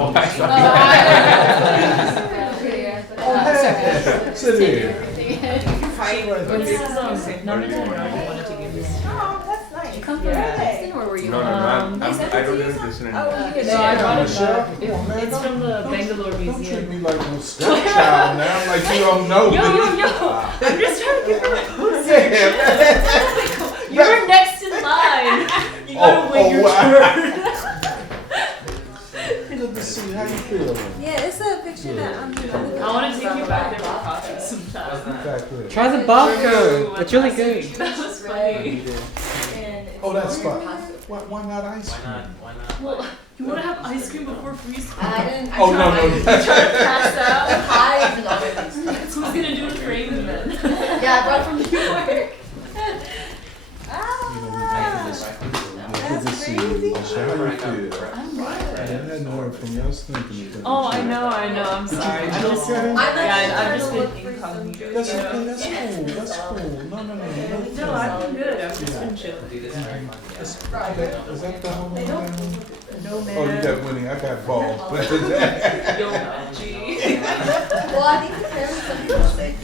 Oh, I saw Oh, sit here. Oh, that's nice. You come from Boston, or were you? No, I don't even listen Oh, anymore. you No, I brought it Michelle, back. come on, man. It's from the Bangalore Don't treat Museum. me like no stepchild now, like you don't know me. I'm just trying to give her a poster. Yeah, You were next in line. You gotta wait your wow. turn. Good to see you. How you feeling? Yeah, it's a picture that I want to take you back there for coffee sometime. Back there. Try the vodka. It's really good. That was funny. Oh, that's fun. Why not ice cream? Why not? Well, you want to have ice cream before freeze thaw? I didn't. Oh, no, no. You try to pass out. I even know it. That's who's gonna do the framing then. Yeah, I brought it from New York. Good to see you. Michelle, how you feel? I'm I good. hadn't heard from you. I was thinking of Oh, I know. I'm sorry. Did you just, get it? I've just been incognito. That's you know? okay. That's cool. That's cool. No. No, I've been good. I've just been chilling. Is that the whole thing? No man. Oh, you got winning. I got ball. Yo, G. Well, I think the parents, some people say.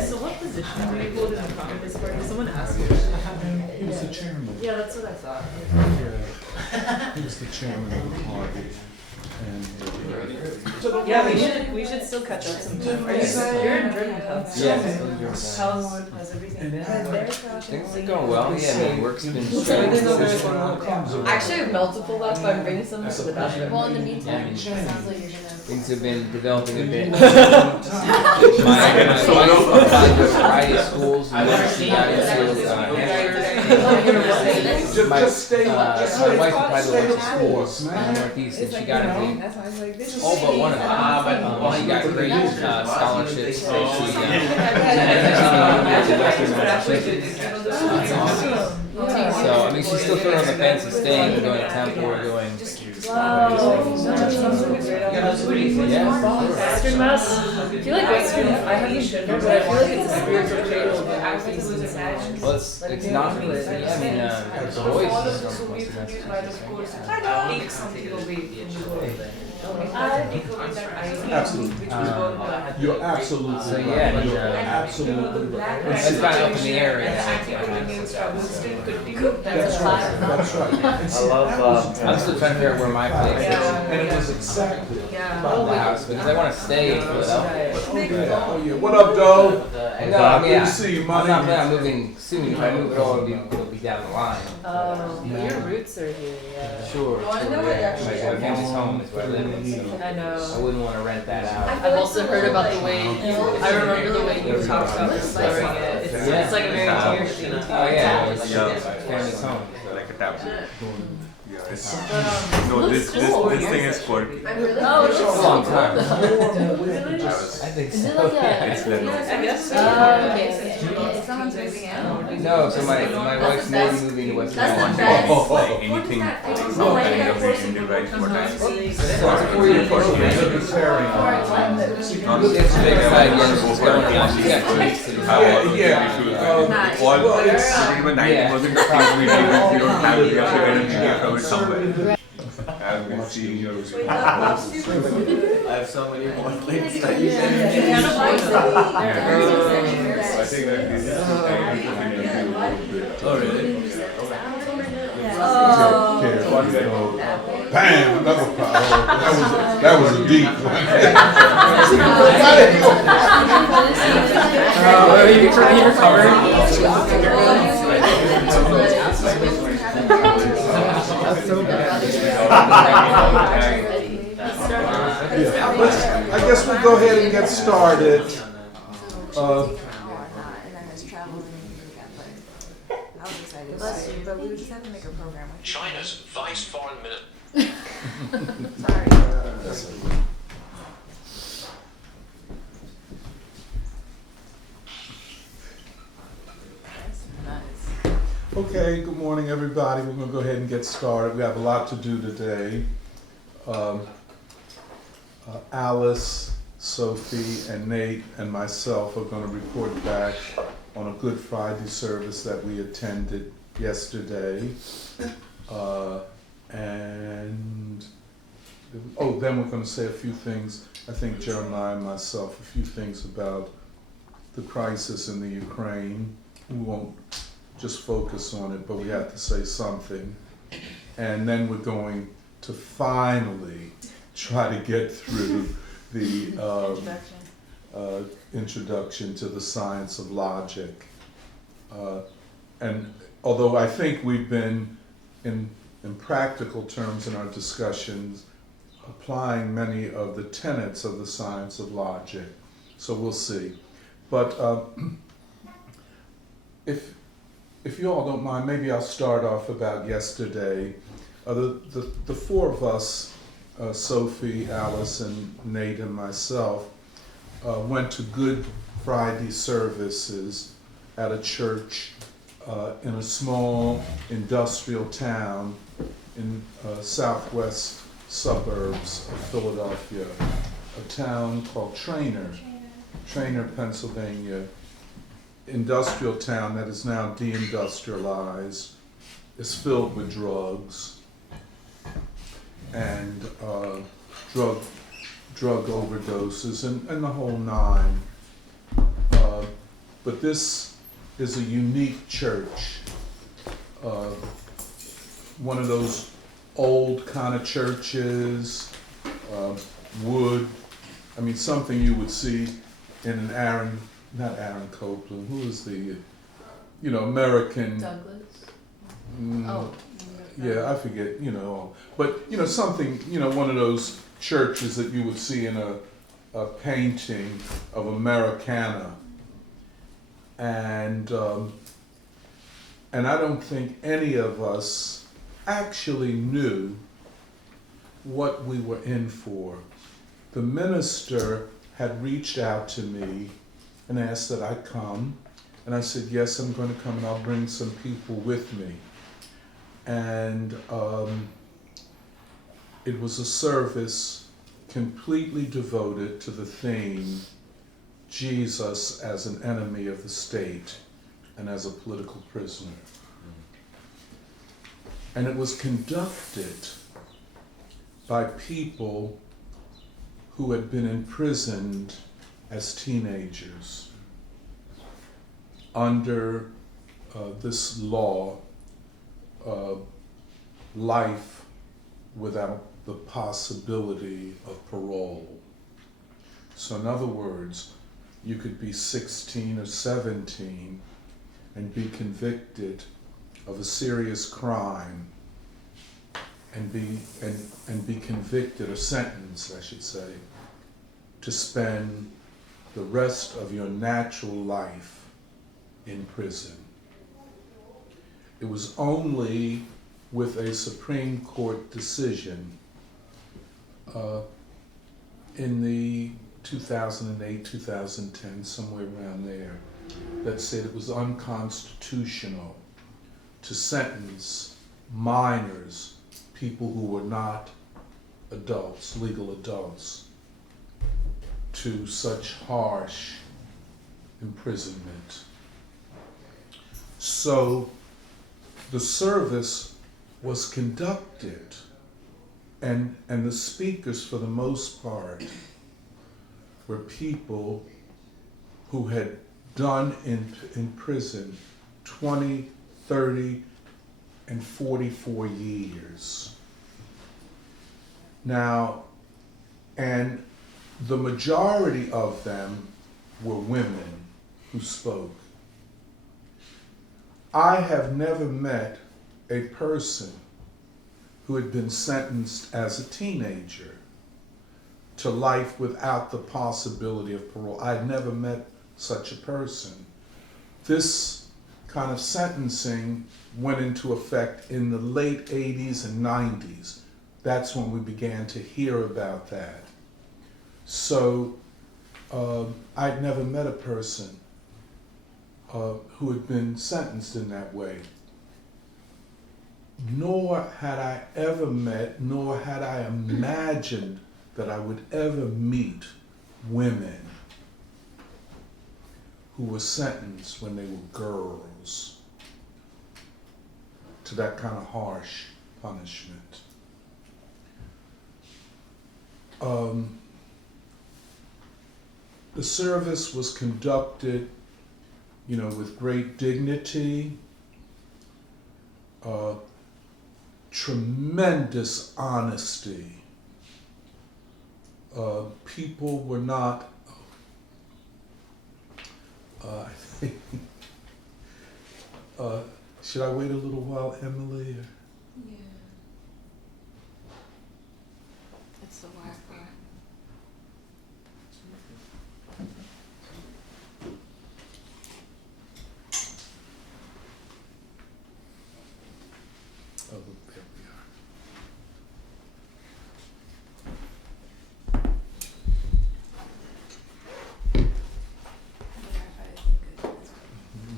So what position do you hold in the Congress party? Someone asked me. He was the chairman. Yeah, that's what I thought. Yeah. He was the chairman of the party. And Yeah, we should still catch up sometime. Are you you're in Germantown? Yes. How's everything been? Things are going well. Yeah, I mean, work's been Everything's over straight. I actually have multiple left, but I'm bringing some to the bathroom. Well, in the meantime, it sounds like you're gonna. Things have been developing a bit. My wife applied to a variety of schools and then she got into my wife applied to a bunch of schools in the Northeast and she got into all but one of them. She got great scholarships. That's awesome. So, I mean, she's still sort of on the fence of staying and going to temple or going. Western Mass. I feel like Western, I haven't been there, but I feel like it's a spiritual cradle of actors and such. Well, it's not really. I mean, the voice is from Western absolutely. You're absolutely So right. yeah, You're absolutely right. it's kind of up in the air right That's right. That's right. And see, that was- now. I'm still trying to figure out where my place is. And it was exactly. About the house because I want to stay in Philadelphia. Oh yeah. What up, Doe? And no, I mean, Good to see you, I'm money. not planning on moving soon. If I move at all, it'll be down the line. But your roots are here, yeah. Sure. I know where Yeah. actually My family's home is where I live in, so I I know. wouldn't want to rent that out. I've also heard about the way I remember the way you talked about restoring it. It's like a very dear thing. Oh yeah, it's family's home. Like a tablet. No, this thing is quirky. Oh, it's It's a long time. Really? I think Is it so. like a? It's I guess so. Okay. Someone's moving in. No, so my wife's maybe moving to West That's the Virginia. best. Like anything outside of the Indian rights, what I see. So it's a 4-year course. It's a big side, yes, it's going on. She's got 2 weeks to do. All even 90% of things we don't have, we have to get an idea from it somewhere. I've been seeing your I have so many more things that you said. I think that this is Oh, really? Bam! Another pop. That was a deep one. You're covered. That's so bad. Yeah. I guess we'll go ahead and get started. But we would just have to make a program. China's Vice Foreign Minister. Sorry. Okay, good morning, everybody. We're going to go ahead and get started. We have a lot to do today. Alice, Sophie, and Nate and myself are going to report back on a Good Friday service that we attended yesterday. And there then we're going to say a few things, I think Jeremiah and myself, a few things about the crisis in the Ukraine. We won't just focus on it, but we have to say something. And then we're going to finally try to get through the introduction to the science of logic. And although I think we've been, in practical terms in our discussions, applying many of the tenets of the science of logic. So we'll see. But if you all don't mind, maybe I'll start off about yesterday. The four of us, Sophie, Alice, and Nate, and myself, went to Good Friday services at a church in a small industrial town in southwest suburbs of Philadelphia, a town called Trainer, Pennsylvania. Industrial town that is now deindustrialized, is filled with drugs and drug overdoses and the whole nine. But this is a unique church, one of those old kind of churches, wood. I mean, something you would see in an not Aaron Copland, who is the, American. Douglas. Yeah, I forget, but, something, one of those churches that you would see in a painting of Americana. And I don't think any of us actually knew what we were in for. The minister had reached out to me and asked that I come. And I said, yes, I'm going to come, and I'll bring some people with me. And it was a service completely devoted to the theme, Jesus as an enemy of the state and as a political prisoner. And it was conducted by people who had been imprisoned as teenagers under this law, life without the possibility of parole. So in other words, you could be 16 or 17 and be convicted of a serious crime and be convicted or sentenced, I should say, to spend the rest of your natural life in prison. It was only with a Supreme Court decision in the 2008, 2010, somewhere around there, that said it was unconstitutional to sentence minors, people who were not adults, legal adults, to such harsh imprisonment. So the service was conducted, and the speakers, for the most part, were people who had done in prison 20, 30, and 44 years. Now, and the majority of them were women who spoke. I have never met a person who had been sentenced as a teenager to life without the possibility of parole. I'd never met such a person. This kind of sentencing went into effect in the late 80s and 90s. That's when we began to hear about that. So I'd never met a person who had been sentenced in that way. Nor had I ever met, nor had I imagined that I would ever meet women who were sentenced when they were girls to that kind of harsh punishment. The service was conducted, with great dignity, tremendous honesty. People were not, I think, should I wait a little while, Emily? Or? Yeah. It's the Wi-Fi. Oh, there we are.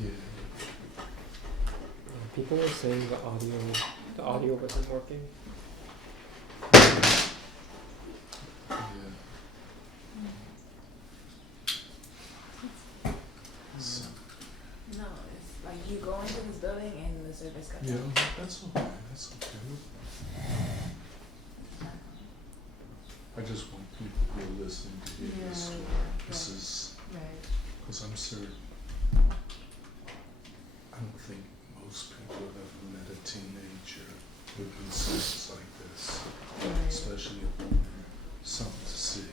Yeah. People were saying the audio wasn't working. Yeah. So, No, it's like you go into this building and the service cuts yeah, out. that's okay. That's okay. I just want people who are listening to hear this. This is, Right. because I'm certain, I don't think most people have ever met a teenager who concerns like this, especially something to see.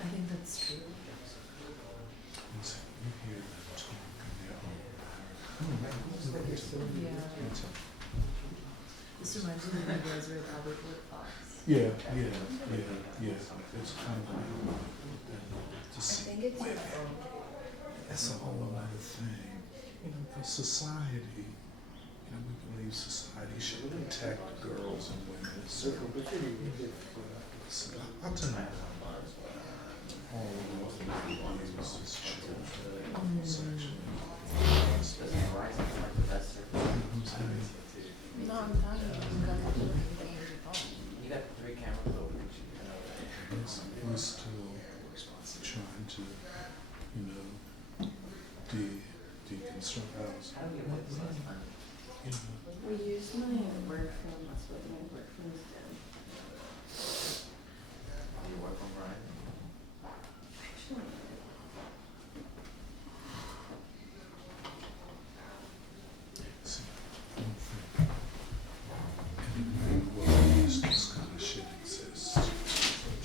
I think that's true. And so you hear them talk in their own Yeah. This reminds me of the guys with Albert Wood Fox. Yeah. It's kind of like to I see think it's your women. phone. That's a whole other thing. For society, we believe society should protect girls and women. So, I'll tell you all of them abused as children, sexually. I'm telling you. No, I'm telling you, you got to do anything with your phone. You got 3 cameras over. We're still trying to, deconstruct ours. We use my work phone, that's what my work phone is doing. You work on Ryan? Actually, See, I don't think anywhere in the world this kind of shit exists.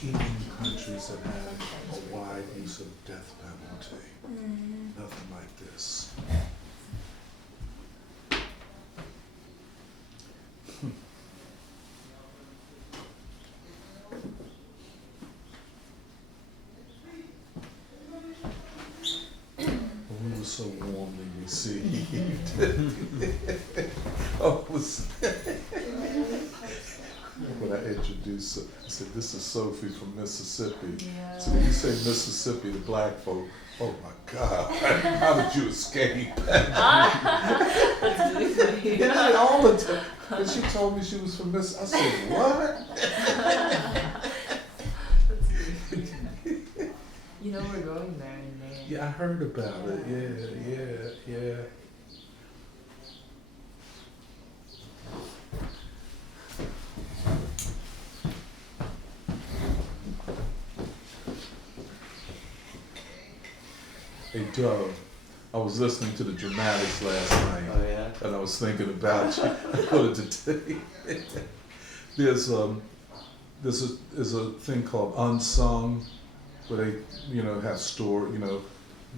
Even in countries that have a wide use of death penalty, nothing like this. We were so warmly received. When I introduced her, I said, "This is Sophie from Mississippi." yeah. So when you say Mississippi to black folk, oh my God, how did you escape? That's really funny. Yeah, all the time. When she told me she was from Mississippi, I said, "What?" You know we're going there in May. Yeah, I heard about it. Yeah. Hey, Doug, I was listening to the dramatics last night. Oh, yeah? And I was thinking about you. I put it today. There's a thing called Unsung, where they have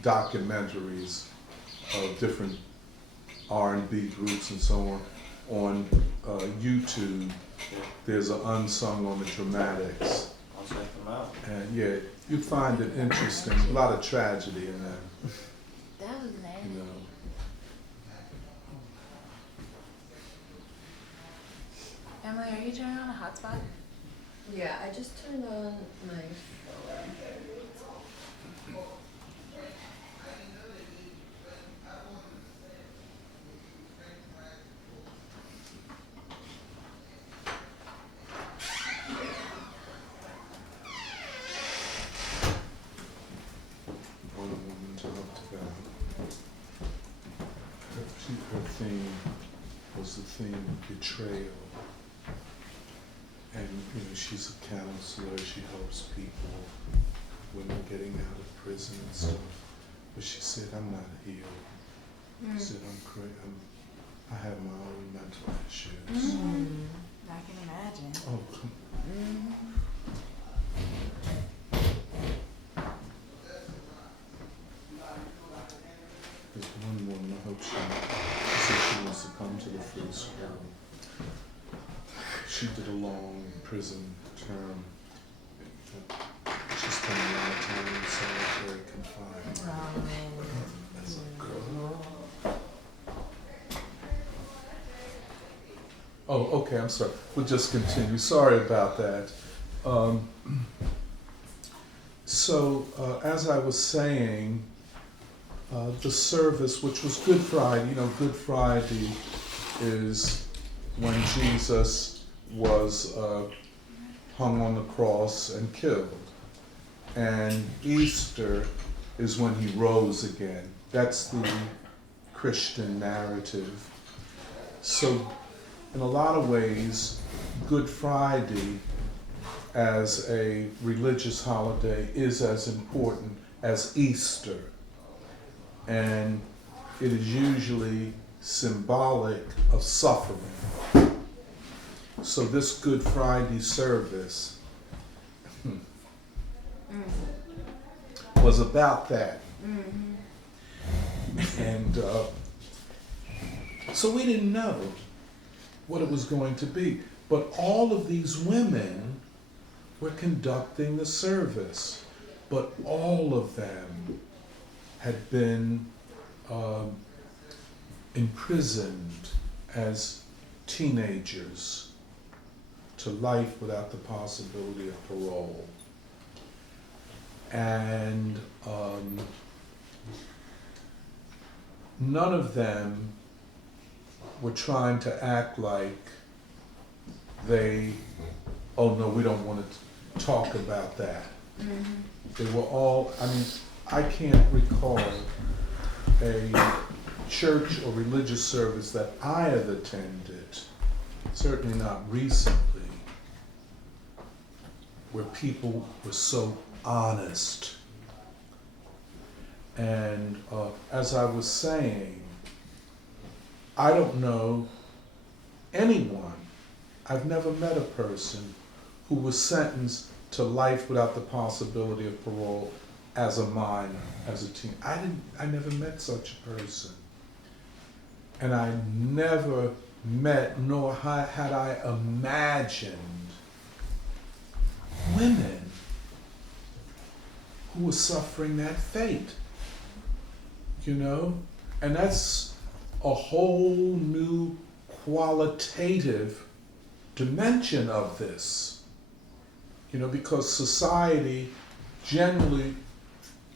documentaries of different R&B groups and so on YouTube. There's an Unsung on the dramatics, I'll check them out. and yeah, you find it interesting. A lot of tragedy in there. That was nice. Emily, are you turning on a hotspot? Yeah, I just turned on my phone. One theme was the theme of betrayal. And, she's a counselor, she helps people when they're getting out of prison and stuff. But she said, I'm not healed. She said, I have my own mental issues. I can imagine. Oh, come on. There's one woman, I hope she said she wants to come to the free school. She did a long prison term. She spent a lot of time in solitary confinement as a girl. Oh, okay, I'm sorry. We'll just continue. Sorry about that. As I was saying, the service, which was Good Friday, Good Friday is when Jesus was hung on the cross and killed. And Easter is when he rose again. That's the Christian narrative. So in a lot of ways, Good Friday as a religious holiday is as important as Easter. And it is usually symbolic of suffering. So this Good Friday service was about that. And so we didn't know what it was going to be. But all of these women were conducting the service. But all of them had been imprisoned as teenagers to life without the possibility of parole. And none of them were trying to act like oh no, we don't want to talk about that. They were all, I can't recall a church or religious service that I have attended, certainly not recently, where people were so honest. And as I was saying, I don't know anyone, I've never met a person who was sentenced to life without the possibility of parole as a minor, as a teen. I never met such a person. And I never met, nor had I imagined women who were suffering that fate, And that's a whole new qualitative dimension of this. Because society generally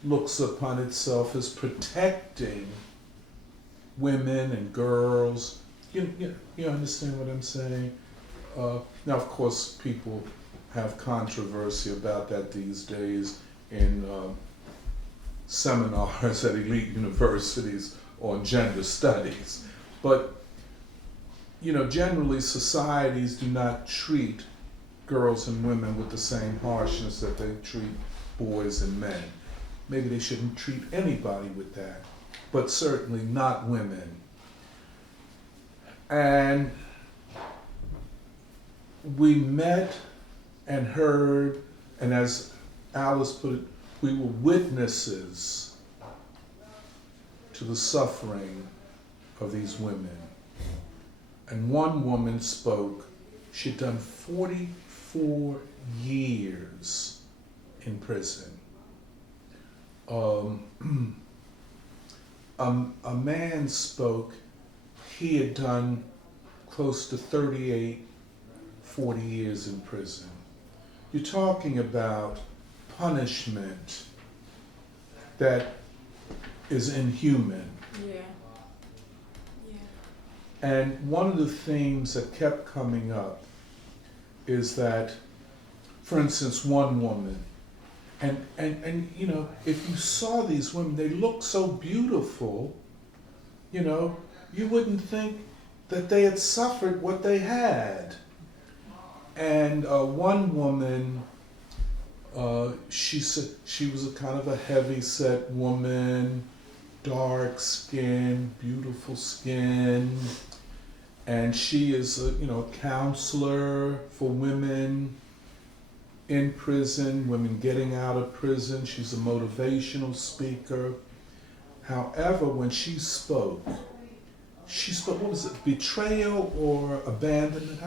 looks upon itself as protecting women and girls. You understand what I'm saying? Now, of course, people have controversy about that these days in seminars at elite universities on gender studies. But, generally societies do not treat girls and women with the same harshness that they treat boys and men. Maybe they shouldn't treat anybody with that, but certainly not women. And we met and heard, and as Alice put it, we were witnesses to the suffering of these women. And one woman spoke. She'd done 44 years in prison. A man spoke. He had done close to 38, 40 years in prison. You're talking about punishment that is inhuman. Yeah. And one of the themes that kept coming up is that, for instance, one woman, and if you saw these women, they looked so beautiful, you you wouldn't think that they had suffered what they had. And one woman, she said she was a kind of a heavy-set woman, dark skin, beautiful skin, and she is a counselor for women in prison, women getting out of prison. She's a motivational speaker. However, when she spoke, what was it, betrayal or abandonment?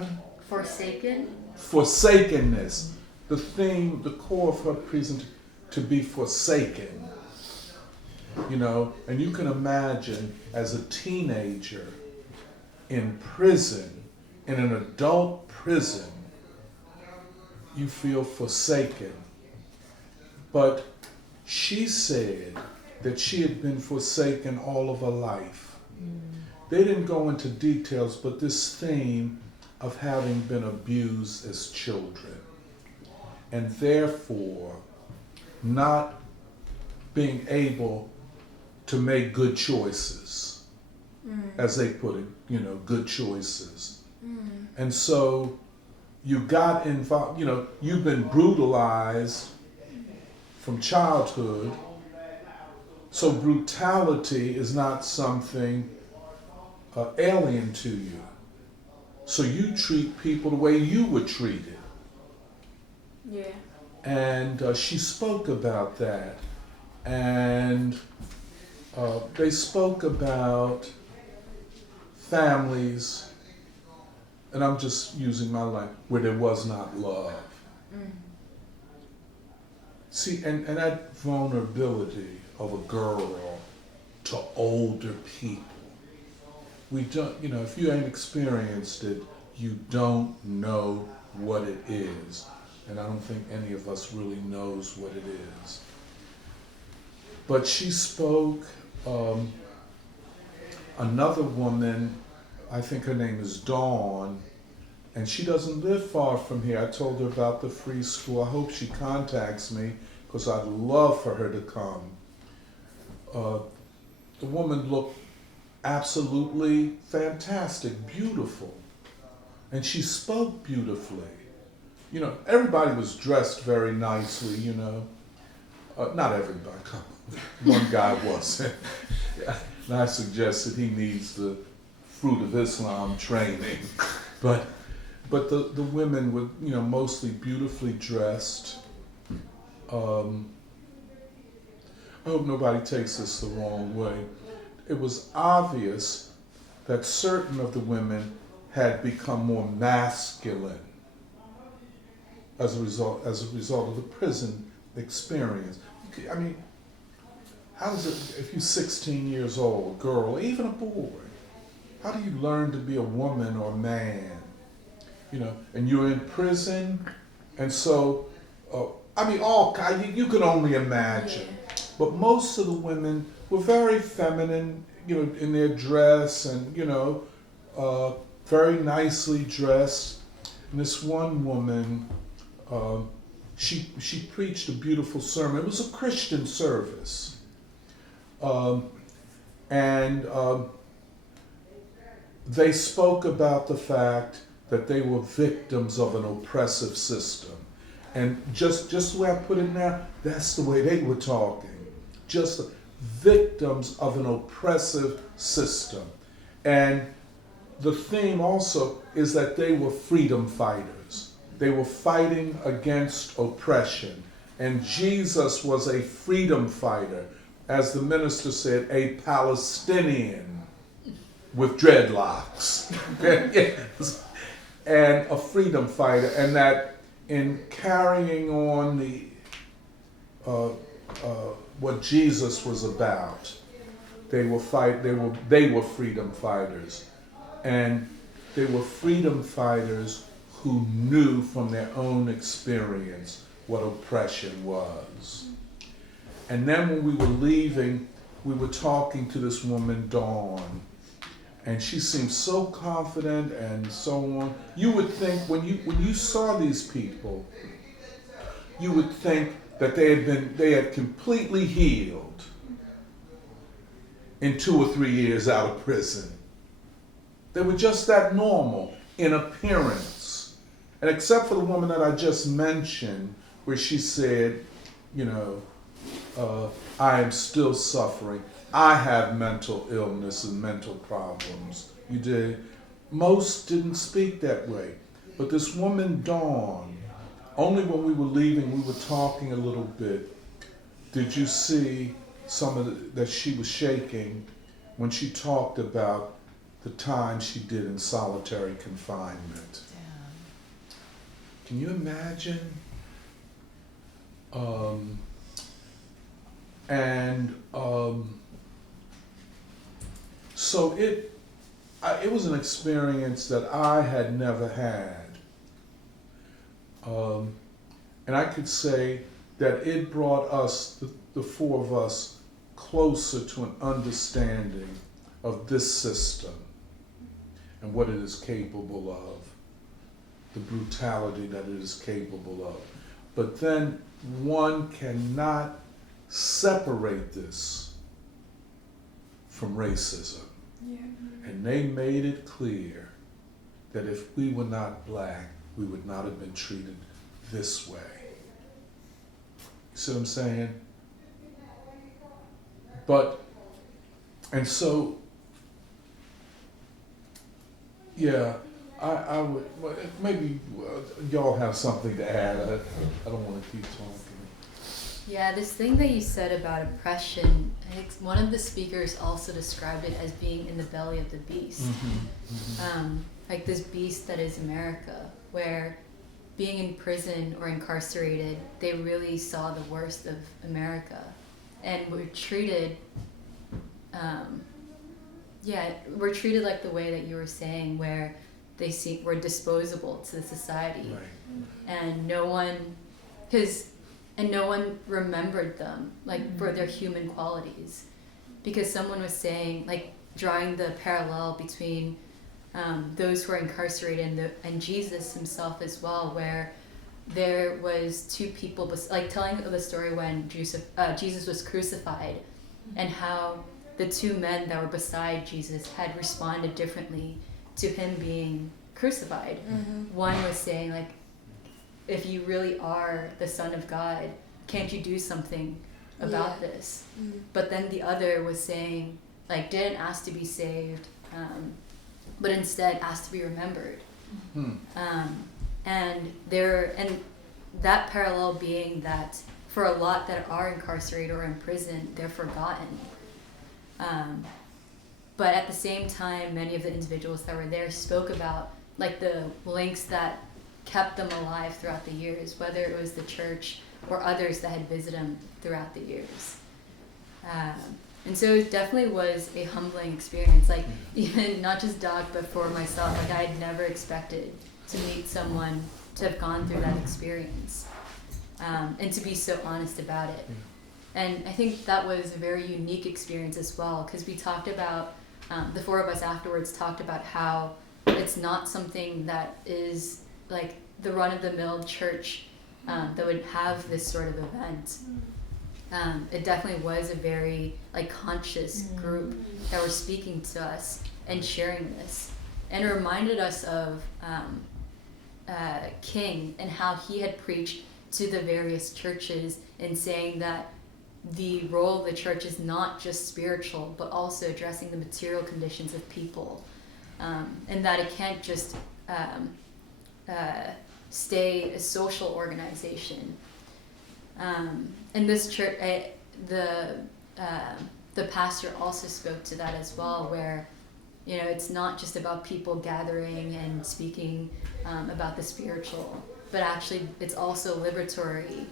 Forsakenness. The theme, the core of her presentation, to be forsaken. And you can imagine as a teenager in prison, in an adult prison, you feel forsaken. But she said that she had been forsaken all of her life. They didn't go into details, but this theme of having been abused as children, and therefore not being able to make good choices, as they put it, good choices. And so you got involved, you've been brutalized from childhood, so brutality is not something alien to you. So you treat people the way you were treated. Yeah. And she spoke about that. And they spoke about families, and I'm just using my language, where there was not love. See, and that vulnerability of a girl to older people, we don't, if you ain't experienced it, you don't know what it is. And I don't think any of us really knows what it is. But she spoke, another woman, I think her name is Dawn, and she doesn't live far from here. I told her about the free school. I hope she contacts me, because I'd love for her to come. The woman looked absolutely fantastic, beautiful. And she spoke beautifully. Everybody was dressed very nicely, not everybody. One guy wasn't. And I suggested he needs the Fruit of Islam training. But the women were, mostly beautifully dressed. I hope nobody takes this the wrong way. It was obvious that certain of the women had become more masculine as a result of the prison experience. I mean, how does it, if you're 16 years old, a girl, even a boy, how do you learn to be a woman or a man? And you're in prison, and so, you can only imagine. Yeah. But most of the women were very feminine, in their dress, and, very nicely dressed. And this one woman, she preached a beautiful sermon. It was a Christian service. They spoke about the fact that they were victims of an oppressive system. And just the way I put it now, that's the way they were talking. Just victims of an oppressive system. And the theme also is that they were freedom fighters. They were fighting against oppression. And Jesus was a freedom fighter. As the minister said, a Palestinian with dreadlocks. Yes. And a freedom fighter. And that in carrying on what Jesus was about, they were freedom fighters. And they were freedom fighters who knew from their own experience what oppression was. And then when we were leaving, we were talking to this woman, Dawn, and she seemed so confident and so on. You would think when you saw these people, you would think that they had completely healed in 2 or 3 years out of prison. They were just that normal in appearance. And except for the woman that I just mentioned, where she said, you know, I am still suffering. I have mental illness and mental problems. You did. Most didn't speak that way. But this woman, Dawn, only when we were leaving, we were talking a little bit. Did you see that she was shaking when she talked about the time she did in solitary confinement? Can you imagine? So it was an experience that I had never had. And I could say that it brought us, the four of us, closer to an understanding of this system and what it is capable of, the brutality that it is capable of. But then one cannot separate this from racism. Yeah. And they made it clear that if we were not black, we would not have been treated this way. You see what I'm saying? I would, maybe y'all have something to add. I don't want to keep talking. Yeah, this thing that you said about oppression, I think one of the speakers also described it as being in the belly of the beast. Like this beast that is America, where being in prison or incarcerated, they really saw the worst of America. And we're treated, we're treated like the way that you were saying, where we're disposable to the society. Right. And no one remembered them, like, for their human qualities. Because someone was saying, like, drawing the parallel between those who are incarcerated and Jesus himself as well, where there was two people, like telling the story when Jesus was crucified, and how the two men that were beside Jesus had responded differently to him being crucified. One was saying, like, if you really are the Son of God, can't you do something about this? But then the other was saying, like, didn't ask to be saved, but instead asked to be remembered. And that parallel being that for a lot that are incarcerated or in prison, they're forgotten. But at the same time, many of the individuals that were there spoke about, like, the links that kept them alive throughout the years, whether it was the church or others that had visited them throughout the years. And so it definitely was a humbling experience, like, even not just Doc, but for myself. Like, I had never expected to meet someone to have gone through that experience, and to be so honest about it. And I think that was a very unique experience as well, because we talked about, the four of us afterwards talked about how it's not something that is like the run-of-the-mill church that would have this sort of event. It definitely was a very, like, conscious group that were speaking to us and sharing this. And it reminded us of King and how he had preached to the various churches in saying that the role of the church is not just spiritual, but also addressing the material conditions of people. And that it can't just stay a social organization. And this church, the pastor also spoke to that as well, where, you know, it's not just about people gathering and speaking about the spiritual, but actually it's also a liberatory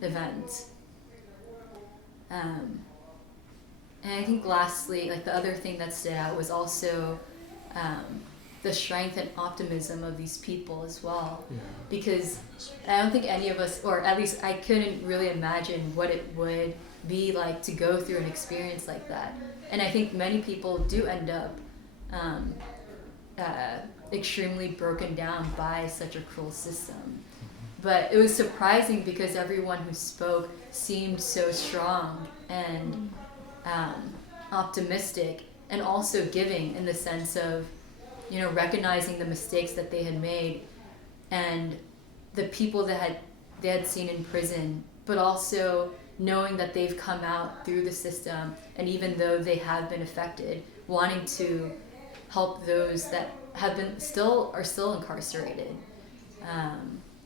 event. And I think lastly, like, the other thing that stood out was also the strength and optimism of these people as well. Because I don't think any of us, or at least I couldn't really imagine what it would be like to go through an experience like that. And I think many people do end up extremely broken down by such a cruel system. But it was surprising because everyone who spoke seemed so strong and optimistic, and also giving in the sense of, you know, recognizing the mistakes that they had made and the people that they had seen in prison, but also knowing that they've come out through the system, and even though they have been affected, wanting to help those that have been are still incarcerated.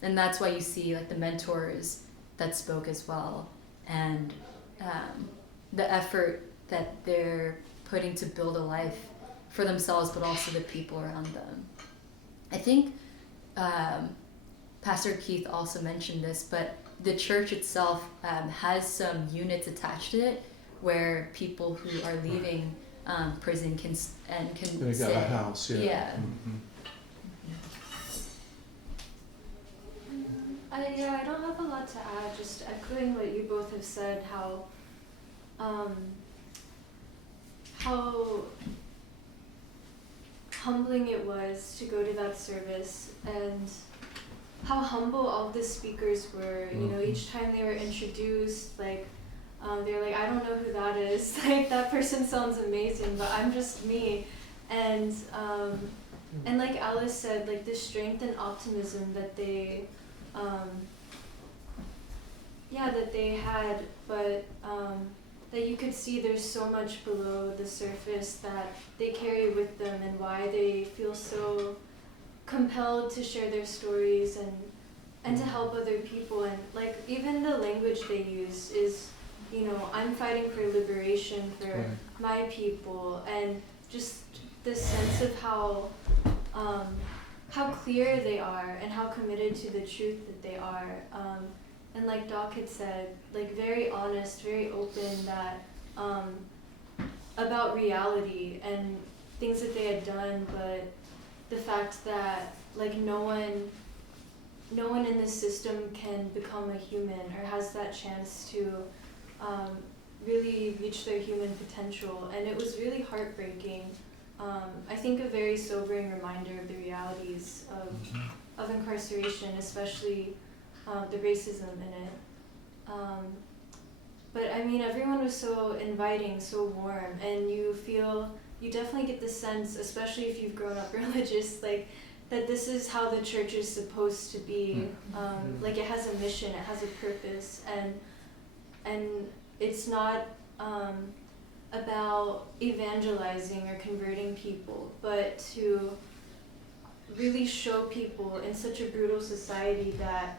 And that's why you see like the mentors that spoke as well, and the effort that they're putting to build a life for themselves, but also the people around them. I think Pastor Keith also mentioned this, but the church itself has some units attached to it where people who are leaving prison can They stay. got a house, yeah. Yeah. Mhm. I don't have a lot to add, just echoing what you both have said, how humbling it was to go to that service, and how humble all the speakers were. You know, each time they were introduced, like they're like, I don't know who that is. Like, that person sounds amazing, but I'm just me. And like Alice said, like the strength and optimism that they that they had, but that you could see there's so much below the surface that they carry with them, and why they feel so compelled to share their stories and to help other people. And like even the language they use is, you know, I'm fighting for liberation for my people, and just this sense of how clear they are and how committed to the truth that they are. And like Doc had said, like very honest, very open, that about reality and things that they had done, but the fact that like no one in this system can become a human or has that chance to really reach their human potential. And it was really heartbreaking. I think a very sobering reminder of the realities of incarceration, especially the racism in it. But I mean, everyone was so inviting, so warm, and you definitely get the sense, especially if you've grown up religious, like that this is how the church is supposed to be. Like it has a mission, it has a purpose, and it's not about evangelizing or converting people, but to really show people in such a brutal society that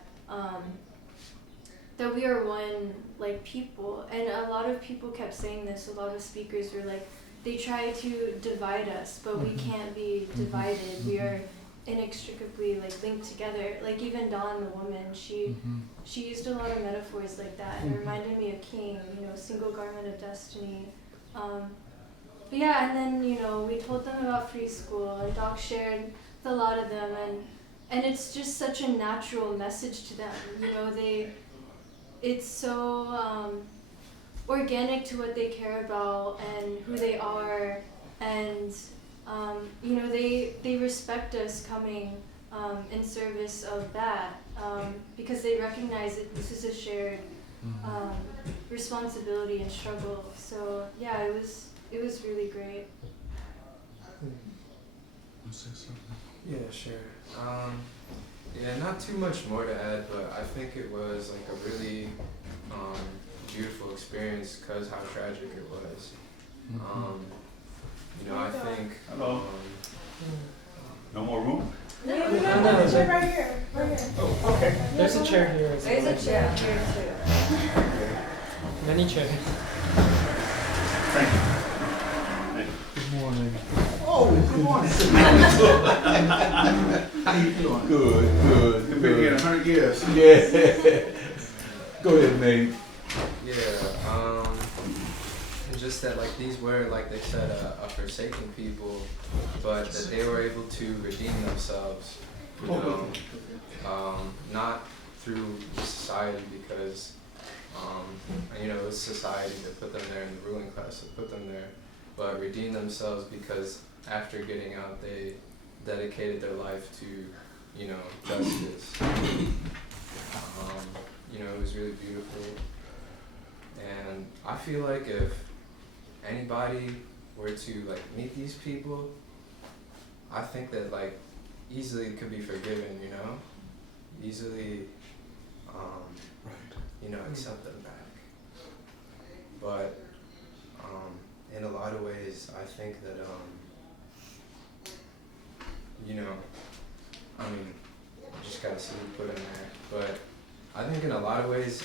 that we are one like people. And a lot of people kept saying this, a lot of speakers were like, they try to divide us, but we can't be divided. We are inextricably like linked together. Like even Dawn, the woman, she used a lot of metaphors like that, and it reminded me of King, you know, single garment of destiny. But yeah, and then, you know, we told them about free school, and Doc shared with a lot of them, and it's just such a natural message to them. You know, it's so organic to what they care about and who they are, and you know, they respect us coming in service of that, because they recognize that this is a shared responsibility and struggle. So yeah, it was really great. Say something. Yeah, sure. Yeah, not too much more to add, but I think it was like a really beautiful experience because how tragic it was. You know, I think. Hello. No more room? No, it's right here. Right here. Oh, okay. There's a chair here as well. There's a chair here too. Many chairs. Thank you. Good morning. Oh, good morning. How you doing? Good. You've been here 100 years. Yeah. Go ahead, Nate. Yeah, and just that like these were, like they said, a forsaken people, but that they were able to redeem themselves, you know, not through society, because you know, it was society that put them there, and the ruling class that put them there, but redeem themselves because after getting out they dedicated their life to, you know, justice. You know, it was really beautiful, and I feel like if anybody were to like meet these people, I think that like easily could be forgiven, you know, easily, you know, accept them back. But in a lot of ways, I think that you know, I mean, you just gotta see who put in there. But I think in a lot of ways,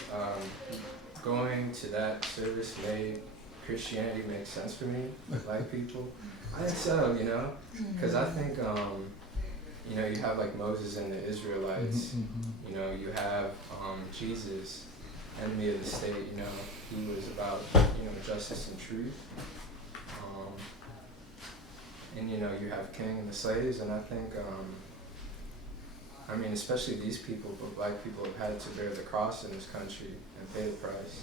going to that service made Christianity make sense for me, like people. I think so, you know, because I think, you know, you have like Moses and the Israelites, you know, you have Jesus, enemy of the state, you know, he was about, you know, justice and truth. And, you know, you have king and the slaves, and I think, I mean, especially these people, but black people have had to bear the cross in this country and pay the price.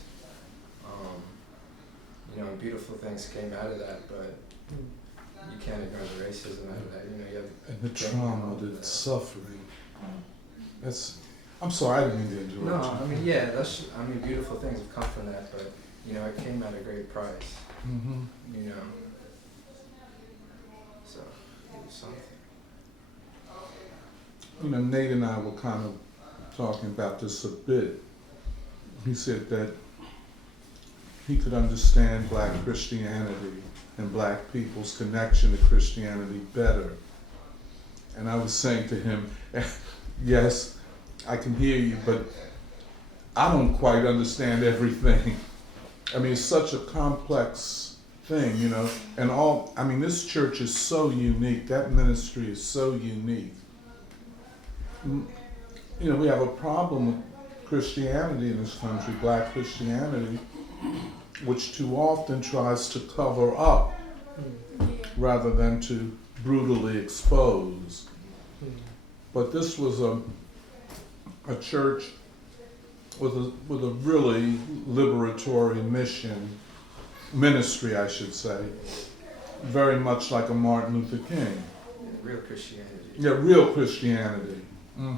You know, and beautiful things came out of that, but you can't ignore the racism out of that. You know, you have and the trauma, the suffering. That's. I'm sorry, I didn't mean to interrupt you. No, I mean, yeah, that's. I mean, beautiful things have come from that, but you know, it came at a great price. You know, so it was something. You know, Nate and I were kind of talking about this a bit. He said that he could understand black Christianity and black people's connection to Christianity better. And I was saying to him, yes, I can hear you, but I don't quite understand everything. I mean, it's such a complex thing, you know, and I mean, this church is so unique. That ministry is so unique. You know, we have a problem with Christianity in this country, black Christianity, which too often tries to cover up rather than to brutally expose. But this was a church with a really liberatory ministry, I should say, very much like a Martin Luther King. Real Christianity. Yeah, real Christianity. I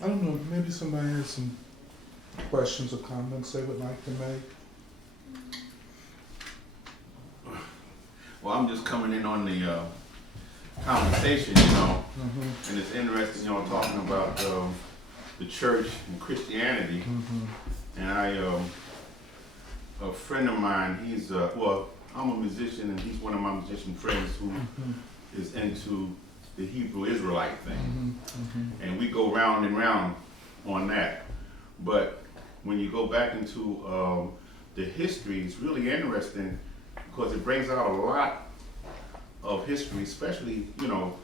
don't know, maybe somebody has some questions or comments they would like to make. Well, I'm just coming in on the conversation, you know, and it's interesting, you know, talking about the church and Christianity. And a friend of mine, he's, well, I'm a musician and he's one of my musician friends who is into the Hebrew Israelite thing. And we go round and round on that. But when you go back into the history, it's really interesting because it brings out a lot of history, especially, you know,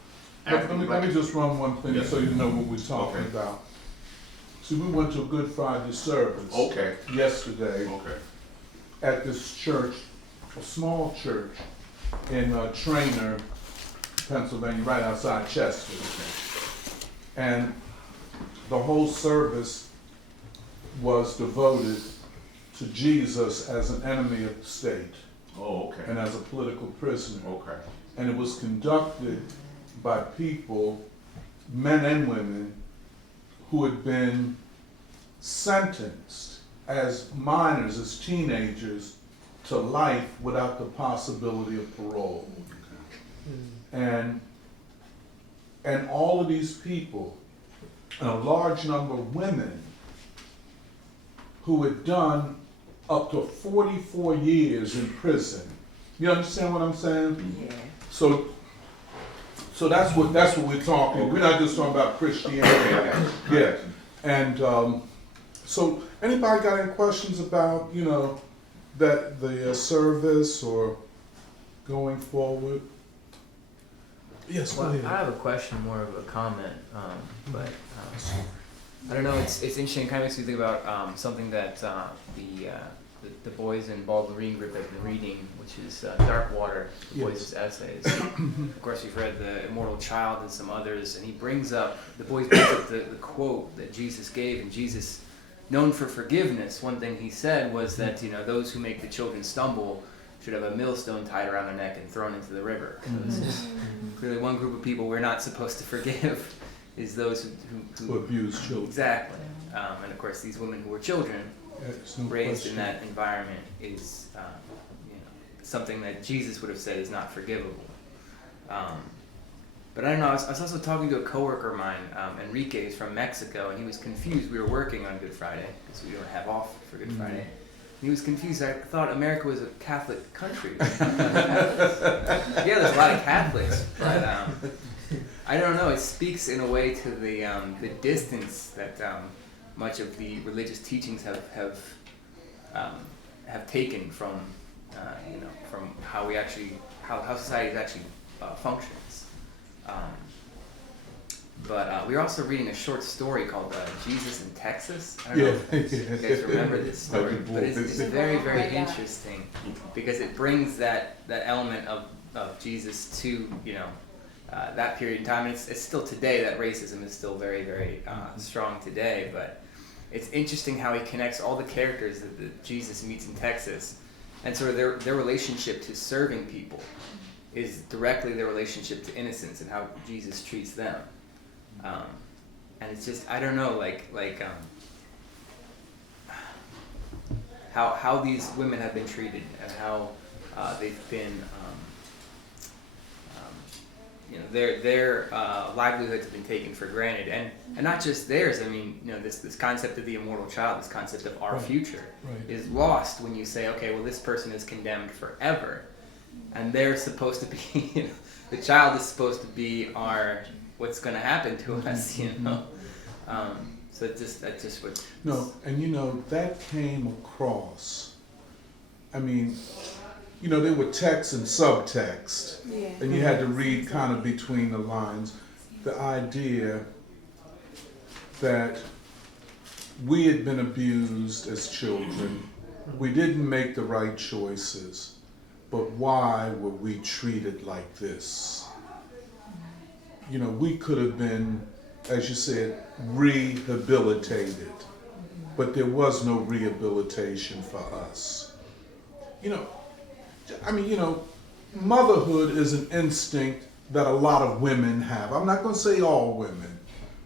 Let me just run one thing so you know what we're talking about. So we went to a Good Friday service yesterday at this church, a small church in Traynor, Pennsylvania, right outside Chester. And the whole service was devoted to Jesus as an enemy of the state. And as a political prisoner. And it was conducted by people, men and women, who had been sentenced as minors, as teenagers, to life without the possibility of parole. And all of these people, and a large number of women, who had done up to 44 years in prison. You understand what I'm saying? Yeah. So that's what we're talking. We're not just talking about Christianity. Yeah. And so anybody got any questions about, you know, that the service or going forward? Yes, go ahead. I have a question, more of a comment, but I don't know. It's interesting. It kind of makes me think about something that the boys in Ball Green group have been reading, which is Dark Water, the boys' essays. Of course, you've read The Immortal Child and some others, and the boys bring up the quote that Jesus gave, and Jesus, known for forgiveness, one thing he said was that, you know, those who make the children stumble should have a millstone tied around their neck and thrown into the river. Because clearly one group of people we're not supposed to forgive is those who abuse children. Exactly. And of course, these women who were children raised in that environment is, you know, something that Jesus would have said is not forgivable. But I don't know, I was also talking to a coworker of mine, Enrique, is from Mexico, and he was confused. We were working on Good Friday, because we don't have off for Good Friday. And he was confused. I thought America was a Catholic country. Yeah, there's a lot of Catholics, but I don't know, it speaks in a way to the distance that much of the religious teachings have taken from, from how we actually, how society actually functions. But we were also reading a short story called Jesus in Texas. I don't know if you guys remember this story, but it's very, very interesting because it brings that element of Jesus to, that period in time. And it's still today, that racism is still very, very strong today, but it's interesting how he connects all the characters that Jesus meets in Texas and sort of their relationship to serving people is directly their relationship to innocence and how Jesus treats them. And it's just, I don't know, how these women have been treated and how they've been, their livelihoods have been taken for granted, and not just theirs. I mean, this concept of the immortal child, this concept of our future, is lost when you say, okay, well, this person is condemned forever, and they're supposed to be, the child is supposed to be what's going to happen to us, So that's just what. No, and that came across. I mean, there were text and subtext, and you had to read kind of between the lines. The idea that we had been abused as children, we didn't make the right choices, but why were we treated like this? We could have been, as you said, rehabilitated, but there was no rehabilitation for us. Motherhood is an instinct that a lot of women have. I'm not going to say all women,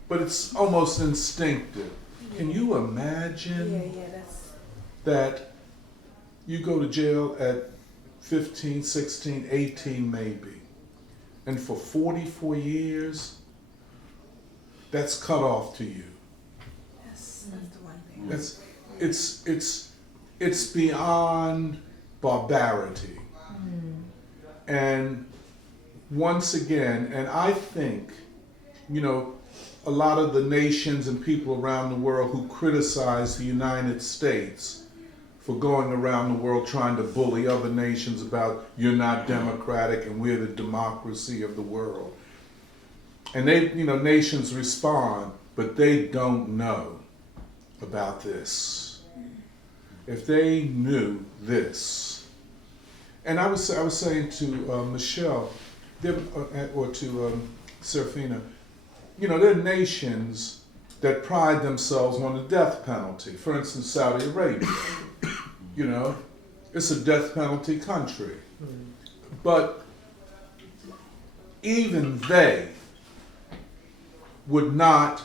but it's almost instinctive. Can you imagine that you go to jail at 15, 16, 18 maybe, and for 44 years, that's cut off to you. That's the one thing. It's beyond barbarity. And once again, and I think, a lot of the nations and people around the world who criticize the United States for going around the world trying to bully other nations about you're not democratic and we're the democracy of the world. And nations respond, but they don't know about this. If they knew this, and I was saying to Michelle, or to Serafina, there are nations that pride themselves on the death penalty. For instance, Saudi Arabia. It's a death penalty country. But even they would not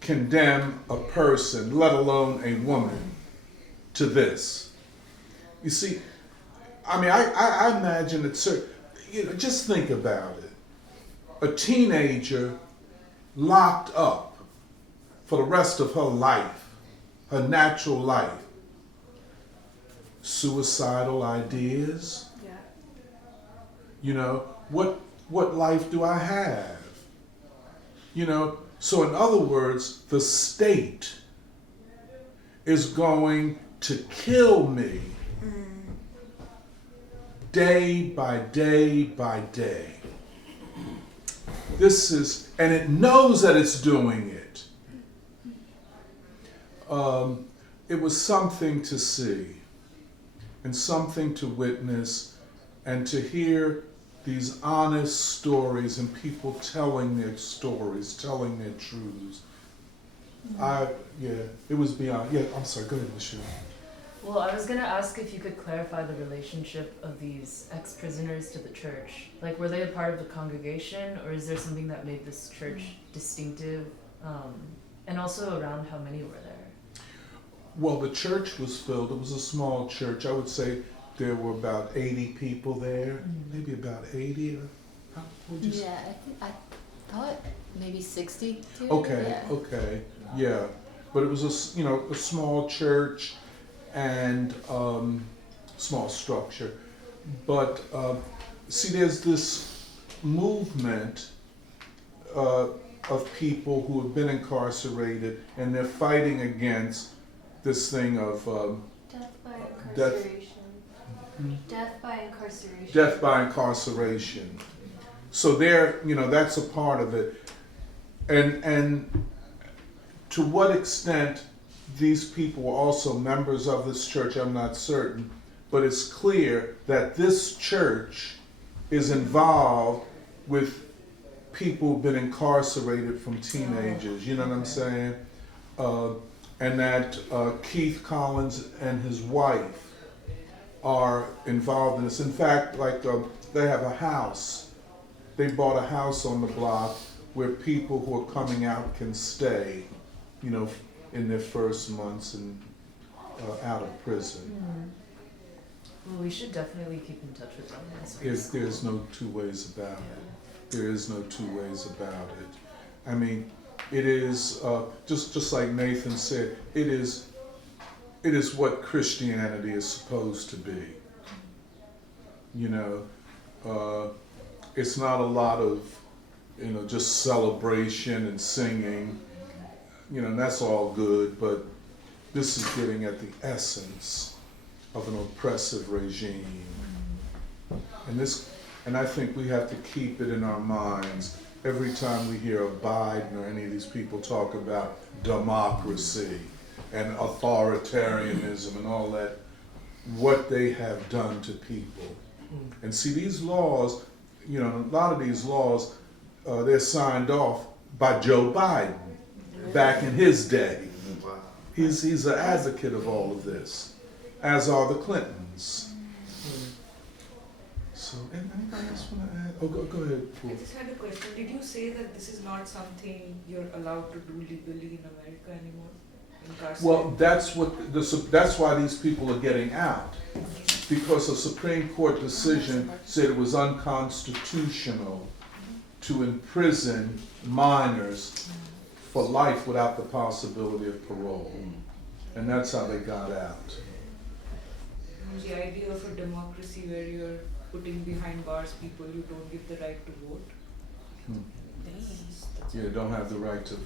condemn a person, let alone a woman, to this. You see, I imagine that just think about it. A teenager locked up for the rest of her life, her natural life. Suicidal ideas. What life do I have? So in other words, the state is going to kill me day by day by day. And it knows that it's doing it. It was something to see and something to witness and to hear these honest stories and people telling their stories, telling their truths. It was beyond. I'm sorry, go ahead, Michelle. Well, I was going to ask if you could clarify the relationship of these ex-prisoners to the church. Like, were they a part of the congregation, or is there something that made this church distinctive? And also around how many were there? Well, the church was filled. It was a small church. I would say there were about 80 people there, maybe about 80. How would you say? Yeah, I thought maybe 60 too. Okay, Yeah. okay, yeah. But it was a small church and small structure. But see, there's this movement of people who have been incarcerated, and they're fighting against this thing of Death by Death- incarceration. Death by incarceration. death by incarceration. So that's a part of it. And to what extent these people were also members of this church, I'm not certain, but it's clear that this church is involved with people who've been incarcerated from teenagers, you know what I'm saying? And that Keith Collins and his wife are involved in this. In fact, they have a house. They bought a house on the block where people who are coming out can stay, in their first months and out of prison. Well, we should definitely keep in touch with them. There's no two ways about it. There is no two ways about it. I mean, it is just like Nathan said. It is what Christianity is supposed to be. It's not a lot of just celebration and singing. And that's all good, but this is getting at the essence of an oppressive regime. And I think we have to keep it in our minds every time we hear of Biden or any of these people talk about democracy and authoritarianism and all that, what they have done to people. And see, these laws, a lot of these laws, they're signed off by Joe Biden back in his day. He's an advocate of all of this, as are the Clintons. So, anybody else want to add? Oh, go ahead. I just had a question. Did you say that this is not something you're allowed to do legally in America anymore? Well, that's why these people are getting out, because a Supreme Court decision said it was unconstitutional to imprison minors for life without the possibility of parole, and that's how they got out. The idea of a democracy where you're putting behind bars people you don't give the right to vote. Yeah, don't have the right to,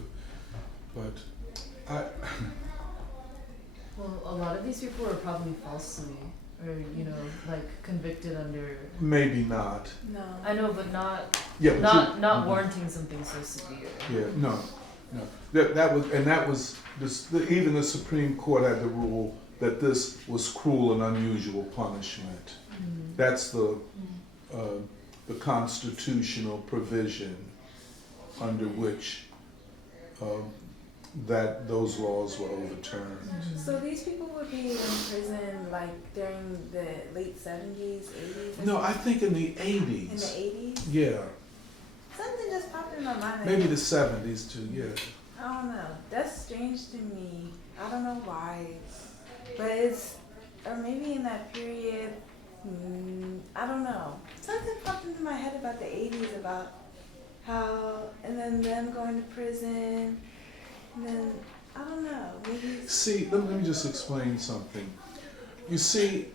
but Well, a lot of these people were probably falsely, or convicted under. Maybe not. No. I know, but not. Yeah, not warranting something so severe. Yeah, no. That was even the Supreme Court had the rule that this was cruel and unusual punishment. That's the constitutional provision under which that those laws were overturned. So these people would be in prison during the late 70s, 80s? No, I think in the 80s. In the 80s? Yeah. Something just popped in my mind. Maybe the 70s too, yeah. I don't know. That's strange to me. I don't know why. But or maybe in that period, I don't know. Something popped into my head about the 80s, about how, and then them going to prison, and then, I don't know, maybe. See, let me just explain something. You see,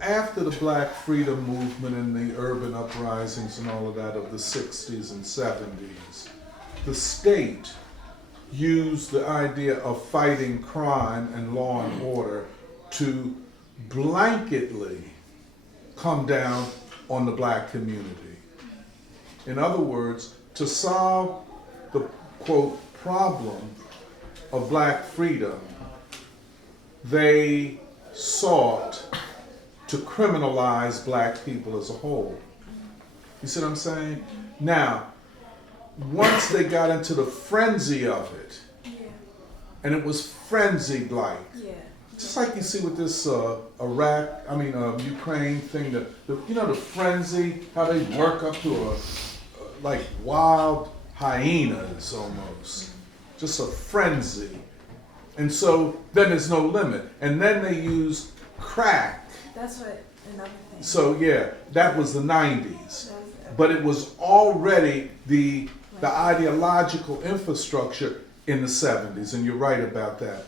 after the Black Freedom Movement and the urban uprisings and all of that of the 60s and 70s, the state used the idea of fighting crime and law and order to blanketly come down on the black community. In other words, to solve the, quote, problem of black freedom, they sought to criminalize black people as a whole. You see what I'm saying? Now, once they got into the frenzy of it, and it was frenzied like, just like you see with this Ukraine thing, the frenzy, how they work up to like wild hyenas almost, just a frenzy. And so then there's no limit. And then they use crack. That's what another thing. So yeah, that was the 90s. That was- But it was already the ideological infrastructure in the 70s, and you're right about that.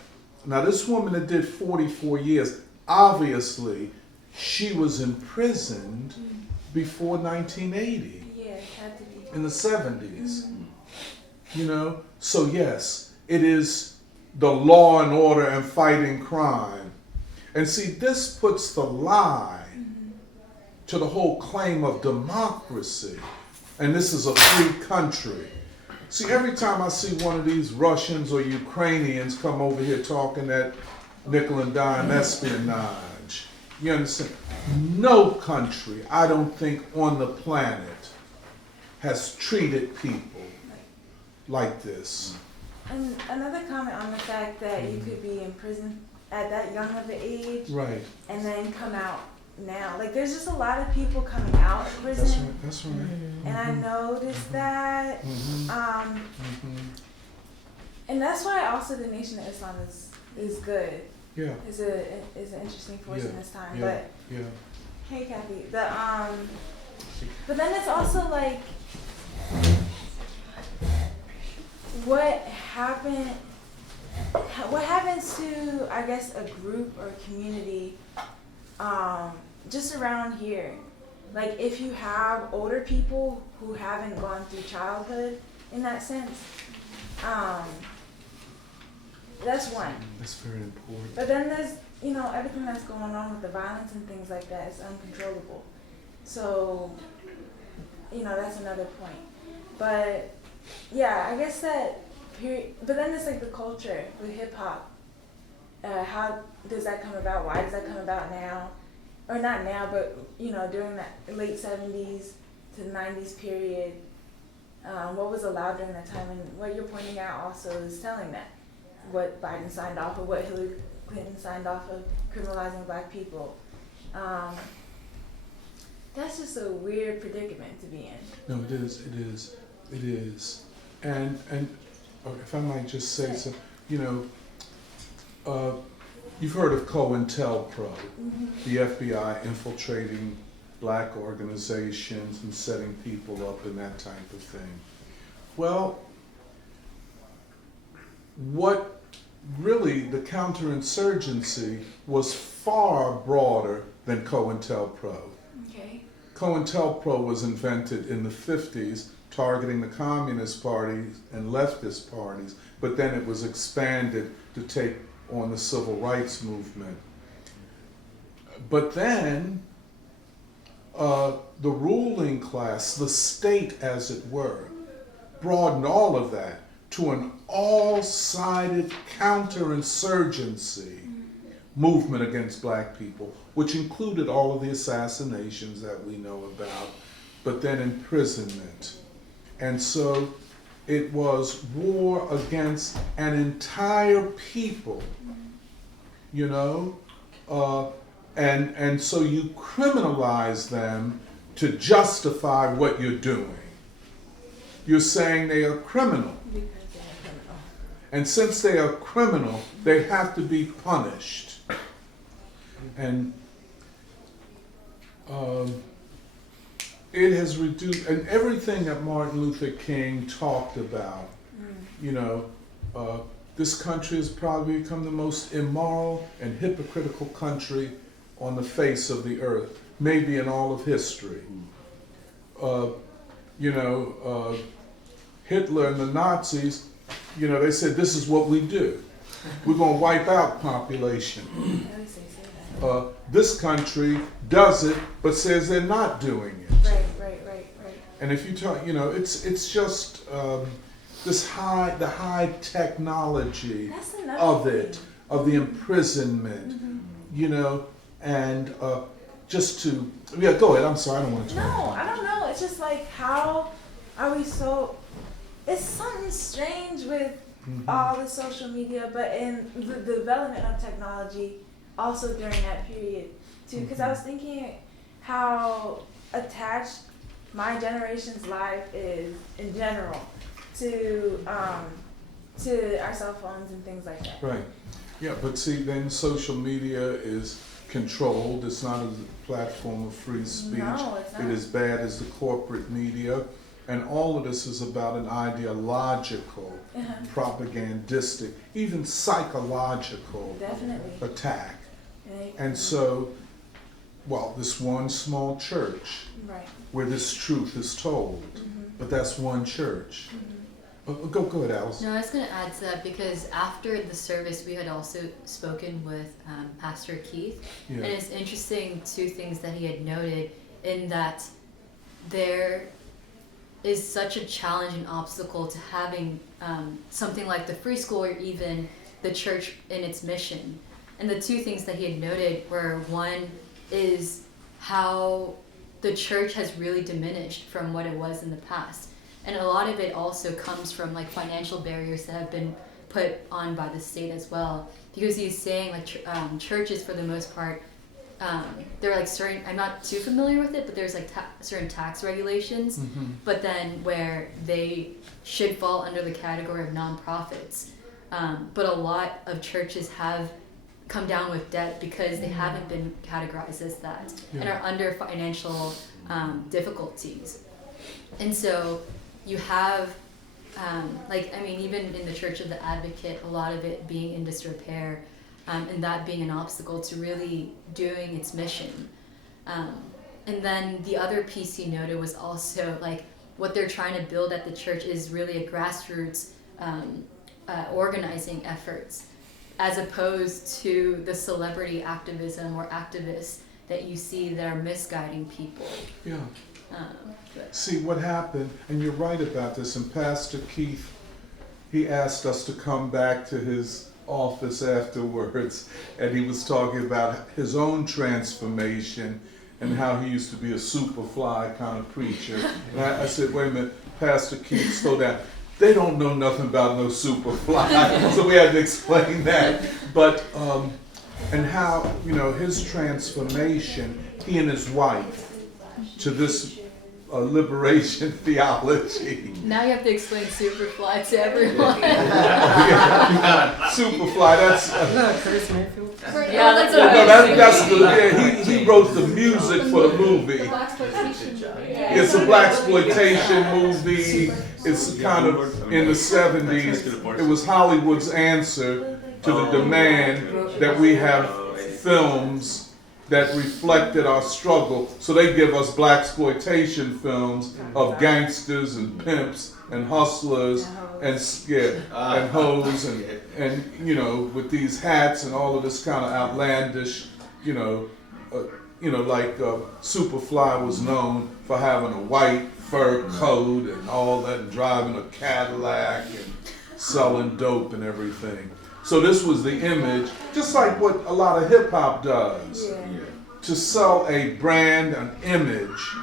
Now this woman that did 44 years, obviously she was imprisoned before 1980, Yeah, it had to be. in the 70s. You know? So yes, it is the law and order and fighting crime. And see, this puts the lie to the whole claim of democracy. And this is a free country. See, every time I see one of these Russians or Ukrainians come over here talking that nickel and dime espionage, you understand? No country, I don't think, on the planet has treated people like this. And another comment on the fact that you could be in prison at that young of an age Right. and then come out now. Like there's just a lot of people coming out of prison. That's right. That's right. And I noticed that. And that's why also the Nation of Islam is good. Yeah. Is an interesting force in this time. Yeah. But Yeah. hey Kathy. But then it's also like what happens to, I guess, a group or a community just around here? Like if you have older people who haven't gone through childhood in that sense, that's one. That's very important. But then there's, everything that's going on with the violence and things like that is uncontrollable. So, that's another point. But yeah, I guess that period. But then it's like the culture with hip hop. How does that come about? Why does that come about now? Or not now, but during that late 70s to the 90s period. What was allowed during that time, and what you're pointing out also is telling that what Biden signed off of, what Hillary Clinton signed off of, criminalizing black people. That's just a weird predicament to be in. No, it is. It is. It is. And if I might just say so, you've heard of Cointelpro, the FBI infiltrating black organizations and setting people up and that type of thing. Well, what really the counterinsurgency was far broader than Cointelpro. Okay. Cointelpro was invented in the 50s, targeting the Communist parties and leftist parties, but then it was expanded to take on the civil rights movement. But then the ruling class, the state as it were, broadened all of that to an all-sided counterinsurgency movement against black people, which included all of the assassinations that we know about, but then imprisonment. And so it was war against an entire people, and so you criminalize them to justify what you're doing. You're saying they are criminal. Because they're criminal. And since they are criminal, they have to be punished. And it has reduced, and everything that Martin Luther King talked about, this country has probably become the most immoral and hypocritical country on the face of the earth, maybe in all of history. Hitler and the Nazis, they said, this is what we do. We're going to wipe out population. This country does it, but says they're not doing it. Right. And if you talk, it's just the high technology That's another of thing. it, of the imprisonment, and just to, go ahead, I'm sorry, I don't want to talk. No, I don't know. It's just like, how are we so, it's something strange with all the social media, but in the development of technology also during that period too, because I was thinking how attached my generation's life is in general to our cell phones and things like that. Right. Yeah, but see, then social media is controlled. It's not a platform of free speech. No, it's not. It is bad as the corporate media. And all of this is about an ideological, propagandistic, even psychological Definitely. attack. And so, well, this one small church Right. where this truth is told, but that's one church. Go ahead, Alice. No, I was going to add to that because after the service, we had also spoken with Pastor Keith. Yeah. And it's interesting, two things that he had noted in that there is such a challenge and obstacle to having something like the free school or even the church in its mission. And the two things that he had noted were, one is how the church has really diminished from what it was in the past. And a lot of it also comes from like financial barriers that have been put on by the state as well. Because he's saying like churches for the most part, they're like certain, I'm not too familiar with it, but there's like certain tax regulations, but then where they should fall under the category of nonprofits. But a lot of churches have come down with debt because they haven't been categorized as that and are under financial difficulties. And so you have, even in the Church of the Advocate, a lot of it being in disrepair, and that being an obstacle to really doing its mission. And then the other piece he noted was also like what they're trying to build at the church is really a grassroots organizing efforts, as opposed to the celebrity activism or activists that you see that are misguiding people. Yeah. See what happened, and you're right about this, and Pastor Keith, he asked us to come back to his office afterwards, and he was talking about his own transformation and how he used to be a Superfly kind of preacher. And I said, wait a minute, Pastor Keith, slow down. They don't know nothing about no Superfly, so we had to explain that. But, and how, his transformation, he and his wife, to this liberation theology. Now you have to explain Superfly to everyone. Superfly, that's... Curtis Mayfield? Yeah, that's what I was he wrote the music for the movie. It's a blaxploitation movie. It's kind of in the 70s. It was Hollywood's answer to the demand that we have films that reflected our struggle. So they give us blaxploitation films of gangsters and pimps and hustlers and hoes and with these hats and all of this kind of outlandish, like Superfly was known for having a white fur coat and all that, and driving a Cadillac and selling dope and everything. So this was the image, just like what a lot of hip hop does, to sell a brand, an image.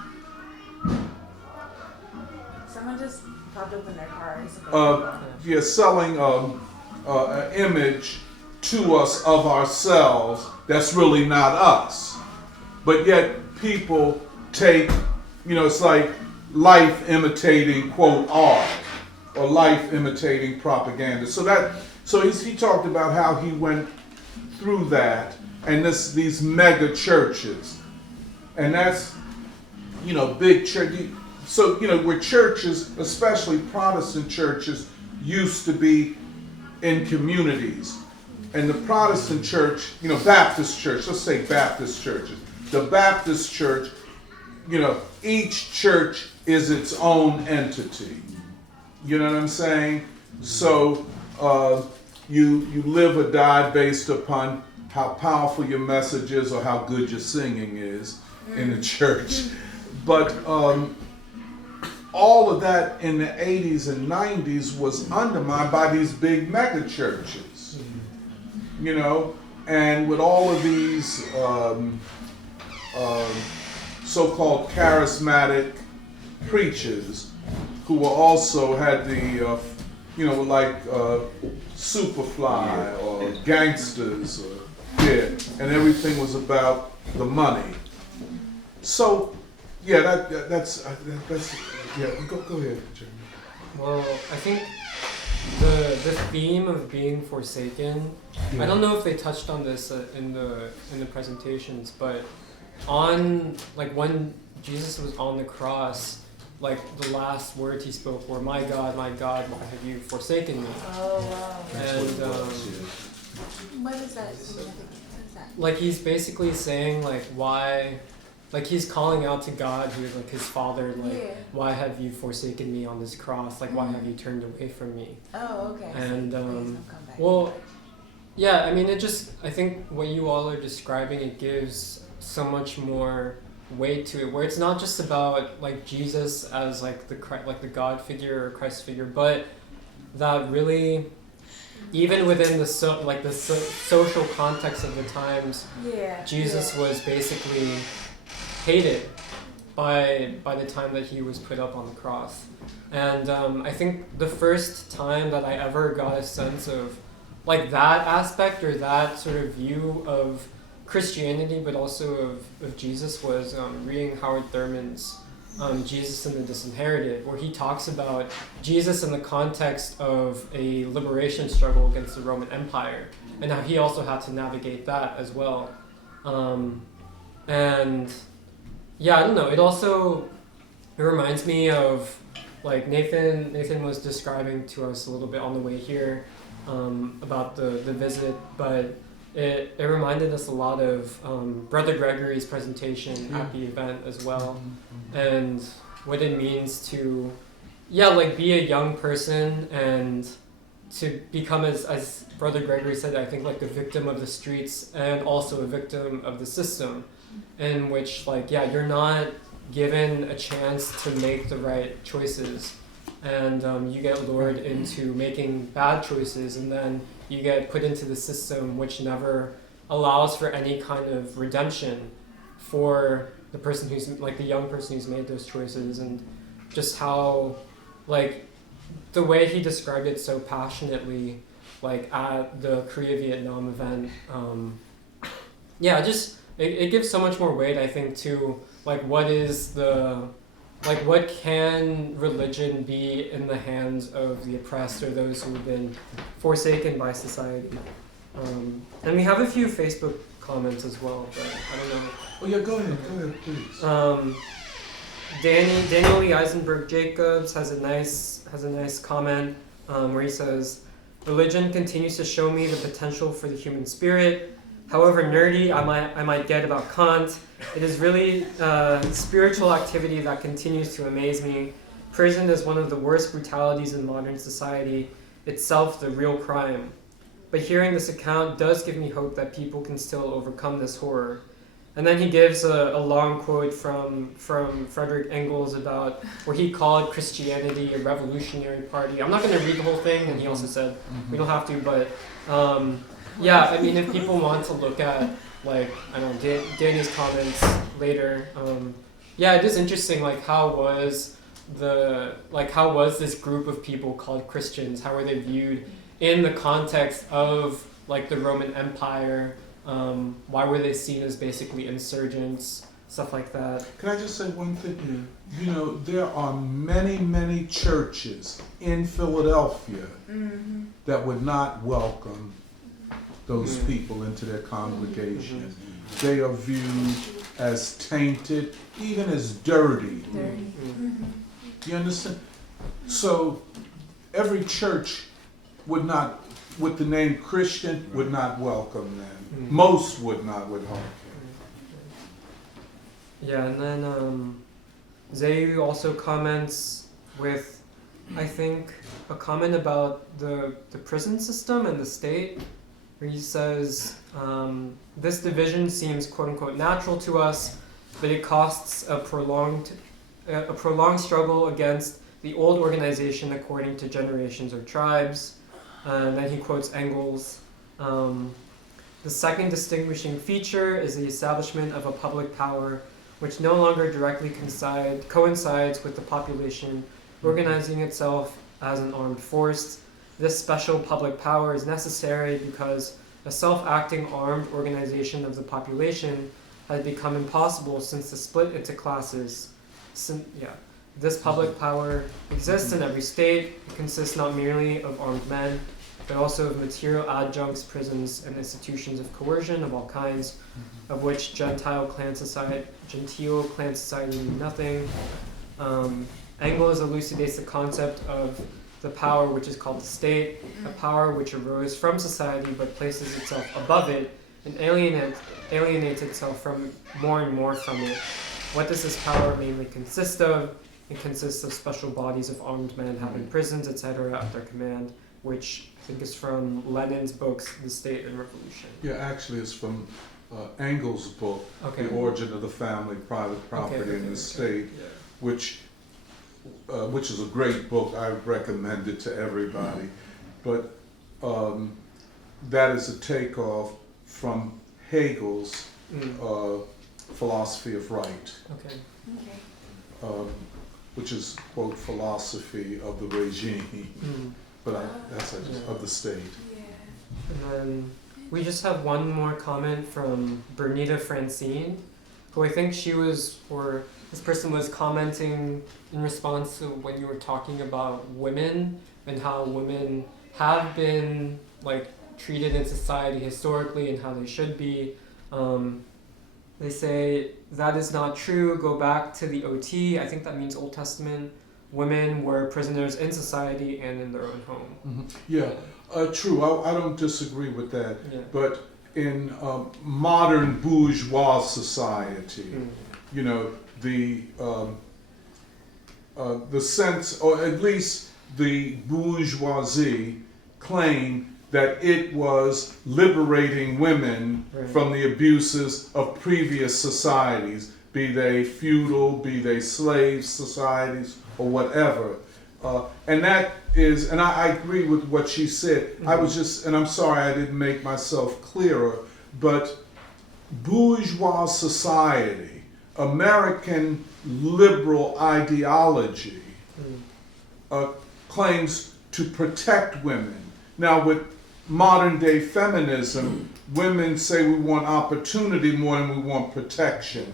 Someone just popped up in their car. Selling an image to us of ourselves that's really not us. But yet people take, it's like life imitating, quote, art, or life imitating propaganda. So he talked about how he went through that, and these mega churches, and that's big church. So where churches, especially Protestant churches, used to be in communities, and the Protestant church, Baptist church, let's say Baptist churches, the Baptist church, each church is its own entity. You know what I'm saying? So. You live or die based upon how powerful your message is or how good your singing is in the church. But all of that in the 80s and 90s was undermined by these big mega churches. And with all of these so-called charismatic preachers who also had the Superfly or gangsters, and everything was about the money. So, that's go ahead, Jeremy. Well, I think the theme of being forsaken. I don't know if they touched on this in the presentations, but on like when Jesus was on the cross, like the last words he spoke were, my God, why have you forsaken me?" Oh wow. And What is that? What is that? like he's basically saying like why, like he's calling out to God, who is like his father, like Yeah. why have you forsaken me on this cross? Like why have you turned away from me? Oh, okay. And Please don't come back. well, yeah, I mean, I think what you all are describing, it gives so much more weight to it, where it's not just about like Jesus as like the God figure or Christ figure, but that really, even within the social context of the times, Yeah. Jesus was basically hated by the time that he was put up on the cross. And I think the first time that I ever got a sense of like that aspect or that sort of view of Christianity, but also of Jesus, was reading Howard Thurman's Jesus and the Disinherited, where he talks about Jesus in the context of a liberation struggle against the Roman Empire, and how he also had to navigate that as well. And yeah, I don't know, it reminds me of like Nathan was describing to us a little bit on the way here about the visit, but it reminded us a lot of Brother Gregory's presentation at the event as well, and what it means to, like be a young person and to become, as Brother Gregory said, I think like a victim of the streets and also a victim of the system, in which like, you're not given a chance to make the right choices, and you get lured into making bad choices, and then you get put into the system which never allows for any kind of redemption for the person who's like the young person who's made those choices. And just how like the way he described it so passionately, like at the Korea Vietnam event, it gives so much more weight, I think, to like what can religion be in the hands of the oppressed or those who have been forsaken by society. And we have a few Facebook comments as well, but I don't know. Oh yeah, go ahead, please. Daniel Lee Eisenberg Jacobs has a nice comment where he says, "Religion continues to show me the potential for the human spirit. However nerdy I might get about Kant, it is really spiritual activity that continues to amaze me. Prison is one of the worst brutalities in modern society, itself the real crime. But hearing this account does give me hope that people can still overcome this horror." And then he gives a long quote from Frederick Engels about where he called Christianity a revolutionary party. I'm not going to read the whole thing, and he also said we don't have to, but I mean, if people want to look at like, I don't know, Danny's comments later, it is interesting, like how was this group of people called Christians, how were they viewed in the context of like the Roman Empire? Why were they seen as basically insurgents, stuff like that? Can I just say one thing? You know, there are many churches in Philadelphia that would not welcome those people into their congregation. They are viewed as tainted, even as dirty. You understand? So every church would not, with the name Christian, would not welcome them. Most would not, would hope. Yeah, and then Zayu also comments with, I think, a comment about the prison system and the state, where he says, "This division seems quote-unquote natural to us, but it costs a prolonged struggle against the old organization according to generations or tribes." And then he quotes Engels. "The second distinguishing feature is the establishment of a public power which no longer directly coincides with the population organizing itself as an armed force. This special public power is necessary because a self-acting armed organization of the population has become impossible since the split into classes. This public power exists in every state. It consists not merely of armed men, but also of material adjuncts, prisons, and institutions of coercion of all kinds, of which gentile clan society knew nothing. Engels elucidates the concept of the power which is called the state, a power which arose from society but places itself above it and alienates itself from more and more from it. What does this power mainly consist of? It consists of special bodies of armed men having prisons, etc. at their command, which I think is from Lenin's books, The State and Revolution. Yeah, actually it's from Engels' book, Okay. The Origin of the Family, Private Property and the State, which is a great book. I recommend it to everybody. But that is a takeoff from Hegel's philosophy of right, which is, quote, philosophy of the regime, but that's of the state. And then we just have one more comment from Bernita Francine, who I think this person was commenting in response to when you were talking about women and how women have been treated in society historically and how they should be. They say that is not true. Go back to the OT. I think that means Old Testament. Women were prisoners in society and in their own home. Yeah, true. I don't disagree with that. Yeah. But in modern bourgeois society, you know, the sense, or at least the bourgeoisie, claim that it was liberating women from the abuses of previous societies, be they feudal, be they slave societies, or whatever. And that is, and I agree with what she said. I was just, and I'm sorry I didn't make myself clearer, but bourgeois society, American liberal ideology, claims to protect women. Now with modern day feminism, women say we want opportunity more than we want protection.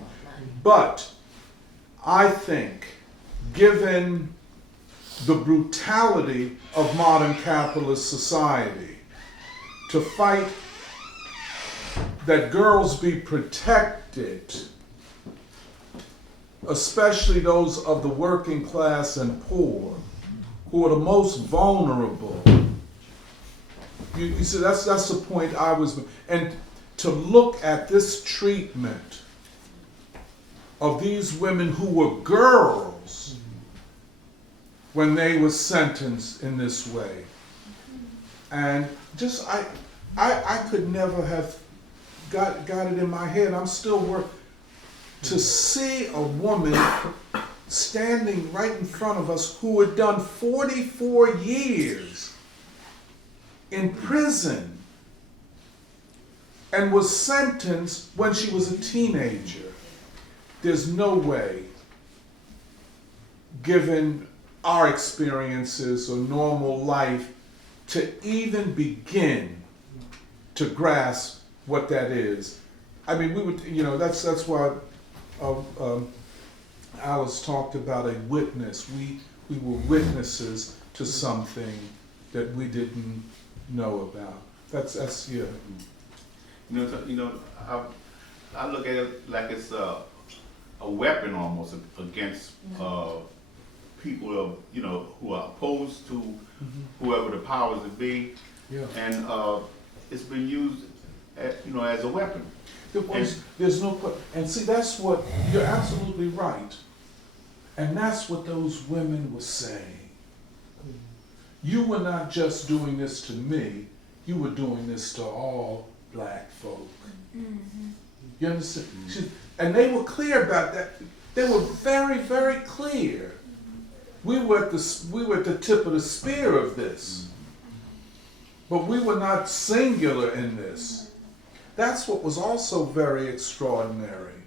But I think, given the brutality of modern capitalist society, to fight that girls be protected, especially those of the working class and poor, who are the most vulnerable. You see, that's the point I was, and to look at this treatment of these women who were girls when they were sentenced in this way, and just I could never have got it in my head. I'm still to see a woman standing right in front of us who had done 44 years in prison and was sentenced when she was a teenager. There's no way, given our experiences or normal life, to even begin to grasp what that is. I mean, we would, that's why Alice talked about a witness. We were witnesses to something that we didn't know about. That's yeah. I look at it like it's a weapon almost against people of who are opposed to whoever the powers that be, and it's been used as a weapon. There's no question. And see, that's what you're absolutely right, and that's what those women were saying. You were not just doing this to me, you were doing this to all black folk. You understand? And they were clear about that. They were very, very clear. We were at the tip of the spear of this, but we were not singular in this. That's what was also very extraordinary,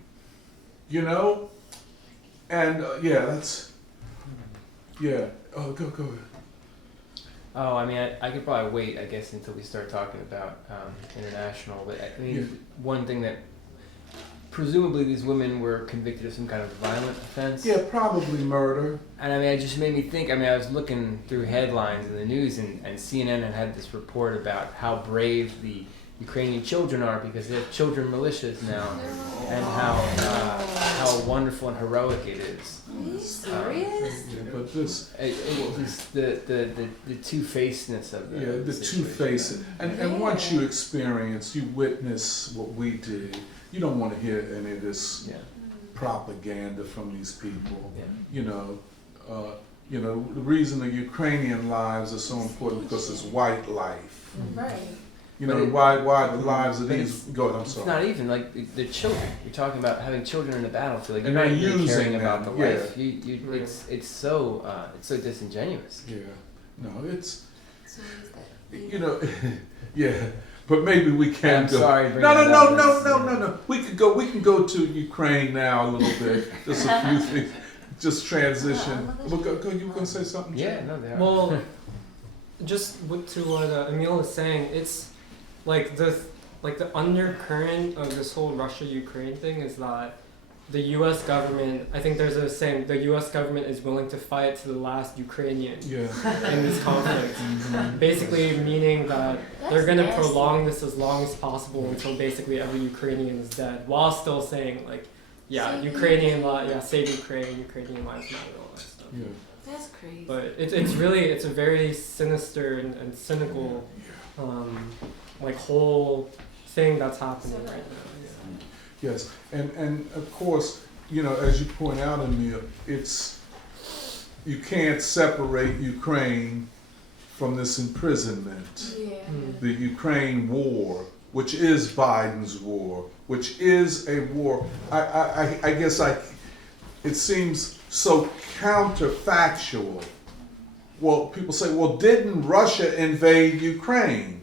And Oh, go ahead. Oh, I mean, I could probably wait, I guess, until we start talking about international. But I mean, one thing that presumably these women were convicted of some kind of violent offense. Yeah, probably murder. And I mean, it just made me think. I mean, I was looking through headlines in the news, and CNN had this report about how brave the Ukrainian children are because they have children militias now, and how wonderful and heroic it is. Are you serious? But this, Just the two-facedness of the the situation. two-faced, and once you experience, you witness what we did, you don't want to hear any of this propaganda from these people. Yeah. The reason the Ukrainian lives are so important because it's white life. Right. Why the lives of these? Go ahead, I'm It's sorry. not even like the children. You're talking about having children in the battlefield. Like And you're not they're really using caring about the them, life. It's so disingenuous. Yeah. No, it's yeah. But maybe we can I'm go. sorry. No. We can go to Ukraine now a little bit. Just a few things. Just transition. But you gonna say something? Yeah, no, they are. Well, just to what Emil is saying, it's like the undercurrent of this whole Russia-Ukraine thing is that the U.S. government, I think there's a saying, the U.S. government is willing to fight to the last Ukrainian in this conflict. Basically meaning that they're going to prolong this as long as possible until basically every Ukrainian is dead, while still saying like, save Ukrainian lives matter, all that stuff. Yeah. That's crazy. But it's a very sinister and cynical whole thing that's happening right now. Yes, and of course, as you point out, Emil, you can't separate Ukraine from this imprisonment. Yeah. The Ukraine war, which is Biden's war, which is a war. I guess it seems so counterfactual. Well, people say, well, didn't Russia invade Ukraine?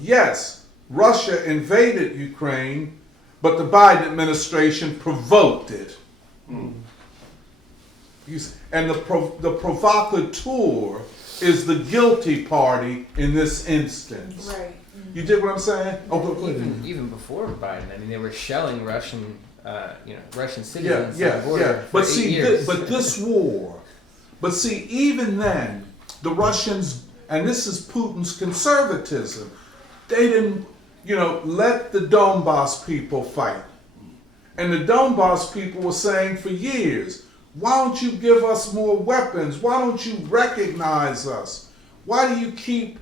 Yes, Russia invaded Ukraine, but the Biden administration provoked it. And the provocateur is the guilty party in this instance. Right. You dig what I'm saying? Oh, go ahead. Even before Biden, I mean, they were shelling Russian citizens on the border for But 8 see, years. this war. But see, even then, the Russians, and this is Putin's conservatism, they didn't, let the Donbass people fight. And the Donbass people were saying for years, why don't you give us more weapons? Why don't you recognize us? Why do you keep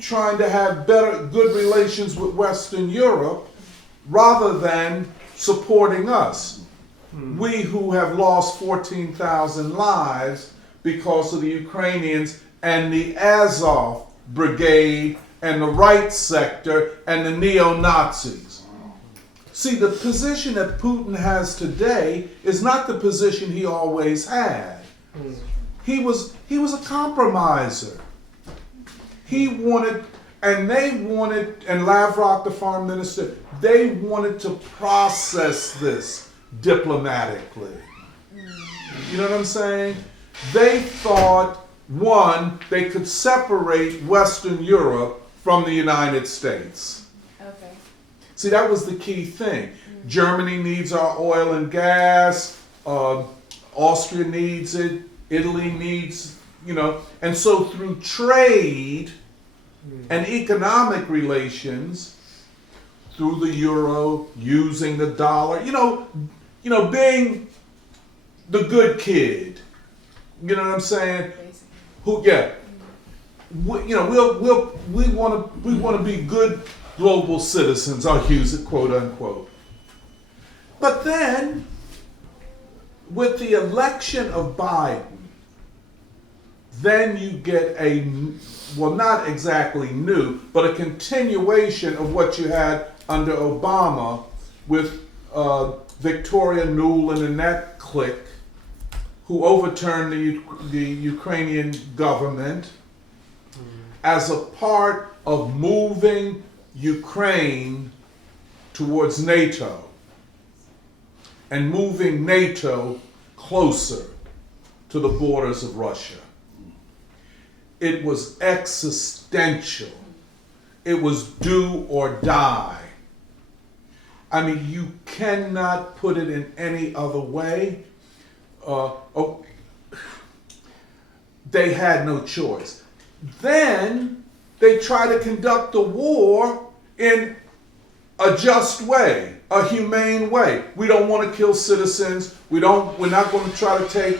trying to have good relations with Western Europe rather than supporting us? We who have lost 14,000 lives because of the Ukrainians and the Azov Brigade and the right sector and the neo-Nazis. See, the position that Putin has today is not the position he always had. He was a compromiser. He wanted, and Lavrov, the foreign minister, they wanted to process this diplomatically. You know what I'm saying? They thought, one, they could separate Western Europe from the United States. Okay. See, that was the key thing. Germany needs our oil and gas. Austria needs it. Italy needs, And so through trade and economic relations, through the euro, using the dollar, being the good kid. You know what I'm saying? We want to be good global citizens. I'll use it, quote unquote. But then, with the election of Biden, then you get not exactly new, but a continuation of what you had under Obama with Victoria Nuland and that clique, who overturned the Ukrainian government as a part of moving Ukraine towards NATO and moving NATO closer to the borders of Russia. It was existential. It was do or die. I mean, you cannot put it in any other way. They had no choice. Then they try to conduct the war in a just way, a humane way. We don't want to kill citizens. We're not going to try to take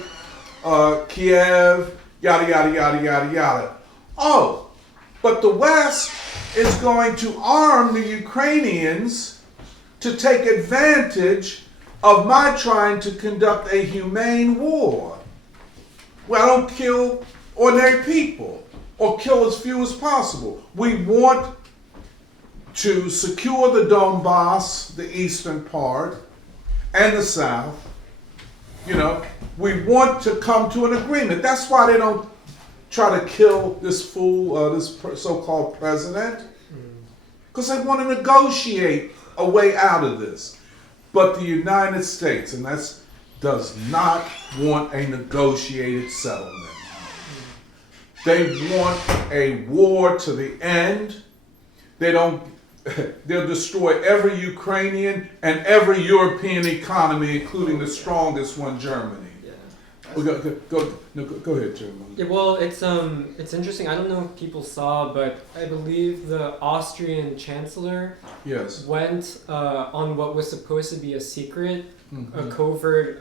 Kiev, yada, yada, yada, yada, yada. Oh, but the West is going to arm the Ukrainians to take advantage of my trying to conduct a humane war. Well, I don't kill ordinary people or kill as few as possible. We want to secure the Donbass, the eastern part, and the south. You know, we want to come to an agreement. That's why they don't try to kill this fool, this so-called president, because they want to negotiate a way out of this. But the United States, and that's does not want a negotiated settlement. They want a war to the end. They'll destroy every Ukrainian and every European economy, including the strongest one, Germany. Go ahead, Jim. Yeah, well, it's interesting. I don't know if people saw, but I believe the Austrian chancellor went on what was supposed to be a secret, a covert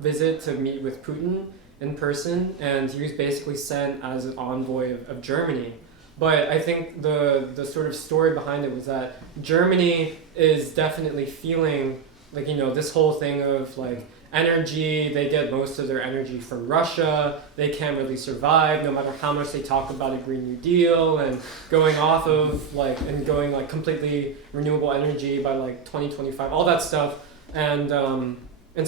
visit to meet with Putin in person, and he was basically sent as an envoy of Germany. But I think the sort of story behind it was that Germany is definitely feeling like, you know, this whole thing of like energy, they get most of their energy from Russia, they can't really survive no matter how much they talk about a Green New Deal and going off of like, and going like completely renewable energy by like 2025, all that stuff. And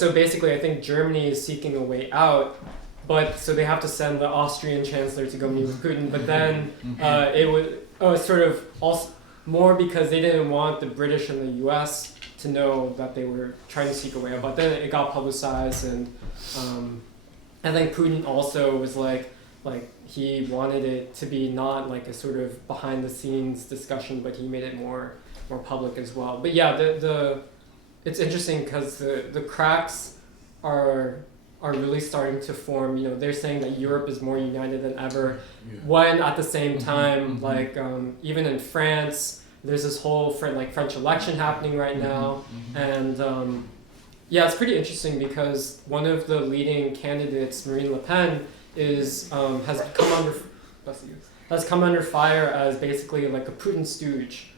so basically I think Germany is seeking a way out, but so they have to send the Austrian chancellor to go meet with Putin, but then it was sort of also more because they didn't want the British and the US to know that they were trying to seek a way out, but then it got publicized, and I think Putin also was like he wanted it to be not like a sort of behind the scenes discussion, but he made it more public as well. But yeah, it's interesting because the cracks are really starting to form. You know, they're saying that Europe is more united than ever, when at the same time, like even in France, there's this whole French election happening right now, and it's pretty interesting because one of the leading candidates, Marine Le Pen, has come under fire as basically like a Putin stooge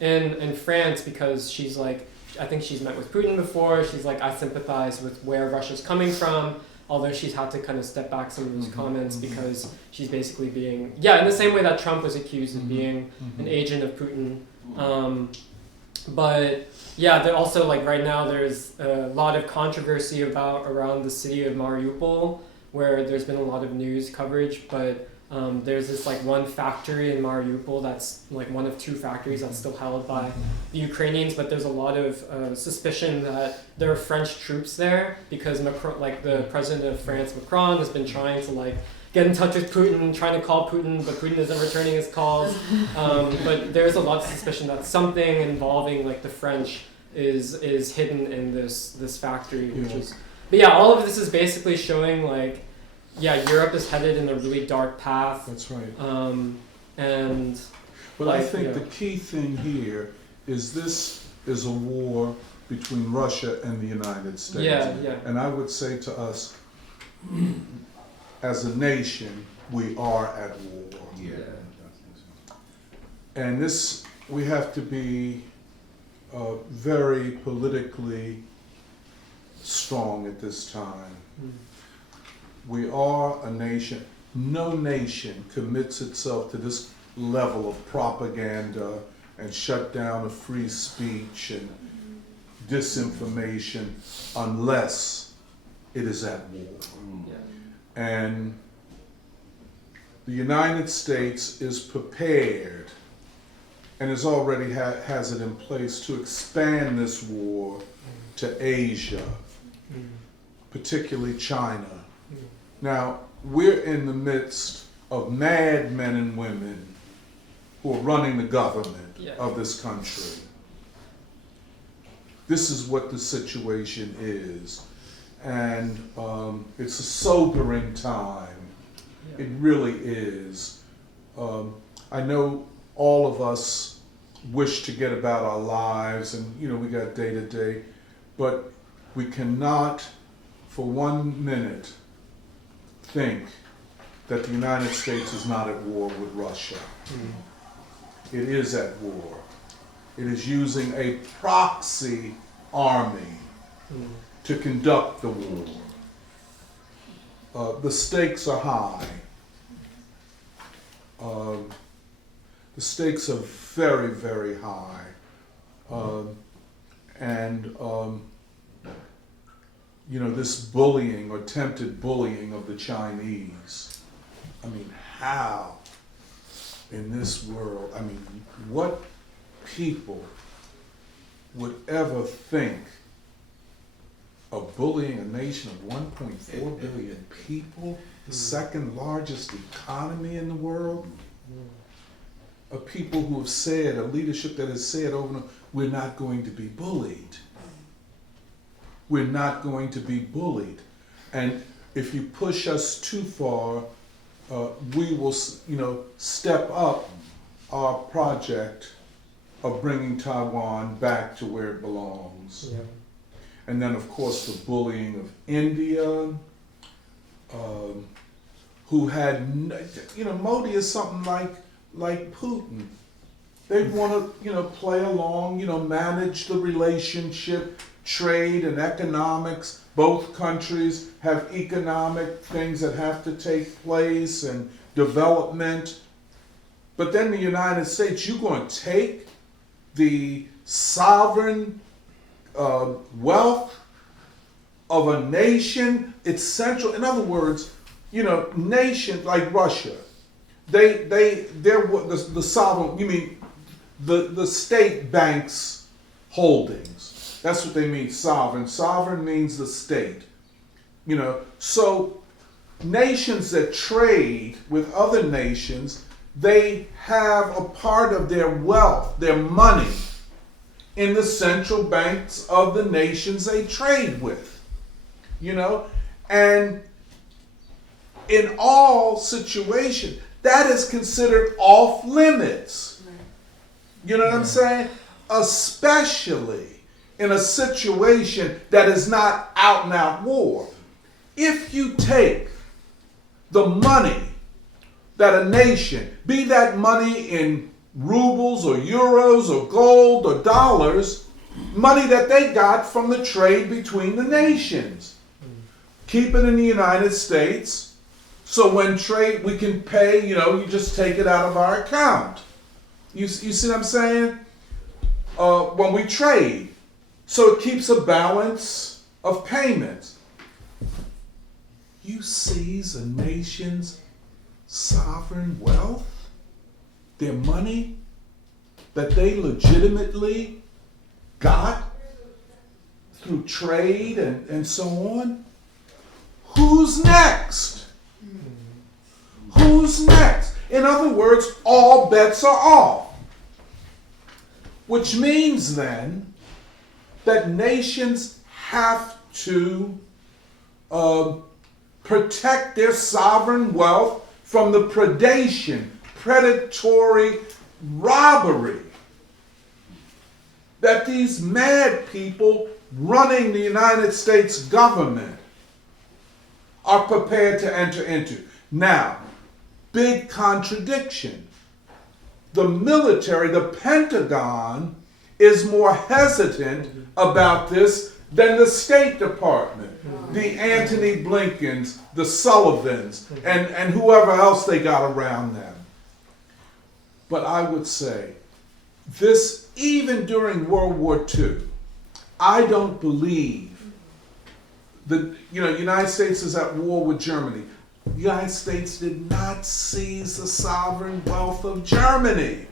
in France, because she's like, I think she's met with Putin before. She's like, I sympathize with where Russia's coming from, although she's had to kind of step back some of those comments because she's basically being, in the same way that Trump was accused of being an agent of Putin. But there also, like right now, there's a lot of controversy around the city of Mariupol, where there's been a lot of news coverage, but there's this like one factory in Mariupol that's like one of two factories that's still held by the Ukrainians, but there's a lot of suspicion that there are French troops there because Macron, like the president of France, Macron, has been trying to like get in touch with Putin, trying to call Putin, but Putin isn't returning his calls. But there's a lot of suspicion that something involving like the French is hidden in this factory, which is. But all of this is basically showing like, Europe is headed in a really dark path. That's right. But I think the key thing here is this is a war between Russia and the United States. And I would say to us, as a nation, we are at war. And this, we have to be very politically strong at this time. We are a nation. No nation commits itself to this level of propaganda and shut down of free speech and disinformation unless it is at war. And the United States is prepared and is already has it in place to expand this war to Asia, particularly China. Now, we're in the midst of mad men and women who are running the government of this country. this is what the situation is. And it's a sobering time. It really is. I know all of us wish to get about our lives, and we got day to day, but we cannot for 1 minute think that the United States is not at war with Russia. It is at war. It is using a proxy army to conduct the war. The stakes are high. The stakes are very, very high. This bullying or attempted bullying of the Chinese. I mean, how in this world, what people would ever think of bullying a nation of 1.4 billion people, the second largest economy in the world? Of people who have said, a leadership that has said over and over, we're not going to be bullied. We're not going to be bullied. And if you push us too far, we will, step up our project of bringing Taiwan back to where it belongs. Yeah. And then, of course, the bullying of India, who had, Modi is something like Putin. They want to, play along, manage the relationship, trade and economics. Both countries have economic things that have to take place and development. But then the United States, you're going to take the sovereign wealth of a nation, its central, in other words, nations like Russia, they're the sovereign, you mean the state banks holdings. That's what they mean, sovereign. Sovereign means the state. So nations that trade with other nations, they have a part of their wealth, their money, in the central banks of the nations they trade with. And in all situations, that is considered off limits. You know what I'm saying? Especially in a situation that is not out and out war. If you take the money that a nation, be that money in rubles or euros or gold or dollars, money that they got from the trade between the nations, keep it in the United States, so when trade, we can pay, you just take it out of our account. You see what I'm saying? When we trade. So it keeps a balance of payments. You seize a nation's sovereign wealth, their money that they legitimately got through trade and so on. Who's next? Who's next? In other words, all bets are off. Which means then that nations have to protect their sovereign wealth from the predatory robbery that these mad people running the United States government are prepared to enter into. Now, big contradiction. The military, the Pentagon, is more hesitant about this than the State Department, the Antony Blinkens, the Sullivans, and whoever else they got around them. But I would say, this, even during World War II, I don't believe the United States is at war with Germany. The United States did not seize the sovereign wealth of Germany.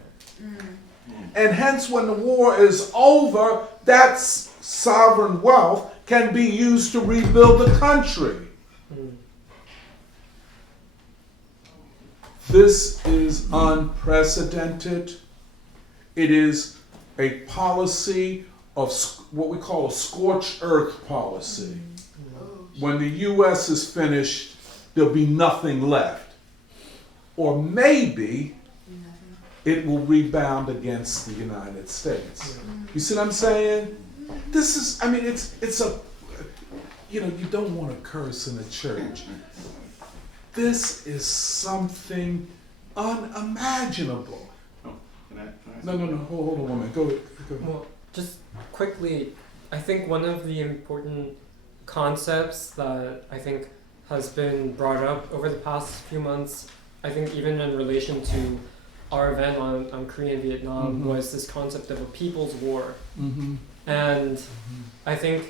And hence, when the war is over, that sovereign wealth can be used to rebuild the country. This is unprecedented. It is a policy of what we call a scorched earth policy. When the U.S. is finished, there'll be nothing left. Or maybe it will rebound against the United States. You see what I'm saying? This is, I mean, it's a, you know, you don't want to curse in a church. This is something unimaginable. No, hold on a moment. Go ahead. Well, just quickly, I think one of the important concepts that I think has been brought up over the past few months, I think even in relation to our event on Korea and Vietnam, was this concept of a people's war. And I think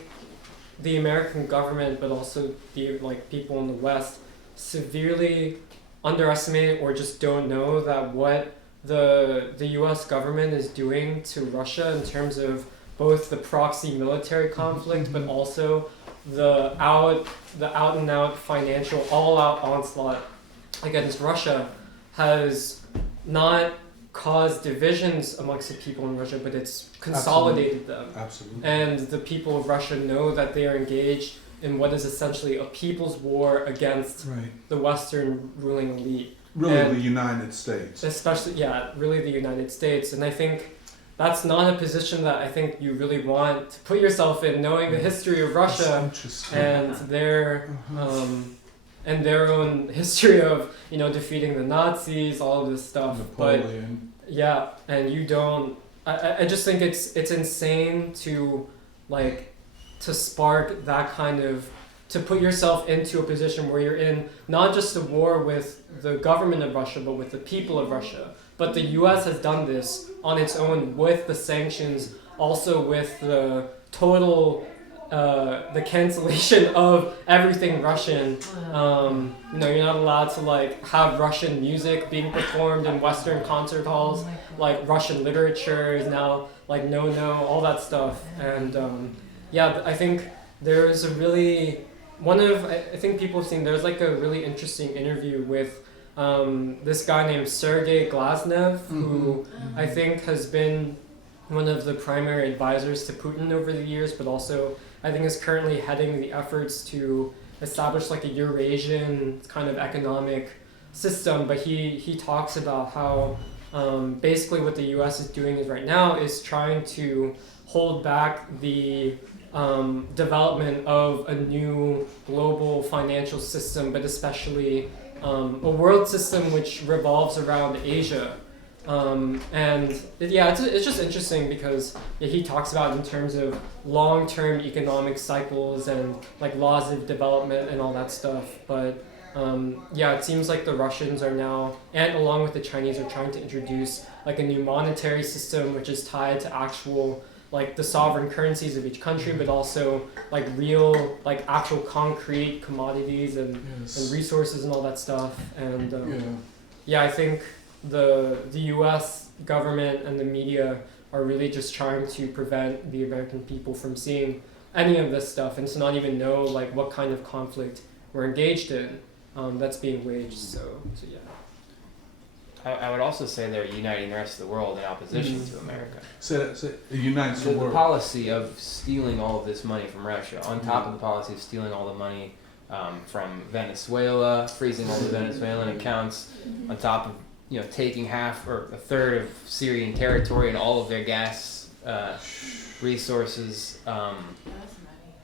the American government, but also the people in the West, severely underestimate or just don't know that what the U.S. government is doing to Russia in terms of both the proxy military conflict, but also the out and out financial all out onslaught against Russia has not caused divisions amongst the people in Russia, but it's consolidated them. Absolutely. And the people of Russia know that they are engaged in what is essentially a people's war against the Western ruling elite. Really, the United States. Especially, really the United States. And I think that's not a position that I think you really want to put yourself in, knowing the history of Russia and their own history of, you know, defeating the Nazis, all of this stuff. Napoleon. But and you don't. I just think it's insane to spark that kind of, to put yourself into a position where you're in not just a war with the government of Russia, but with the people of Russia. But the U.S. has done this on its own with the sanctions, also with the total, the cancellation of everything Russian. You know, you're not allowed to have Russian music being performed in Western concert halls. Russian literature is now no, all that stuff. And I think there's a really, I think people have seen, there's a really interesting interview with this guy named Sergei Glaznev, who I think has been one of the primary advisors to Putin over the years, but also I think is currently heading the efforts to establish a Eurasian kind of economic system. But he talks about how basically what the U.S. is doing right now is trying to hold back the development of a new global financial system, but especially a world system which revolves around Asia. It's just interesting because he talks about in terms of long-term economic cycles and laws of development and all that stuff. But it seems like the Russians are now, and along with the Chinese, are trying to introduce a new monetary system which is tied to actual the sovereign currencies of each country, but also real actual concrete commodities and resources and all that stuff. And I think the U.S. government and the media are really just trying to prevent the American people from seeing any of this stuff and to not even know what kind of conflict we're engaged in that's being waged. So yeah. I would also say they're uniting the rest of the world in opposition to America. So it unites the world. The policy of stealing all of this money from Russia, on top of the policy of stealing all the money from Venezuela, freezing all the Venezuelan accounts, on top of taking half or a third of Syrian territory and all of their gas resources. I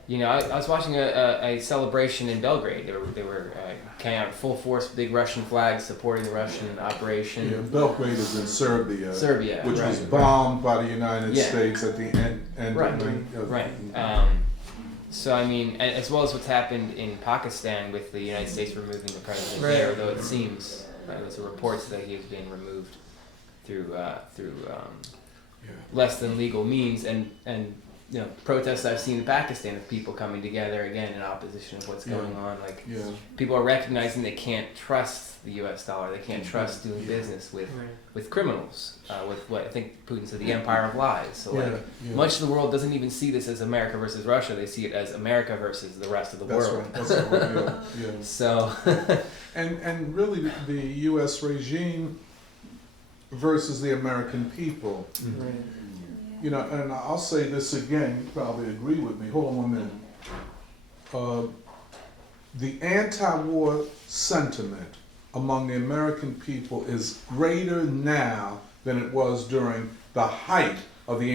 was watching a celebration in Belgrade. They were carrying out full force, big Russian flags supporting the Russian operation. Yeah, Belgrade is in Serbia. Serbia, which was bombed by the United States at the end. So I mean, as well as what's happened in Pakistan with the United States removing the president there, though it seems there's reports that he is being removed through less than legal means, and protests I've seen in Pakistan of people coming together again in opposition of what's going on. People are recognizing they can't trust the U.S. dollar. They can't trust doing business with criminals. With what I think Putin said, the empire of lies. So much of the world doesn't even see this as America versus Russia. They see it as America versus the rest of the world. Right. That's right. So, and really the U.S. regime versus the American people. You know, and I'll say this again, you probably agree with me, hold on 1 minute. The anti-war sentiment among the American people is greater now than it was during the height of the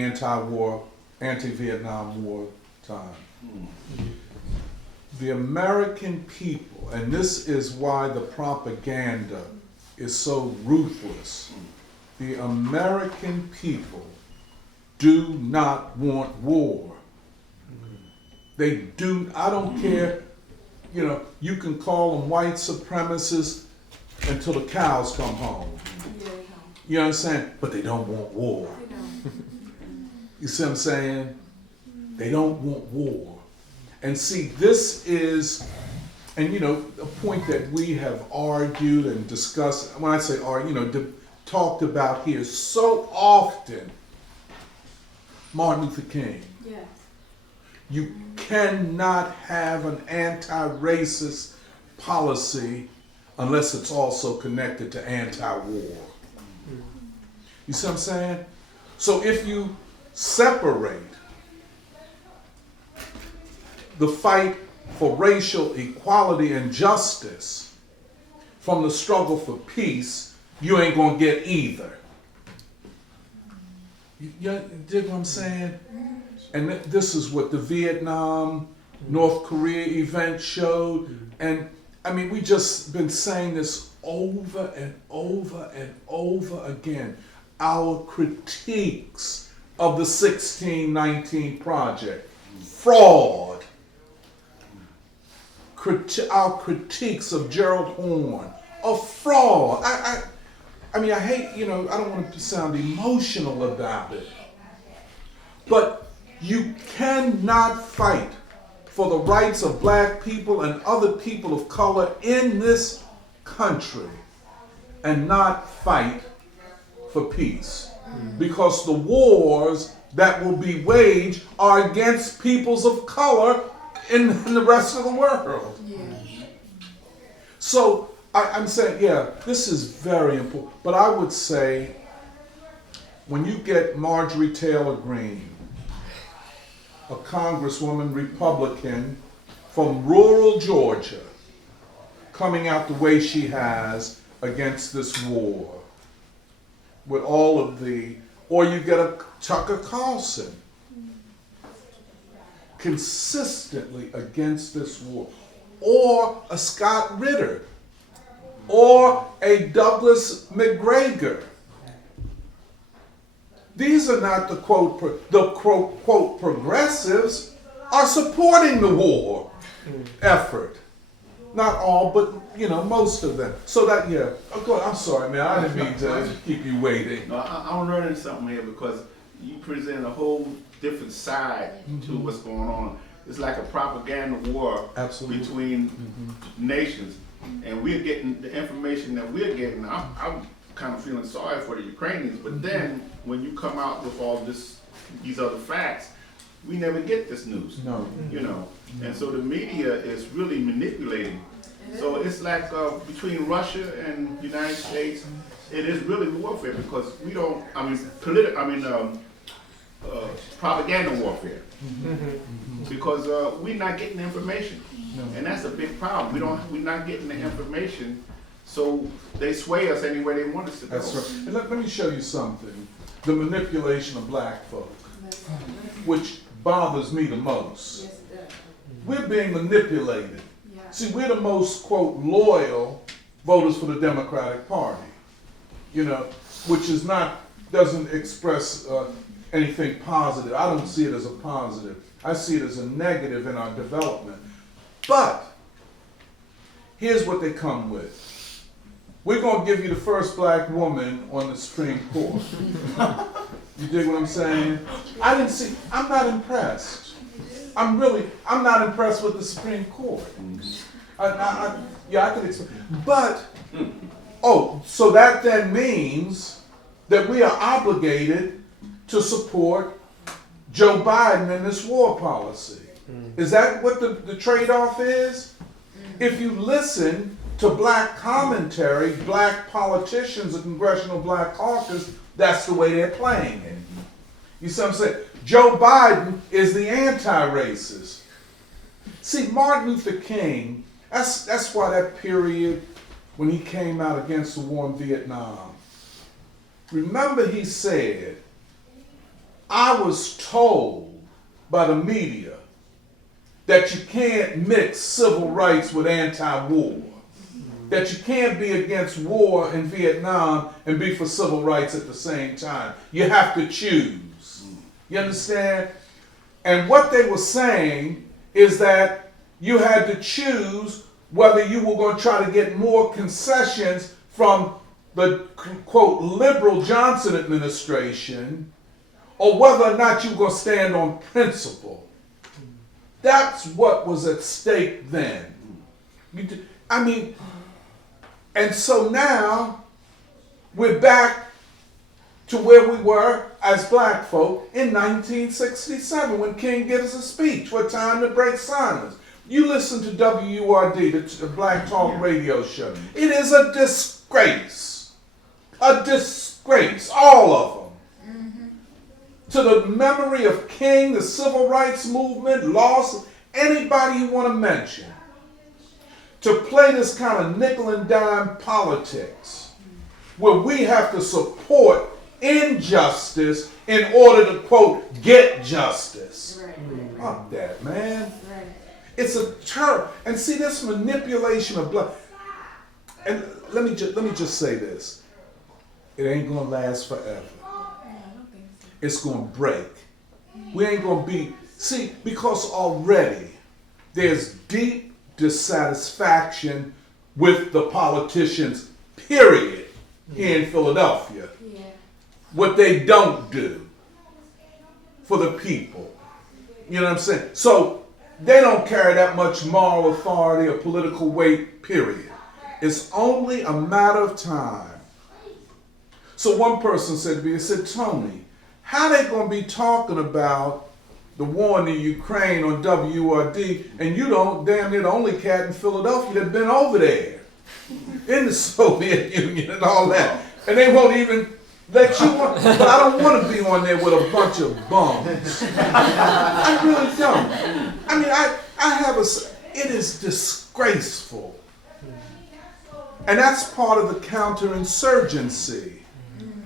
anti-Vietnam War time. The American people, and this is why the propaganda is so ruthless, the American people do not want war. They do, I don't care, you know, you can call them white supremacists until the cows come home. You know what I'm saying? But they don't want war. You see what I'm saying? They don't want war. And see, this is, and you know, a point that we have argued and discussed, when I say argue, you know, talked about here so often, Martin Luther King. Yes. You cannot have an anti-racist policy unless it's also connected to anti-war. You see what I'm saying? So if you separate the fight for racial equality and justice from the struggle for peace, you ain't gonna get either. You dig what I'm saying? And this is what the Vietnam, North Korea event showed. And I mean, we just been saying this over and over and over again. Our critiques of the 1619 Project, fraud. Our critiques of Gerald Horne, a fraud. I mean, I hate, you know, I don't want to sound emotional about it, but you cannot fight for the rights of black people and other people of color in this country and not fight for peace. Because the wars that will be waged are against peoples of color in the rest of the world. So I'm saying, yeah, this is very important. But I would say, when you get Marjorie Taylor Greene, a congresswoman Republican from rural Georgia, coming out the way she has against this war, with all of the, or you get a Tucker Carlson, consistently against this war, or a Scott Ritter, or a Douglas McGregor. These are not the quote progressives are supporting the war effort. Not all, but you know, most of them. So that, yeah. Oh, go ahead. I'm sorry, man. I didn't mean to keep you waiting. No, I'm learning something here because you present a whole different side to what's going on. It's like a propaganda war between nations, and we're getting the information that we're getting. I'm kind of feeling sorry for the Ukrainians, but then when you come out with all these other facts, we never get this news. No, you know, and so the media is really manipulating. So it's like between Russia and the United States, it is really warfare because we don't. I mean, propaganda warfare. Because we're not getting the information, and that's a big problem. We're not getting the information, so they sway us anywhere they want us to go. That's right. And let me show you something. The manipulation of black folk, which bothers me the most. We're being manipulated. See, we're the most, quote, loyal voters for the Democratic Party, you know, which is not, doesn't express anything positive. I don't see it as a positive. I see it as a negative in our development. But here's what they come with. We're going to give you the first black woman on the Supreme Court. You dig what I'm saying? I'm not impressed. I'm not impressed with the Supreme Court. I can explain. But, so that then means that we are obligated to support Joe Biden and this war policy. Is that what the trade-off is? If you listen to black commentary, black politicians, the Congressional Black Caucus, that's the way they're playing it. You see what I'm saying? Joe Biden is the anti-racist. See, Martin Luther King, that's why that period when he came out against the war in Vietnam, remember he said, I was told by the media that you can't mix civil rights with anti-war. That you can't be against war in Vietnam and be for civil rights at the same time. You have to choose. You understand? And what they were saying is that you had to choose whether you were going to try to get more concessions from the, quote, liberal Johnson administration, or whether or not you were going to stand on principle. That's what was at stake then. I mean, and so now we're back to where we were as black folk in 1967 when King gives a speech, What Time to Break Silence. You listen to WURD, the Black Talk radio show. It is a disgrace. A disgrace, all of them. To the memory of King, the civil rights movement, loss, anybody you want to mention. To play this kind of nickel and dime politics where we have to support injustice in order to, quote, get justice. Fuck that, man. It's a terror. And see, this manipulation of blood. And let me just say this. It ain't going to last forever. It's going to break. We ain't going to be... See, because already there's deep dissatisfaction with the politicians, period, here in Philadelphia. Yeah. What they don't do for the people. You know what I'm saying? So they don't carry that much moral authority or political weight, period. It's only a matter of time. So one person said to me, he said, Tony, how they going to be talking about the war in the Ukraine on WRD, and you don't, damn near the only cat in Philadelphia that's been over there in the Soviet Union and all that. And they won't even let you on. But I don't want to be on there with a bunch of bums. I really don't. I mean, I have it is disgraceful. And that's part of the counterinsurgency.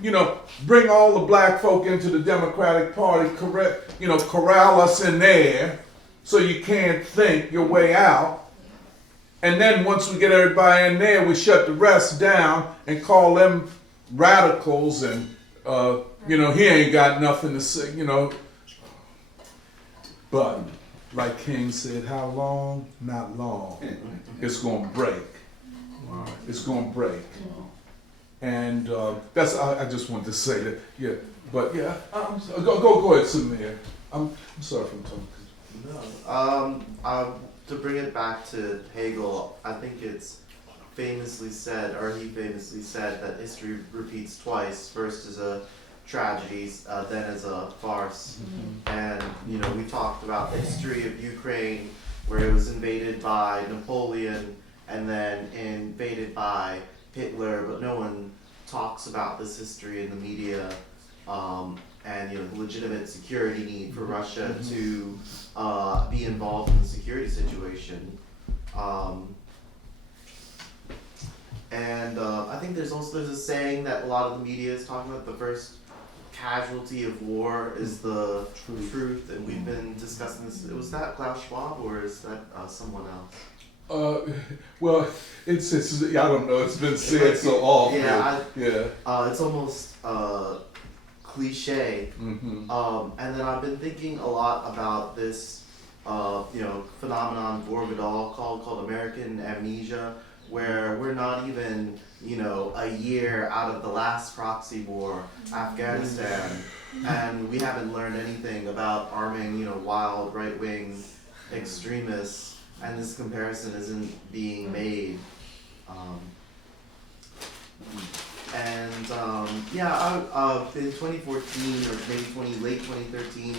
You know, bring all the black folk into the Democratic Party, corral us in there so you can't think your way out. And then once we get everybody in there, we shut the rest down and call them radicals and, he ain't got nothing to say, But, like King said, how long? Not long. It's going to break. It's going to break. And that's I just wanted to say that, yeah. But yeah, go ahead, Samir. I'm sorry for talking. No. To bring it back to Hegel, I think it's famously said, or he famously said, that history repeats twice. First as a tragedy, then as a farce. And we talked about the history of Ukraine, where it was invaded by Napoleon and then invaded by Hitler, but no one talks about this history in the media, and the legitimate security need for Russia to be involved in the security situation. And I think there's a saying that a lot of the media is talking about: the first casualty of war is the truth, and we've been discussing this. Was that Klaus Schwab or is that someone else? Well, it's I don't know. It's been said so often. It's almost cliche. And then I've been thinking a lot about this, phenomenon Borgadol called American amnesia, where we're not even a year out of the last proxy war, Afghanistan, and we haven't learned anything about arming wild right-wing extremists. And this comparison isn't being made. In 2014 or maybe late 2013,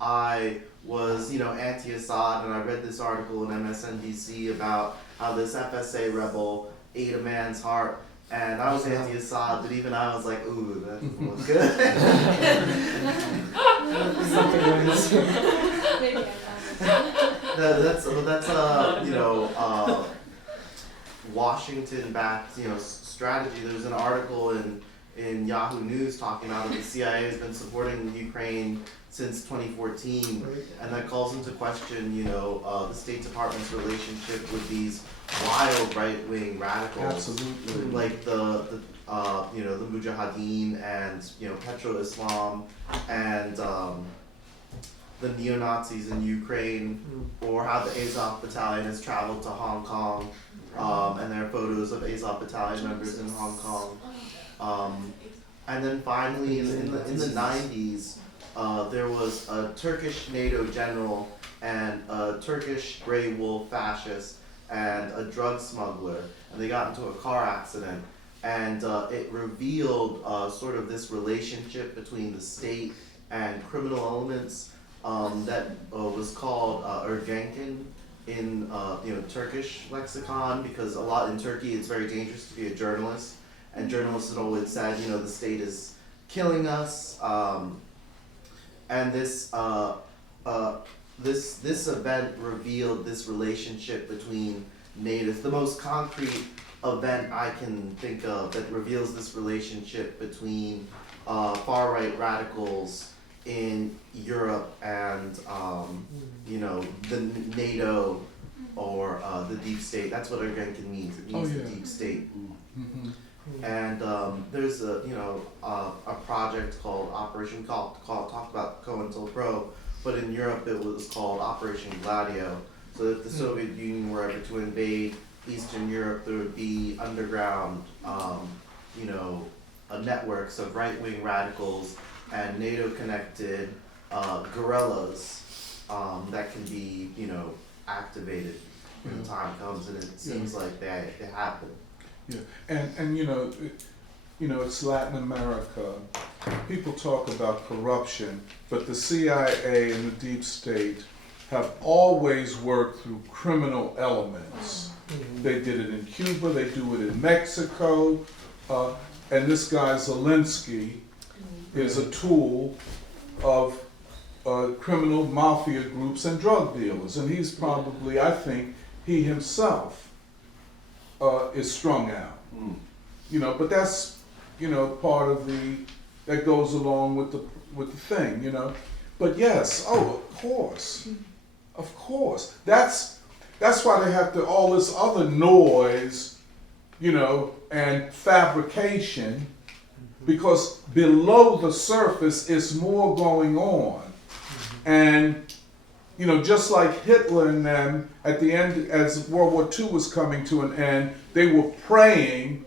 I was anti-Assad, and I read this article in MSNBC about how this FSA rebel ate a man's heart And I was anti-Assad, but even I was like, ooh, that doesn't look good. Something else. Maybe I'm That's Washington-backed, strategy. There's an article in Yahoo News talking about how the CIA has been supporting Ukraine since 2014, and that calls into question, the State Department's relationship with these wild right-wing radicals, Absolutely. like the Mujahideen and Petro-Islam and the neo-Nazis in Ukraine, or how the Azov Battalion has traveled to Hong Kong, and there are photos of Azov Battalion members in Hong Kong. And then finally, in the 90s, there was a Turkish NATO general and a Turkish Grey Wolf fascist and a drug smuggler, and they got into a car accident, and it revealed sort of this relationship between the state and criminal elements that was called Ergenken in Turkish lexicon, because a lot in Turkey it's very dangerous to be a journalist, and journalists had always said the state is killing us, and this event revealed this relationship between natives. The most concrete event I can think of that reveals this relationship between far-right radicals in Europe and the NATO or the deep state. That's what Ergenken means. It means the deep state. Mm-hmm. And there's a project called Operation talked about Cointelpro, but in Europe it was called Operation Gladio. So if the Soviet Union were ever to invade Eastern Europe, there would be underground, networks of right-wing radicals and NATO-connected guerrillas that can be, activated when the time comes, and it seems like they happen. Yeah, and it's Latin America. People talk about corruption, but the CIA and the deep state have always worked through criminal elements. They did it in Cuba, they do it in Mexico, and this guy Zelensky is a tool of criminal mafia groups and drug dealers, and he's probably, I think, he himself is strung out. But that's part of that goes along with the thing, But yes, of course. That's why they have all this other noise, and fabrication, because below the surface is more going on. And just like Hitler and them, at the end, as World War II was coming to an end, they were praying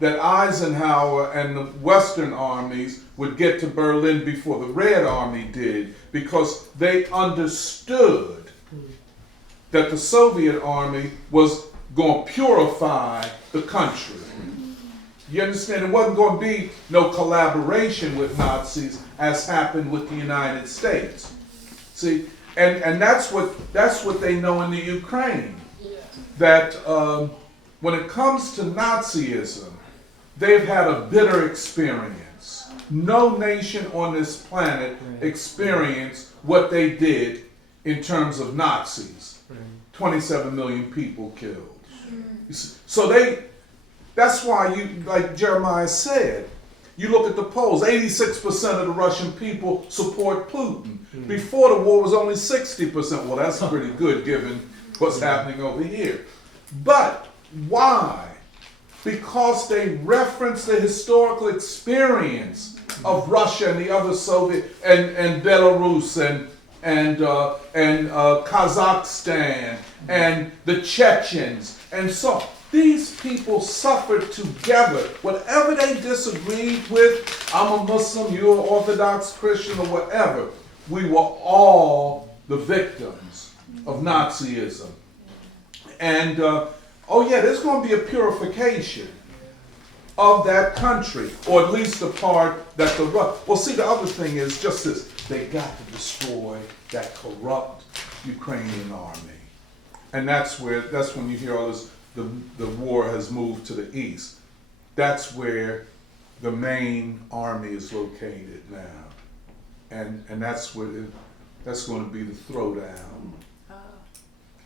that Eisenhower and the Western armies would get to Berlin before the Red Army did, because they understood that the Soviet army was going to purify the country. You understand? It wasn't going to be no collaboration with Nazis as happened with the United States. See, and that's what they know in the Ukraine. That when it comes to Nazism, they've had a bitter experience. No nation on this planet experienced what they did in terms of Nazis. 27 million people killed. So that's why like Jeremiah said, you look at the polls, 86% of the Russian people support Putin. Before the war was only 60%. Well, that's pretty good given what's happening over here. But why? Because they reference the historical experience of Russia and the other Soviet and Belarus and Kazakhstan and the Chechens and so these people suffered together. Whatever they disagreed with, I'm a Muslim, you're an Orthodox Christian or whatever, we were all the victims of Nazism. And there's going to be a purification of that country, or at least the part that well, see, the other thing is just this: they got to destroy that corrupt Ukrainian army, and that's when you hear all this. The war has moved to the east. that's where the main army is located now, and that's that's going to be the throwdown.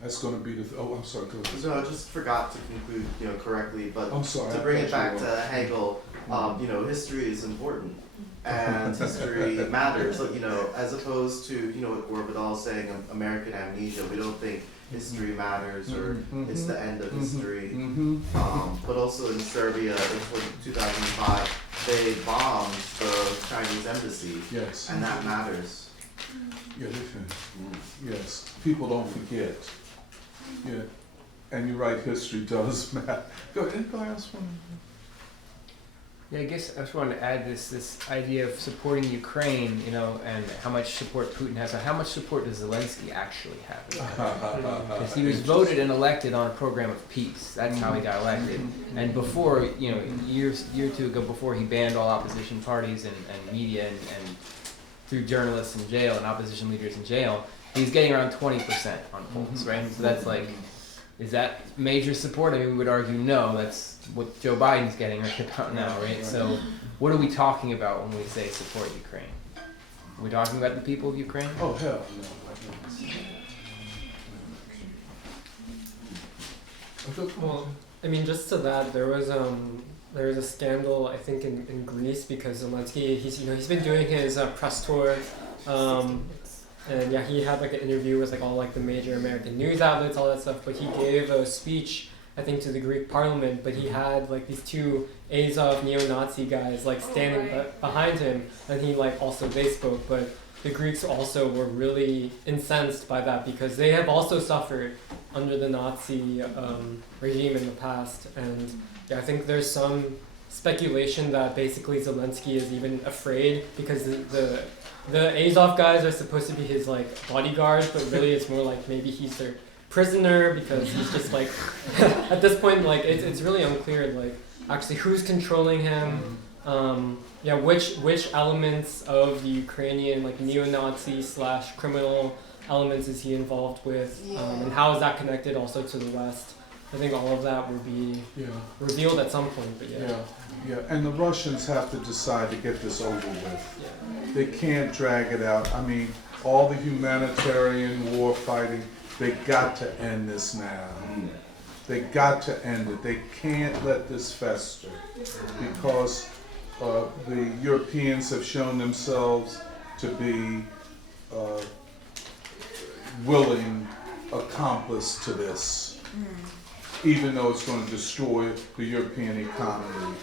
That's going to be the. I'm sorry. Go ahead. So I just forgot to conclude, correctly, but I'm sorry, to I bring it thought you back to Hegel, history is important, and history matters. So, as opposed to what Orbital is saying, American amnesia. We don't think history matters or it's the end of history. But also in Serbia in 2005, they bombed the Chinese embassy. Yes. And that matters. Yeah, yes. People don't forget. Yeah, and you're right. History does matter. Go. Anybody else want to? Yeah, I guess I just wanted to add this idea of supporting Ukraine, and how much support Putin has. How much support does Zelensky actually have? Because he was voted and elected on a program of peace. That's how he got elected. And before, a year or two ago, before he banned all opposition parties and media and threw journalists in jail and opposition leaders in jail, he's getting around 20% on polls, right? So that's like, is that major support? I mean, we would argue no. That's what Joe Biden's getting right about now, right? So what are we talking about when we say support Ukraine? Are we talking about the people of Ukraine? Oh, hell no. Well, I mean, just to that, there was a scandal, I think, in Greece because Zelensky, he's been doing his press tour, and yeah, he had like an interview with like all like the major American news outlets, all that stuff. But he gave a speech, I think, to the Greek parliament. But he had like these two Azov neo-Nazi guys like standing behind him, and he like also they spoke. But the Greeks also were really incensed by that because they have also suffered under the Nazi regime in the past. And yeah, I think there's some speculation that basically Zelensky is even afraid because the Azov guys are supposed to be his like bodyguards, but really it's more like maybe he's their prisoner because he's just like at this point like it's really unclear like actually who's controlling him. Which elements of the Ukrainian like neo-Nazi / criminal elements is he involved with, and how is that connected also to the West? I think all of that will be revealed at some point, but Yeah, and the Russians have to decide to get this over with. They can't drag it out. I mean, all the humanitarian war fighting, they got to end this now. They got to end it. They can't let this fester because the Europeans have shown themselves to be willing accomplice to this, even though it's going to destroy the European economy.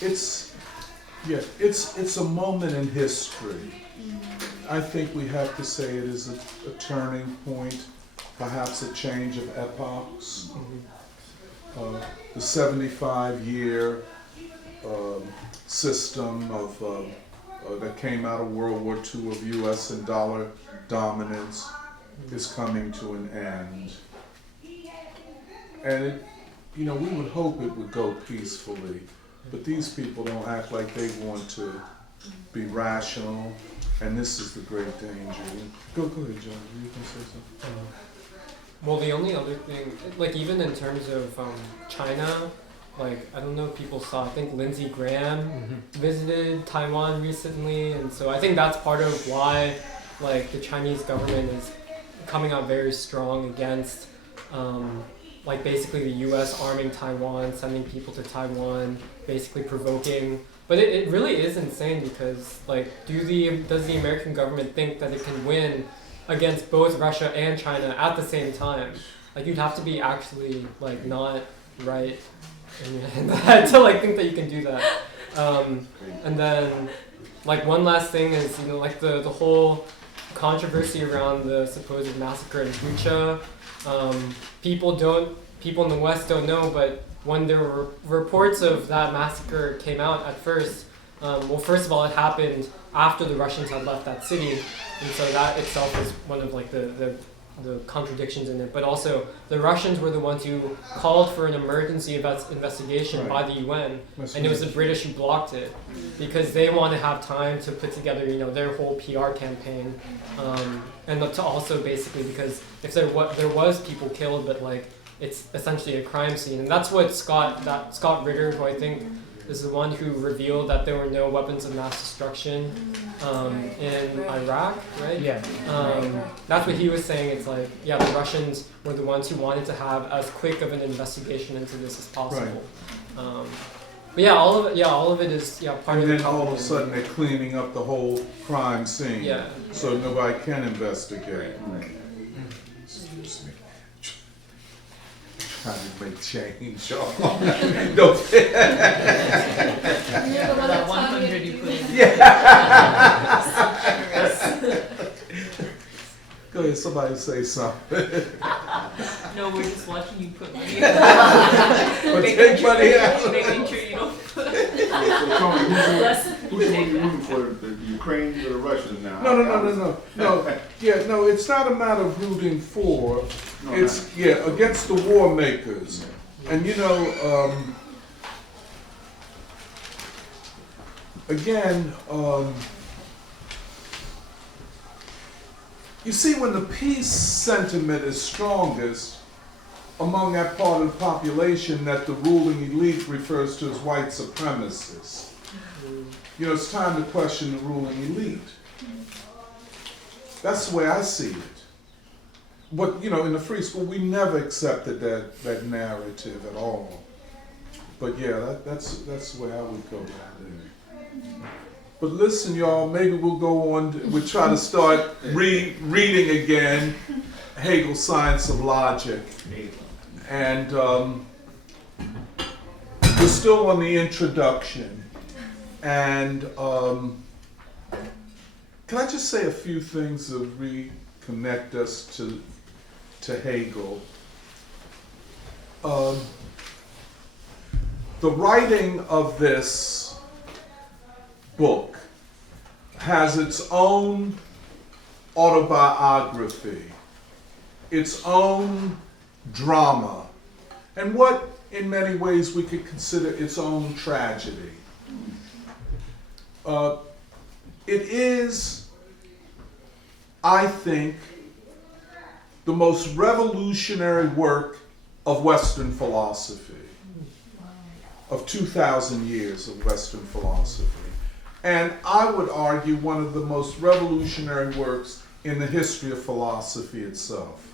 It's a moment in history. I think we have to say it is a turning point, perhaps a change of epochs. The 75-year system of that came out of World War II of U.S. and dollar dominance is coming to an end. And we would hope it would go peacefully, but these people don't act like they want to be rational, and this is the great danger. Go ahead, John. You can say something. Well, the only other thing, like even in terms of China, like I don't know if people saw, I think Lindsey Graham visited Taiwan recently, and so I think that's part of why like the Chinese government is coming out very strong against like basically the US arming Taiwan, sending people to Taiwan, basically provoking. But it really is insane because like does the American government think that it can win against both Russia and China at the same time? Like you'd have to be actually like not right in the head to like think that you can do that. And then like one last thing is like the whole controversy around the supposed massacre in Bucha. People in the West don't know, but when there were reports of that massacre came out at first, first of all, it happened after the Russians had left that city, and so that itself is one of like the contradictions in it. But also, the Russians were the ones who called for an emergency investigation by the UN, and it was the British who blocked it because they want to have time to put together, their whole PR campaign, and to also basically because if there was people killed, but like it's essentially a crime scene, and that's what Scott Ritter, who I think is the one who revealed that there were no weapons of mass destruction in Iraq, right? Yeah. That's what he was saying. It's like, yeah, the Russians were the ones who wanted to have as quick of an investigation into this as possible. But yeah, all of it is part And of then the all of a sudden they're cleaning up the whole crime scene. Yeah. So nobody can investigate. Excuse me. Trying to make change. Don't. That 100 you put in. Go ahead, somebody say something. No, we're just watching you put money in. But take money out. Making sure you don't put. So Tony, who's you rooting for? The Ukrainians or the Russians now? No. Yeah, no, it's not a matter of rooting for. No, It's against the war makers. And again, you see, when the peace sentiment is strongest among that part of the population that the ruling elite refers to as white supremacists, it's time to question the ruling elite. That's the way I see it. But, in the free school, we never accepted that narrative at all. But yeah, that's the way I would go down there. But listen, y'all, maybe we'll go on, we'll try to start reading again Hegel's Science of Logic. And we're still on the introduction. And can I just say a few things to reconnect us to Hegel? The writing of this book has its own autobiography, its own drama, and what in many ways we could consider its own tragedy. It is, I think, the most revolutionary work of Western philosophy, of 2,000 years of Western philosophy. And I would argue one of the most revolutionary works in the history of philosophy itself.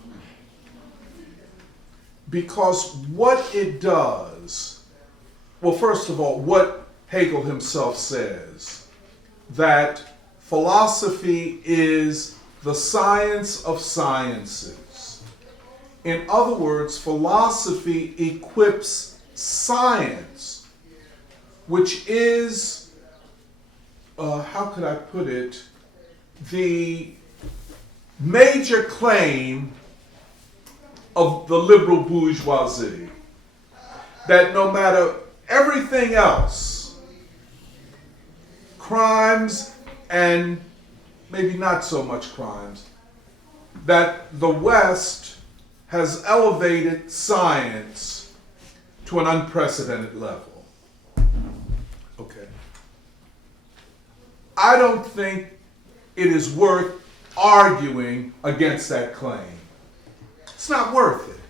Because what it does, well, first of all, what Hegel himself says, that philosophy is the science of sciences. In other words, philosophy equips science, which is, how could I put it, the major claim of the liberal bourgeoisie, that no matter everything else, crimes and maybe not so much crimes, that the West has elevated science to an unprecedented level. Okay. I don't think it is worth arguing against that claim. It's not worth it.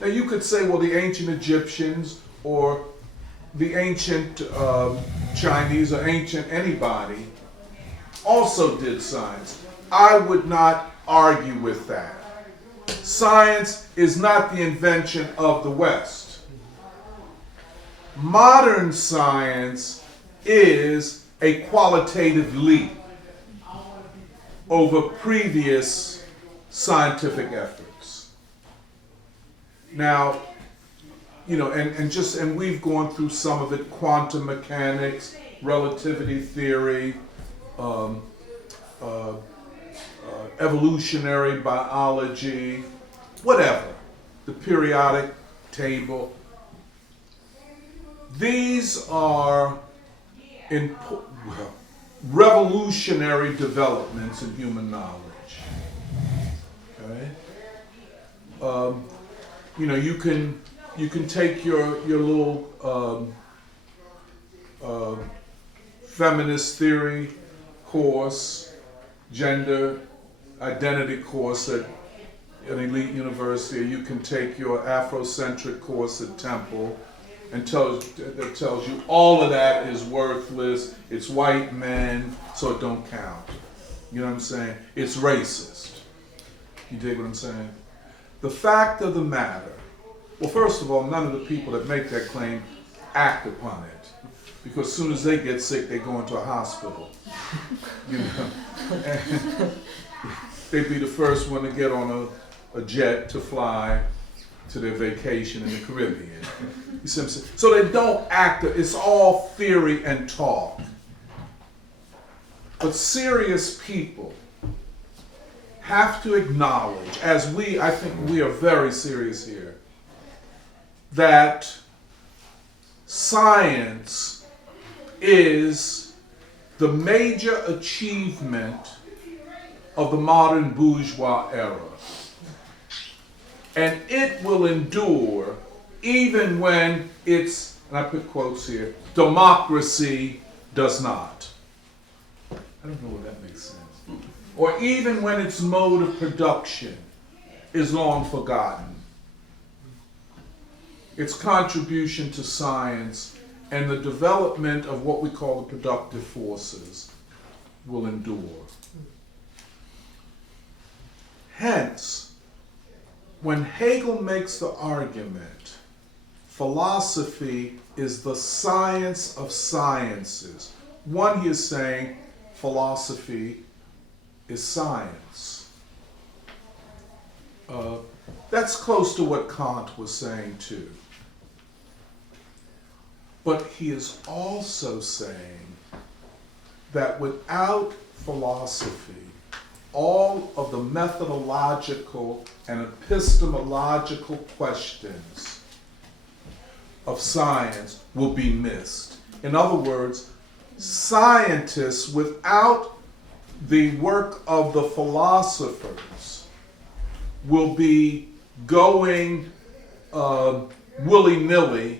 Now you could say, well, the ancient Egyptians or the ancient Chinese or ancient anybody also did science. I would not argue with that. Science is not the invention of the West. Modern science is a qualitative leap over previous scientific efforts. Now, and we've gone through some of it: quantum mechanics, relativity theory, evolutionary biology, whatever, the periodic table. These are revolutionary developments in human knowledge. Okay? You can take your little feminist theory course, gender identity course at an elite university, or you can take your Afrocentric course at Temple, and that tells you all of that is worthless, it's white men, so it don't count. You know what I'm saying? It's racist. You dig what I'm saying? The fact of the matter, well, first of all, none of the people that make that claim act upon it. Because as soon as they get sick, they go into a hospital. You know? And they'd be the first one to get on a jet to fly to their vacation in the Caribbean. You see what I'm saying? So they don't act, it's all theory and talk. But serious people have to acknowledge, as I think we are very serious here, that science is the major achievement of the modern bourgeois era. And it will endure even when its, and I put quotes here, democracy does not. I don't know if that makes sense. Or even when its mode of production is long forgotten. Its contribution to science and the development of what we call the productive forces will endure. Hence, when Hegel makes the argument, philosophy is the science of sciences. One, he is saying philosophy is science. That's close to what Kant was saying too. But he is also saying that without philosophy, all of the methodological and epistemological questions of science will be missed. In other words, scientists, without the work of the philosophers, will be going willy-nilly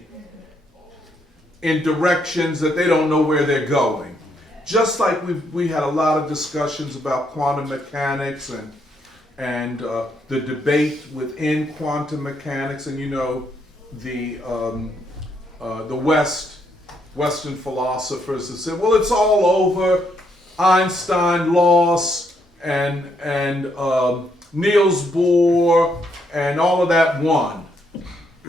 in directions that they don't know where they're going. Just like we had a lot of discussions about quantum mechanics and the debate within quantum mechanics, and you know the Western philosophers have said, well, it's all over. Einstein lost, and Niels Bohr and all of that won.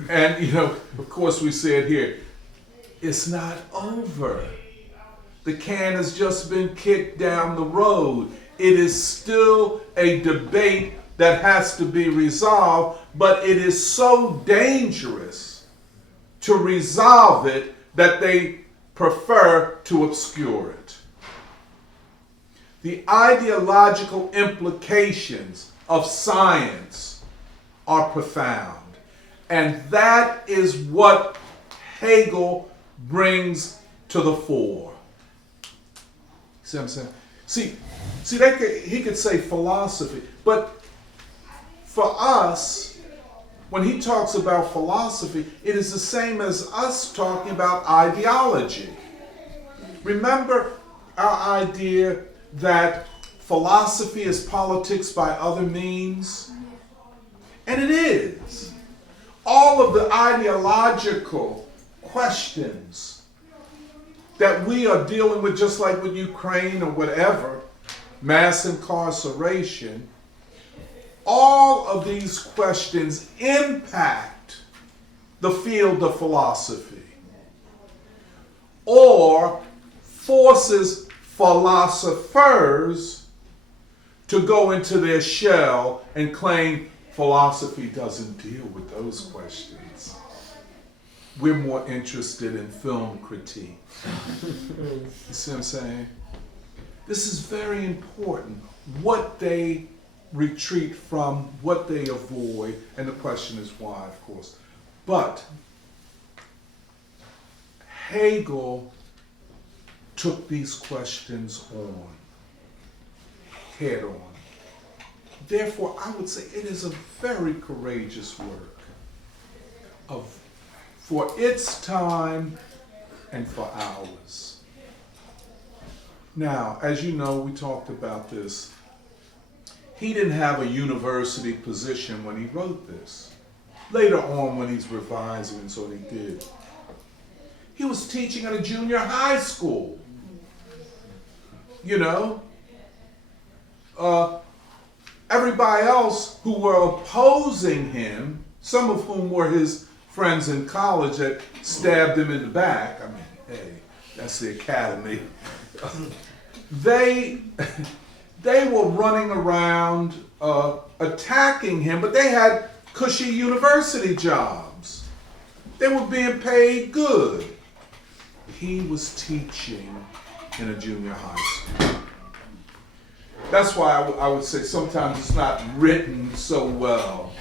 And you know, of course, we said here, it's not over. The can has just been kicked down the road. It is still a debate that has to be resolved, but it is so dangerous to resolve it that they prefer to obscure it. The ideological implications of science are profound, and that is what Hegel brings to the fore. See what I'm saying? See, he could say philosophy, but for us, when he talks about philosophy, it is the same as us talking about ideology. Remember our idea that philosophy is politics by other means? And it is. All of the ideological questions that we are dealing with, just like with Ukraine or whatever, mass incarceration, all of these questions impact the field of philosophy or forces philosophers to go into their shell and claim philosophy doesn't deal with those questions. We're more interested in film critique. You see what I'm saying? This is very important. What they retreat from, what they avoid, and the question is why, of course. But Hegel took these questions on, head on. Therefore, I would say it is a very courageous work for its time and for ours. Now, as you know, we talked about this. he didn't have a university position when he wrote this. Later on when he's revising, and so he did. He was teaching at a junior high school. You know? Everybody else who were opposing him, some of whom were his friends in college that stabbed him in the back. I mean, hey, that's the academy. They were running around attacking him, but they had cushy university jobs. They were being paid good. He was teaching in a junior high school. That's why I would say sometimes it's not written so well.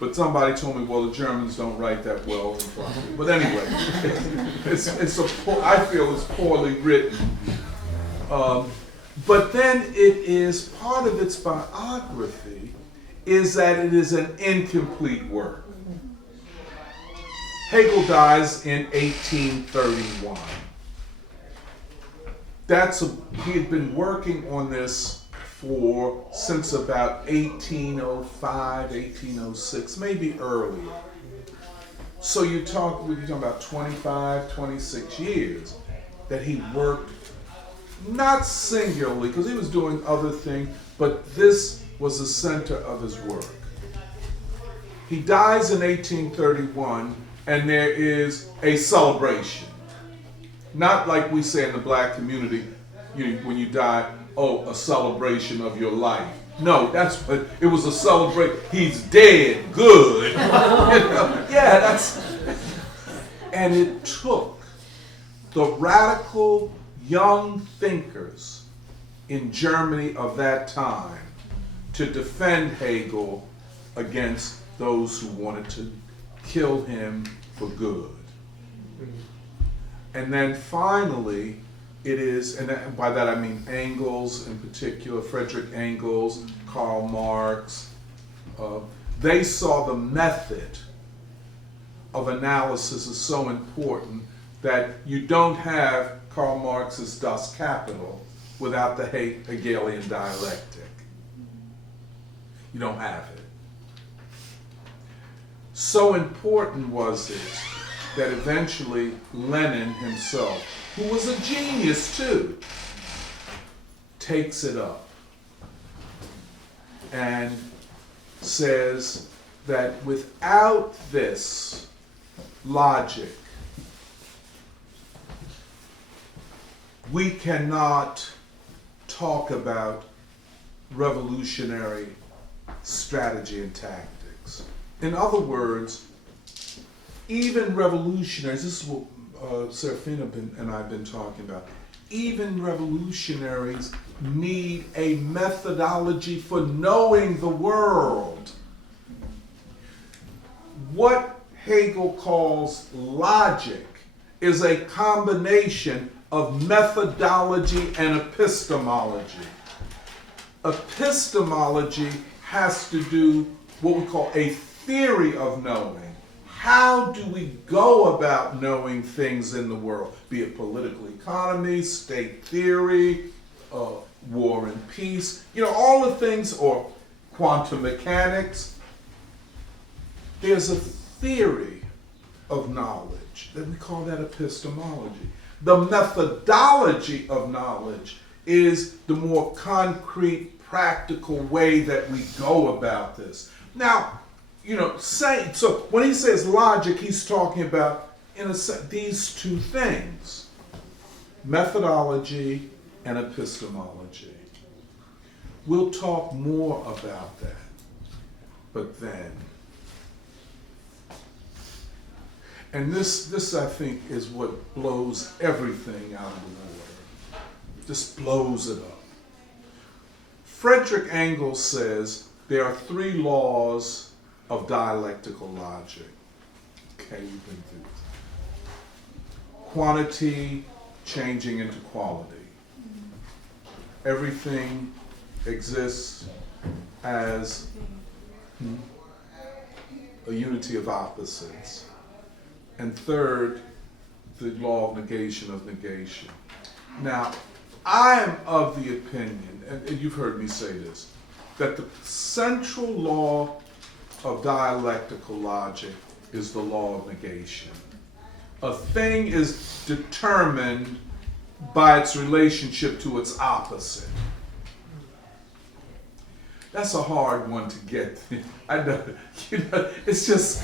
But somebody told me, well, the Germans don't write that well. But anyway, I feel it's poorly written. But then it is, part of its biography is that it is an incomplete work. Hegel dies in 1831. He had been working on this since about 1805, 1806, maybe earlier. So we're talking about 25, 26 years that he worked, not singularly, because he was doing other things, but this was the center of his work. He dies in 1831, and there is a celebration. Not like we say in the black community, when you die, a celebration of your life. No, it was a celebration. He's dead, good. And it took the radical young thinkers in Germany of that time to defend Hegel against those who wanted to kill him for good. And then finally, it is, and by that I mean Engels in particular, Friedrich Engels, Karl Marx, they saw the method of analysis is so important that you don't have Karl Marx's Das Kapital without the Hegelian dialectic. You don't have it. So important was it that eventually Lenin himself, who was a genius too, takes it up and says that without this logic, we cannot talk about revolutionary strategy and tactics. In other words, even revolutionaries, this is what Serafina and I have been talking about, even revolutionaries need a methodology for knowing the world. What Hegel calls logic is a combination of methodology and epistemology. Epistemology has to do what we call a theory of knowing. How do we go about knowing things in the world, be it political economy, state theory, war and peace, all the things, or quantum mechanics. There's a theory of knowledge that we call that epistemology. The methodology of knowledge is the more concrete, practical way that we go about this. Now, so when he says logic, he's talking about, in a sense, these two things, methodology and epistemology. We'll talk more about that, but then, and this I think is what blows everything out of the water, just blows it up. Friedrich Engels says there are 3 laws of dialectical logic. Okay, we've been through this. Quantity changing into quality. Everything exists as a unity of opposites. And third, the law of negation of negation. Now, I am of the opinion, and you've heard me say this, that the central law of dialectical logic is the law of negation. A thing is determined by its relationship to its opposite. That's a hard one to get. I know, it's just,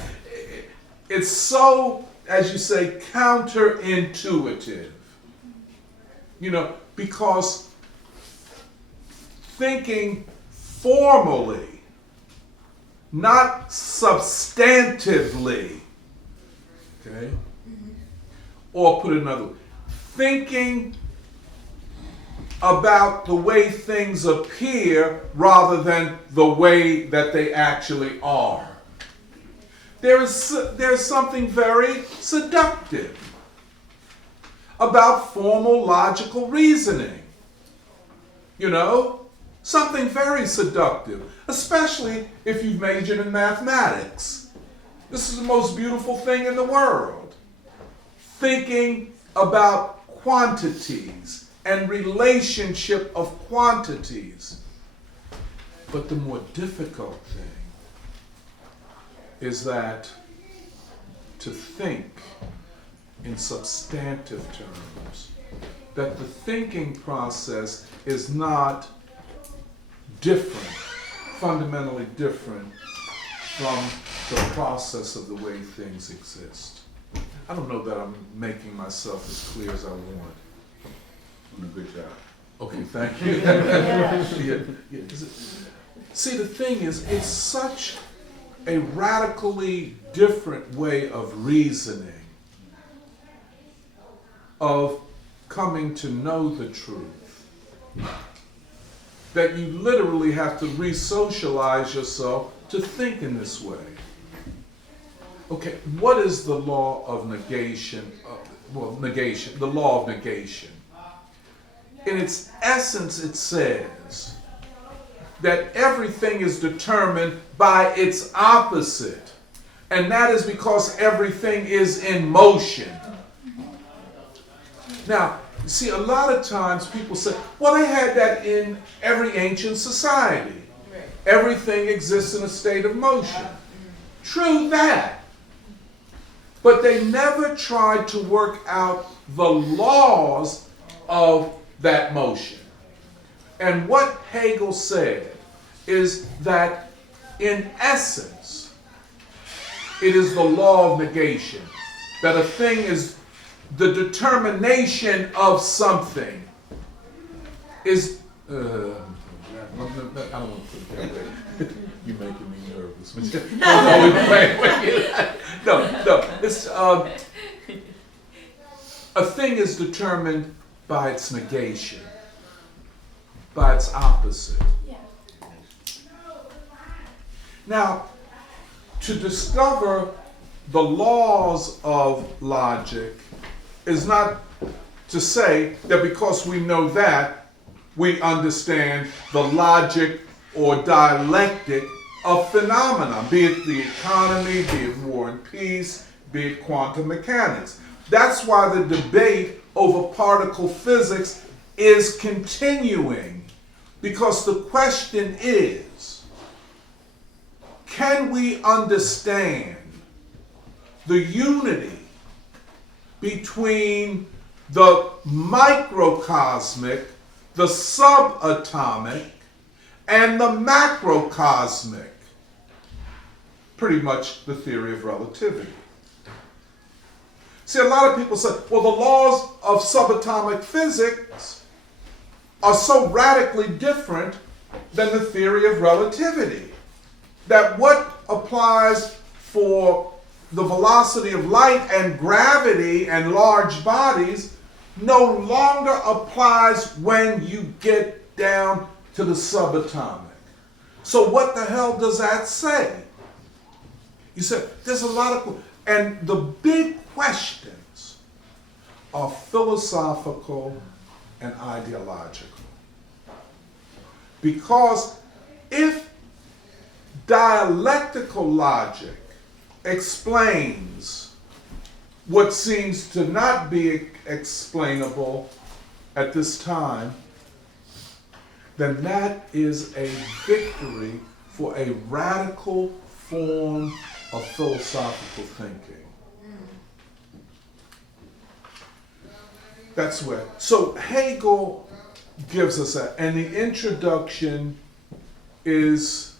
it's so, as you say, counterintuitive. Because thinking formally, not substantively, okay? Or put another way, thinking about the way things appear rather than the way that they actually are. There's something very seductive about formal logical reasoning. Something very seductive, especially if you've majored in mathematics. This is the most beautiful thing in the world. Thinking about quantities and relationship of quantities. But the more difficult thing is that to think in substantive terms, that the thinking process is not different, fundamentally different from the process of the way things exist. I don't know that I'm making myself as clear as I want. Doing a good job. Okay, thank you. Yeah. See, the thing is, it's such a radically different way of reasoning, of coming to know the truth, that you literally have to re-socialize yourself to think in this way. Okay, what is the law of negation? Negation, the law of negation. In its essence, it says that everything is determined by its opposite, and that is because everything is in motion. Now, see, a lot of times people say, well, they had that in every ancient society. Everything exists in a state of motion. True that. But they never tried to work out the laws of that motion. And what Hegel said is that, in essence, it is the law of negation, that a thing is the determination of something is, I don't want to put it that way. You're making me nervous. No, it's, a thing is determined by its negation, by its opposite. Yeah. Now, to discover the laws of logic is not to say that because we know that, we understand the logic or dialectic of phenomena, be it the economy, be it war and peace, be it quantum mechanics. That's why the debate over particle physics is continuing, because the question is, can we understand the unity between the microcosmic, the subatomic, and the macrocosmic? Pretty much the theory of relativity. See, a lot of people say, well, the laws of subatomic physics are so radically different than the theory of relativity that what applies for the velocity of light and gravity and large bodies no longer applies when you get down to the subatomic. So what the hell does that say? You said, there's a lot of, and the big questions are philosophical and ideological. Because if dialectical logic explains what seems to not be explainable at this time, then that is a victory for a radical form of philosophical thinking. That's where. So Hegel gives us that, and the introduction is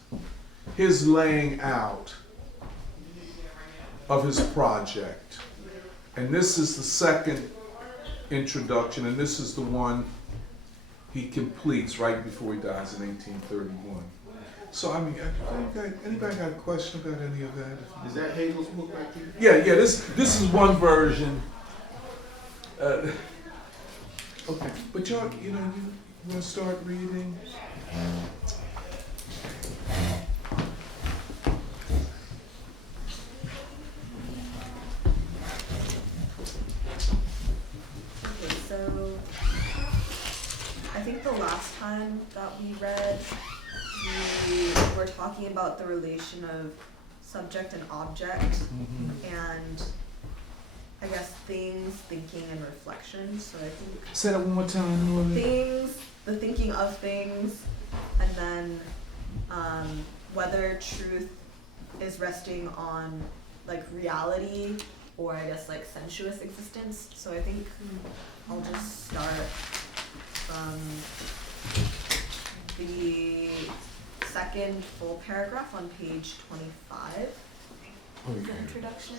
his laying out of his project. And this is the second introduction, and this is the one he completes right before he dies in 1831. So, I mean, anybody got a question about any of that? Is that Hegel's book right there? Yeah, this is one version. Okay, but y'all, you want to start reading? Okay, so I think the last time that we read, we were talking about the relation of subject and object, and I guess things, thinking, and reflection. So I think Say that one more time. things, the thinking of things, and then whether truth is resting on like reality or I guess like sensuous existence. So I think I'll just start from the second full paragraph on page 25. The introduction.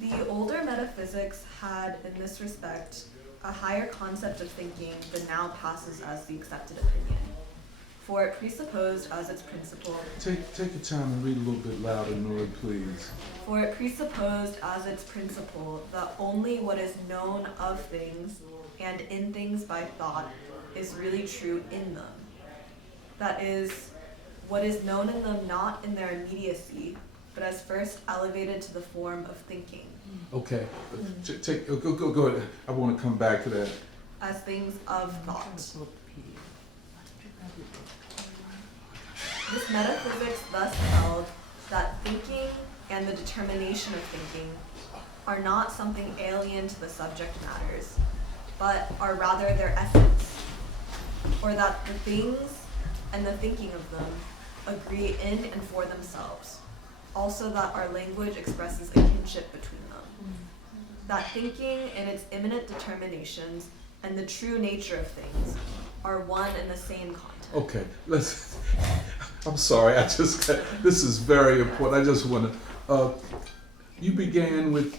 The older metaphysics had, in this respect, a higher concept of thinking than now passes as the accepted opinion. For it presupposed as its principle. Take your time and read a little bit louder, Nora, please. For it presupposed as its principle that only what is known of things and in things by thought is really true in them. That is, what is known in them not in their immediacy, but as first elevated to the form of thinking. Okay, go ahead. I want to come back to that. As things of thought. This metaphysics thus held that thinking and the determination of thinking are not something alien to the subject matters, but are rather their essence, or that the things and the thinking of them agree in and for themselves. Also that our language expresses a kinship between them. That thinking and its imminent determinations and the true nature of things are one and the same content. Okay, I'm sorry, this is very important. I just want to, you began with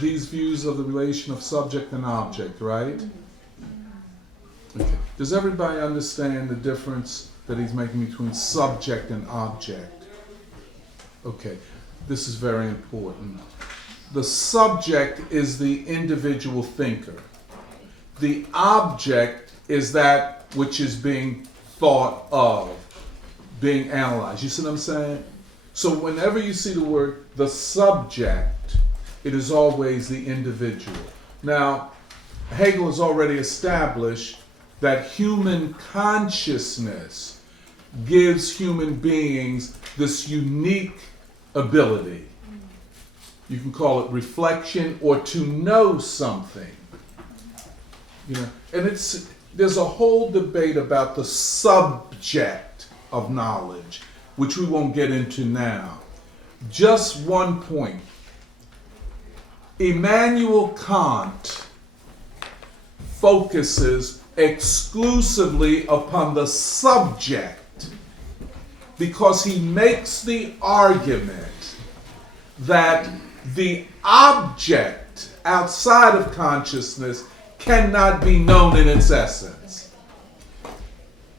these views of the relation of subject and object, right? Okay. Does everybody understand the difference that he's making between subject and object? Okay, this is very important. The subject is the individual thinker. The object is that which is being thought of, being analyzed. You see what I'm saying? So whenever you see the word the subject, it is always the individual. Now, Hegel has already established that human consciousness gives human beings this unique ability. You can call it reflection or to know something. And there's a whole debate about the subject of knowledge, which we won't get into now. Just one point. Immanuel Kant focuses exclusively upon the subject because he makes the argument that the object outside of consciousness cannot be known in its essence.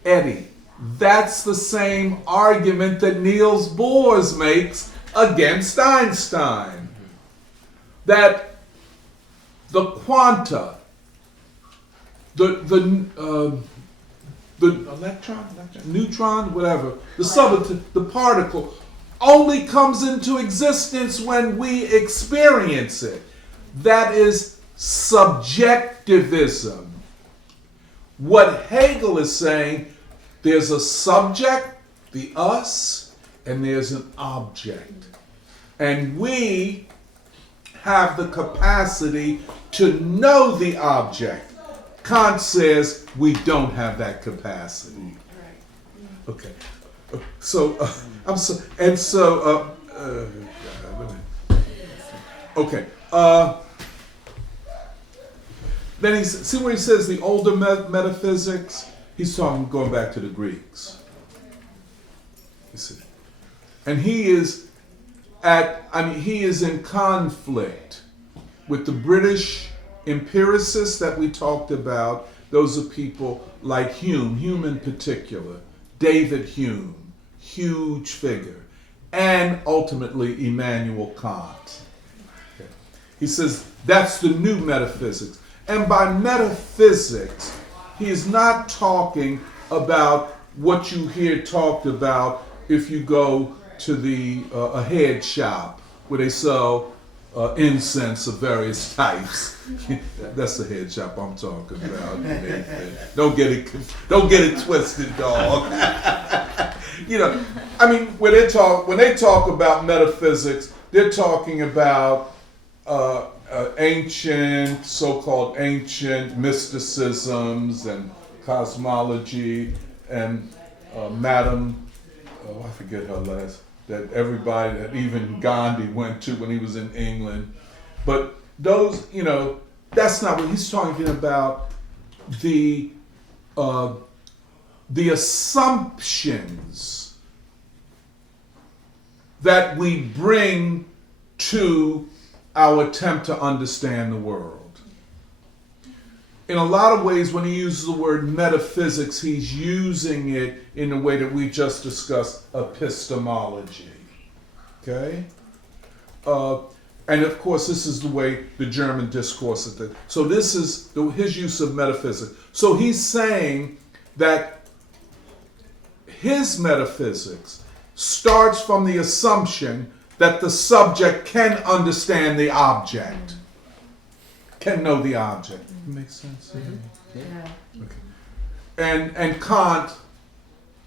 Eddie, that's the same argument that Niels Bohr makes against Einstein. That the quanta, the electron, neutron, whatever, the particle, only comes into existence when we experience it. That is subjectivism. What Hegel is saying, There's a subject, the us, and there's an object. And we have the capacity to know the object. Kant says we don't have that capacity. Okay. So, okay. Then see where he says the older metaphysics? He's going back to the Greeks. You see. And he is in conflict with the British empiricists that we talked about. Those are people like Hume in particular, David Hume, huge figure, and ultimately Immanuel Kant. Okay. He says that's the new metaphysics. And by metaphysics, he is not talking about what you hear talked about if you go to a head shop where they sell incense of various types. That's the head shop I'm talking about. Don't get it twisted, dog. When they talk about metaphysics, they're talking about so-called ancient mysticisms and cosmology and Madame, I forget her last, that everybody, that even Gandhi went to when he was in England. But those, that's not what he's talking about. The assumptions that we bring to our attempt to understand the world. In a lot of ways, when he uses the word metaphysics, he's using it in the way that we just discussed, epistemology. Okay? And of course, this is the way the German discourse is. So this is his use of metaphysics. So he's saying that his metaphysics starts from the assumption that the subject can understand the object, can know the object. Makes sense? Yeah. Okay. And Kant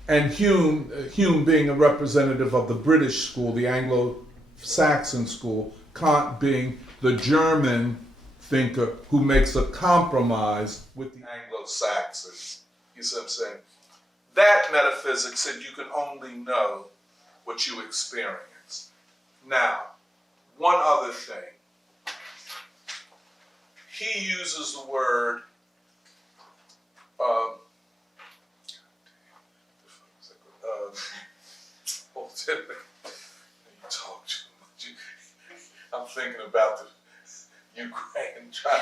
and Hume being a representative of the British school, the Anglo-Saxon school, Kant being the German thinker who makes a compromise with the Anglo-Saxons. You see what I'm saying? That metaphysics said you can only know what you experience. Now, one other thing. He uses the word I'm thinking about the Ukraine trying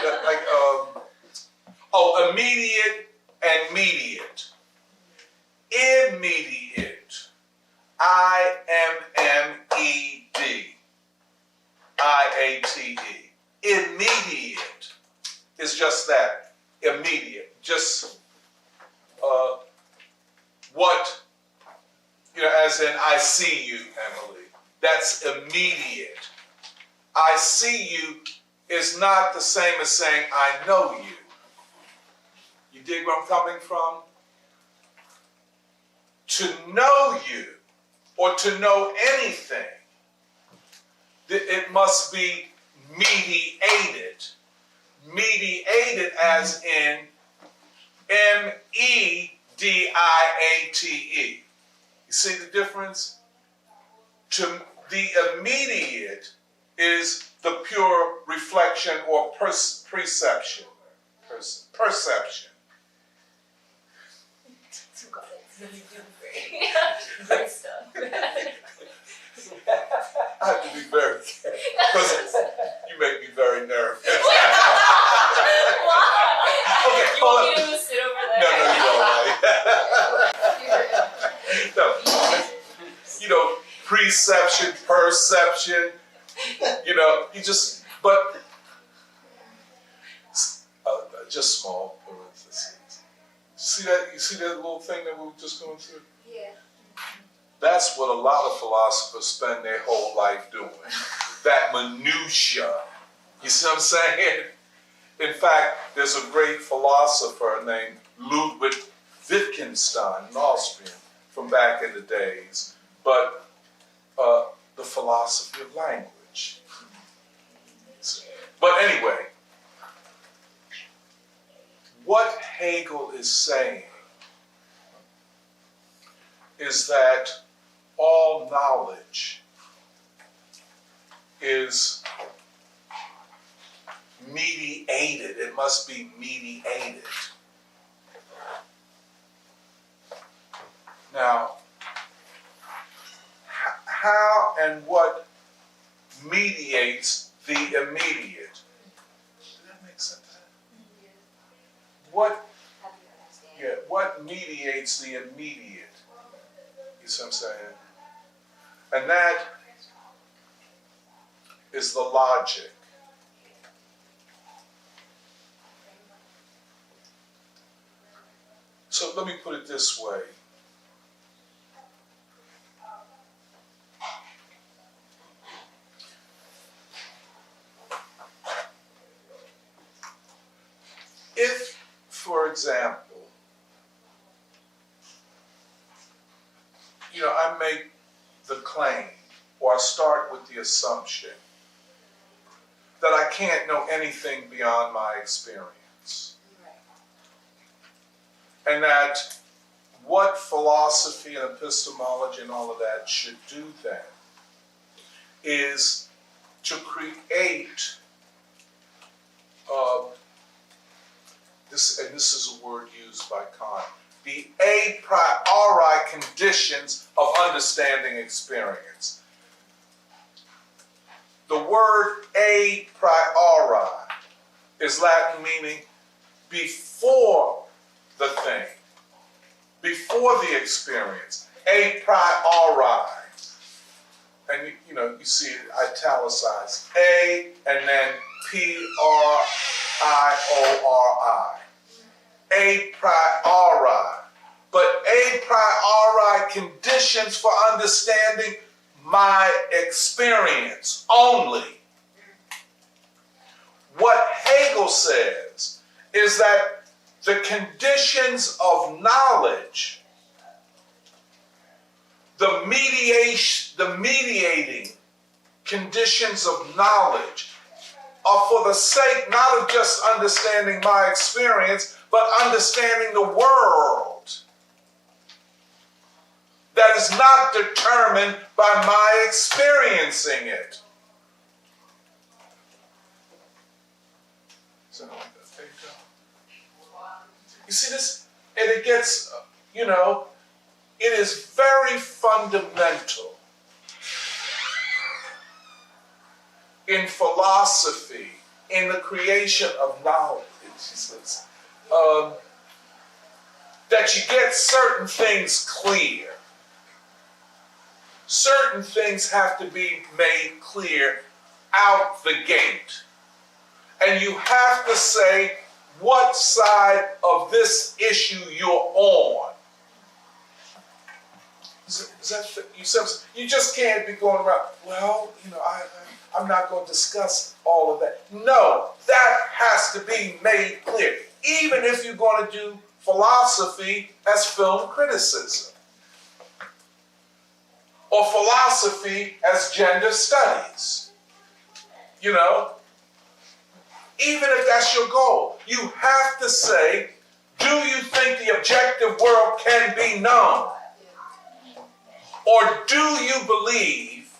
to immediate and mediate. Immediate. I-M-M-E-D. I-A-T-E. Immediate is just that. Immediate. Just what, as in I see you, Emily. That's immediate. I see you is not the same as saying I know you. You dig where I'm coming from? To know you, or to know anything, it must be mediated. Mediated as in M-E-D-I-A-T-E. You see the difference? The immediate is the pure reflection or perception. Perception. Great stuff. I have to be very careful because you make me very nervous. Why? Okay, You want me to sit over there? No, you're all right. No. Perception, perception. Just small parentheses. You see that little thing that we were just going through? Yeah. That's what a lot of philosophers spend their whole life doing. That minutia. You see what I'm saying? In fact, there's a great philosopher named Ludwig Wittgenstein, an Austrian from back in the days, but the philosophy of language. But anyway, what Hegel is saying is that all knowledge is mediated. It must be mediated. Now, how and what mediates the immediate? Does that make sense? What mediates the immediate? You see what I'm saying? And that is the logic. So let me put it this way. If, for example, I make the claim, or I start with the assumption that I can't know anything beyond my experience. And that what philosophy and epistemology and all of that should do then is to create this is a word used by Kant, the a priori conditions of understanding experience. The word a priori is Latin meaning before the thing, before the experience, a priori. And you see it italicized, A and then P-R-I-O-R-I. A priori. But a priori conditions for understanding my experience only. What Hegel says is that the conditions of knowledge, the mediating conditions of knowledge are for the sake not of just understanding my experience, but understanding the world that is not determined by my experiencing it. So, there you go. You see this? And it gets, it is very fundamental in philosophy, in the creation of knowledge, that you get certain things clear. Certain things have to be made clear out the gate. And you have to say what side of this issue you're on. You just can't be going around, I'm not going to discuss all of that. No, that has to be made clear. Even if you're going to do philosophy as film criticism. Or philosophy as gender studies. Even if that's your goal, you have to say, do you think the objective world can be known? Or do you believe,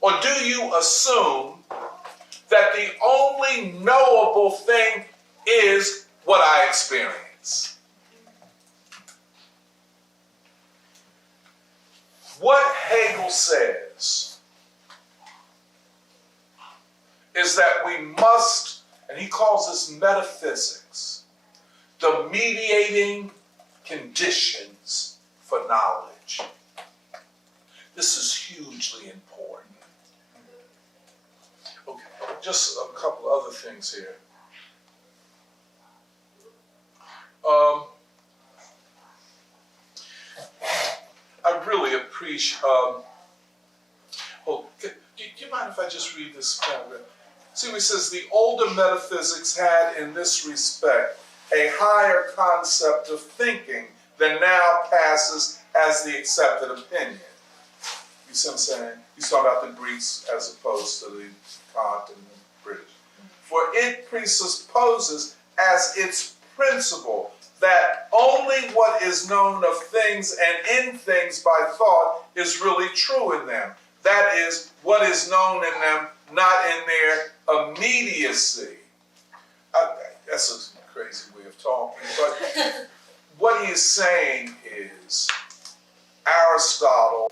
or do you assume that the only knowable thing is what I experience? What Hegel says is that we must, and he calls this metaphysics, the mediating conditions for knowledge. This is hugely important. Okay, just a couple other things here. I really appreciate, do you mind if I just read this paragraph? See, he says, the older metaphysics had, in this respect, a higher concept of thinking then now passes as the accepted opinion. You see what I'm saying? He's talking about the Greeks as opposed to the Kant and the British. For it presupposes as its principle that only what is known of things and in things by thought is really true in them. That is, what is known in them, not in their immediacy. That's a crazy way of talking, but what he is saying is Aristotle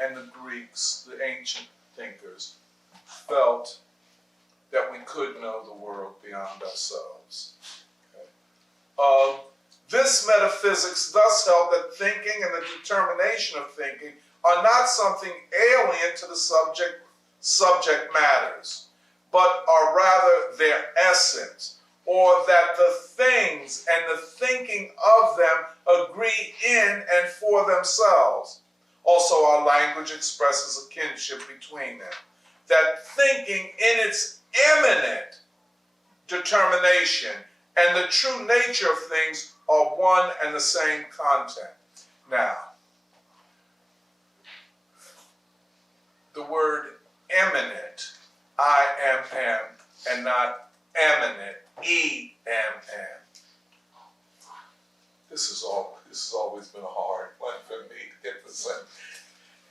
and the Greeks, the ancient thinkers, felt that we could know the world beyond ourselves. Okay. This metaphysics thus held that thinking and the determination of thinking are not something alien to the subject matters, but are rather their essence, or that the things and the thinking of them agree in and for themselves. Also, our language expresses a kinship between them. That thinking in its immanent determination and the true nature of things are one and the same content. Now, the word immanent, I-M-M, and not eminent, E-M-N. This has always been a hard one for me to get the same.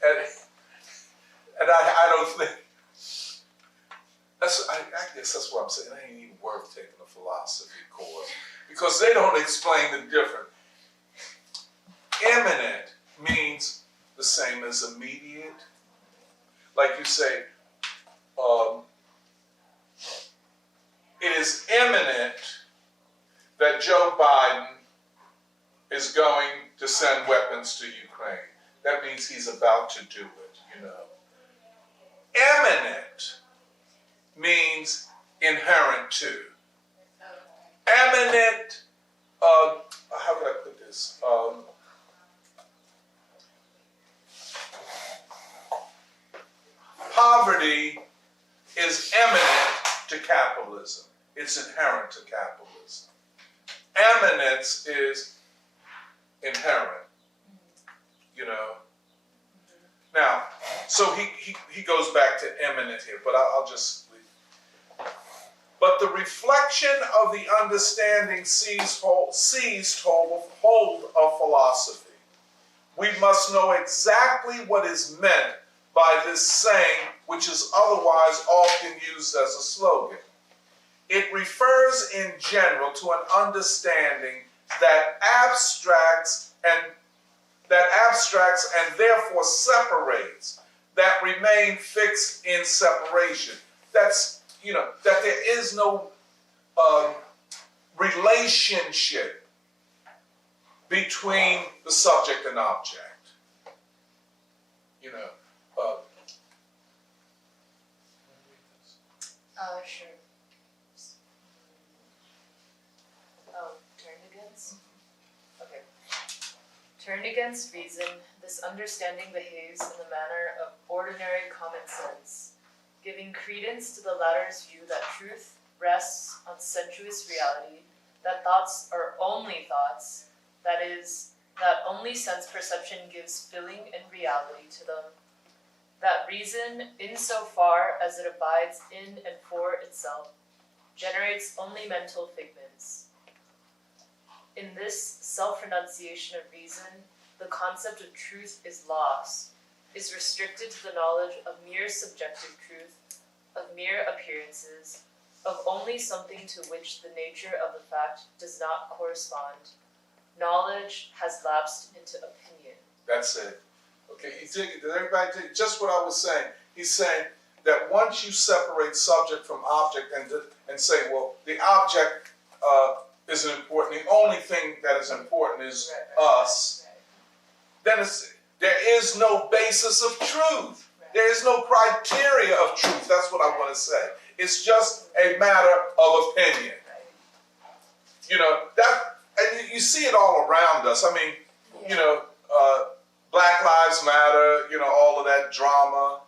And I don't think, I guess that's what I'm saying. It ain't even worth taking a philosophy course because they don't explain the difference. Imminent means the same as immediate. Like you say, it is imminent that Joe Biden is going to send weapons to Ukraine. That means he's about to do it, you know. Eminent means inherent to. Eminent, how would I put this? Poverty is eminent to capitalism. It's inherent to capitalism. Eminence is inherent, you know. Now, so he goes back to eminent here, but I'll just leave. But the reflection of the understanding seized hold of philosophy. We must know exactly what is meant by this saying, which is otherwise often used as a slogan. It refers in general to an understanding that abstracts and therefore separates, that remain fixed in separation. That's, you know, that there is no relationship between the subject and object. You know. Sure. Turned against? Okay. Turned against reason, this understanding behaves in the manner of ordinary common sense, giving credence to the latter's view that truth rests on sensuous reality, that thoughts are only thoughts, that is, that only sense perception gives filling and reality to them, that reason, insofar as it abides in and for itself, generates only mental figments. In this self-renunciation of reason, the concept of truth is lost, is restricted to the knowledge of mere subjective truth, of mere appearances, of only something to which the nature of the fact does not correspond. Knowledge has lapsed into opinion. That's it. Okay, did everybody take just what I was saying? He's saying that once you separate subject from object and say, well, the object isn't important, the only thing that is important is us, then there is no basis of truth. There is no criteria of truth. That's what I want to say. It's just a matter of opinion. You know, and you see it all around us. I mean, you know, Black Lives Matter, you know, all of that drama.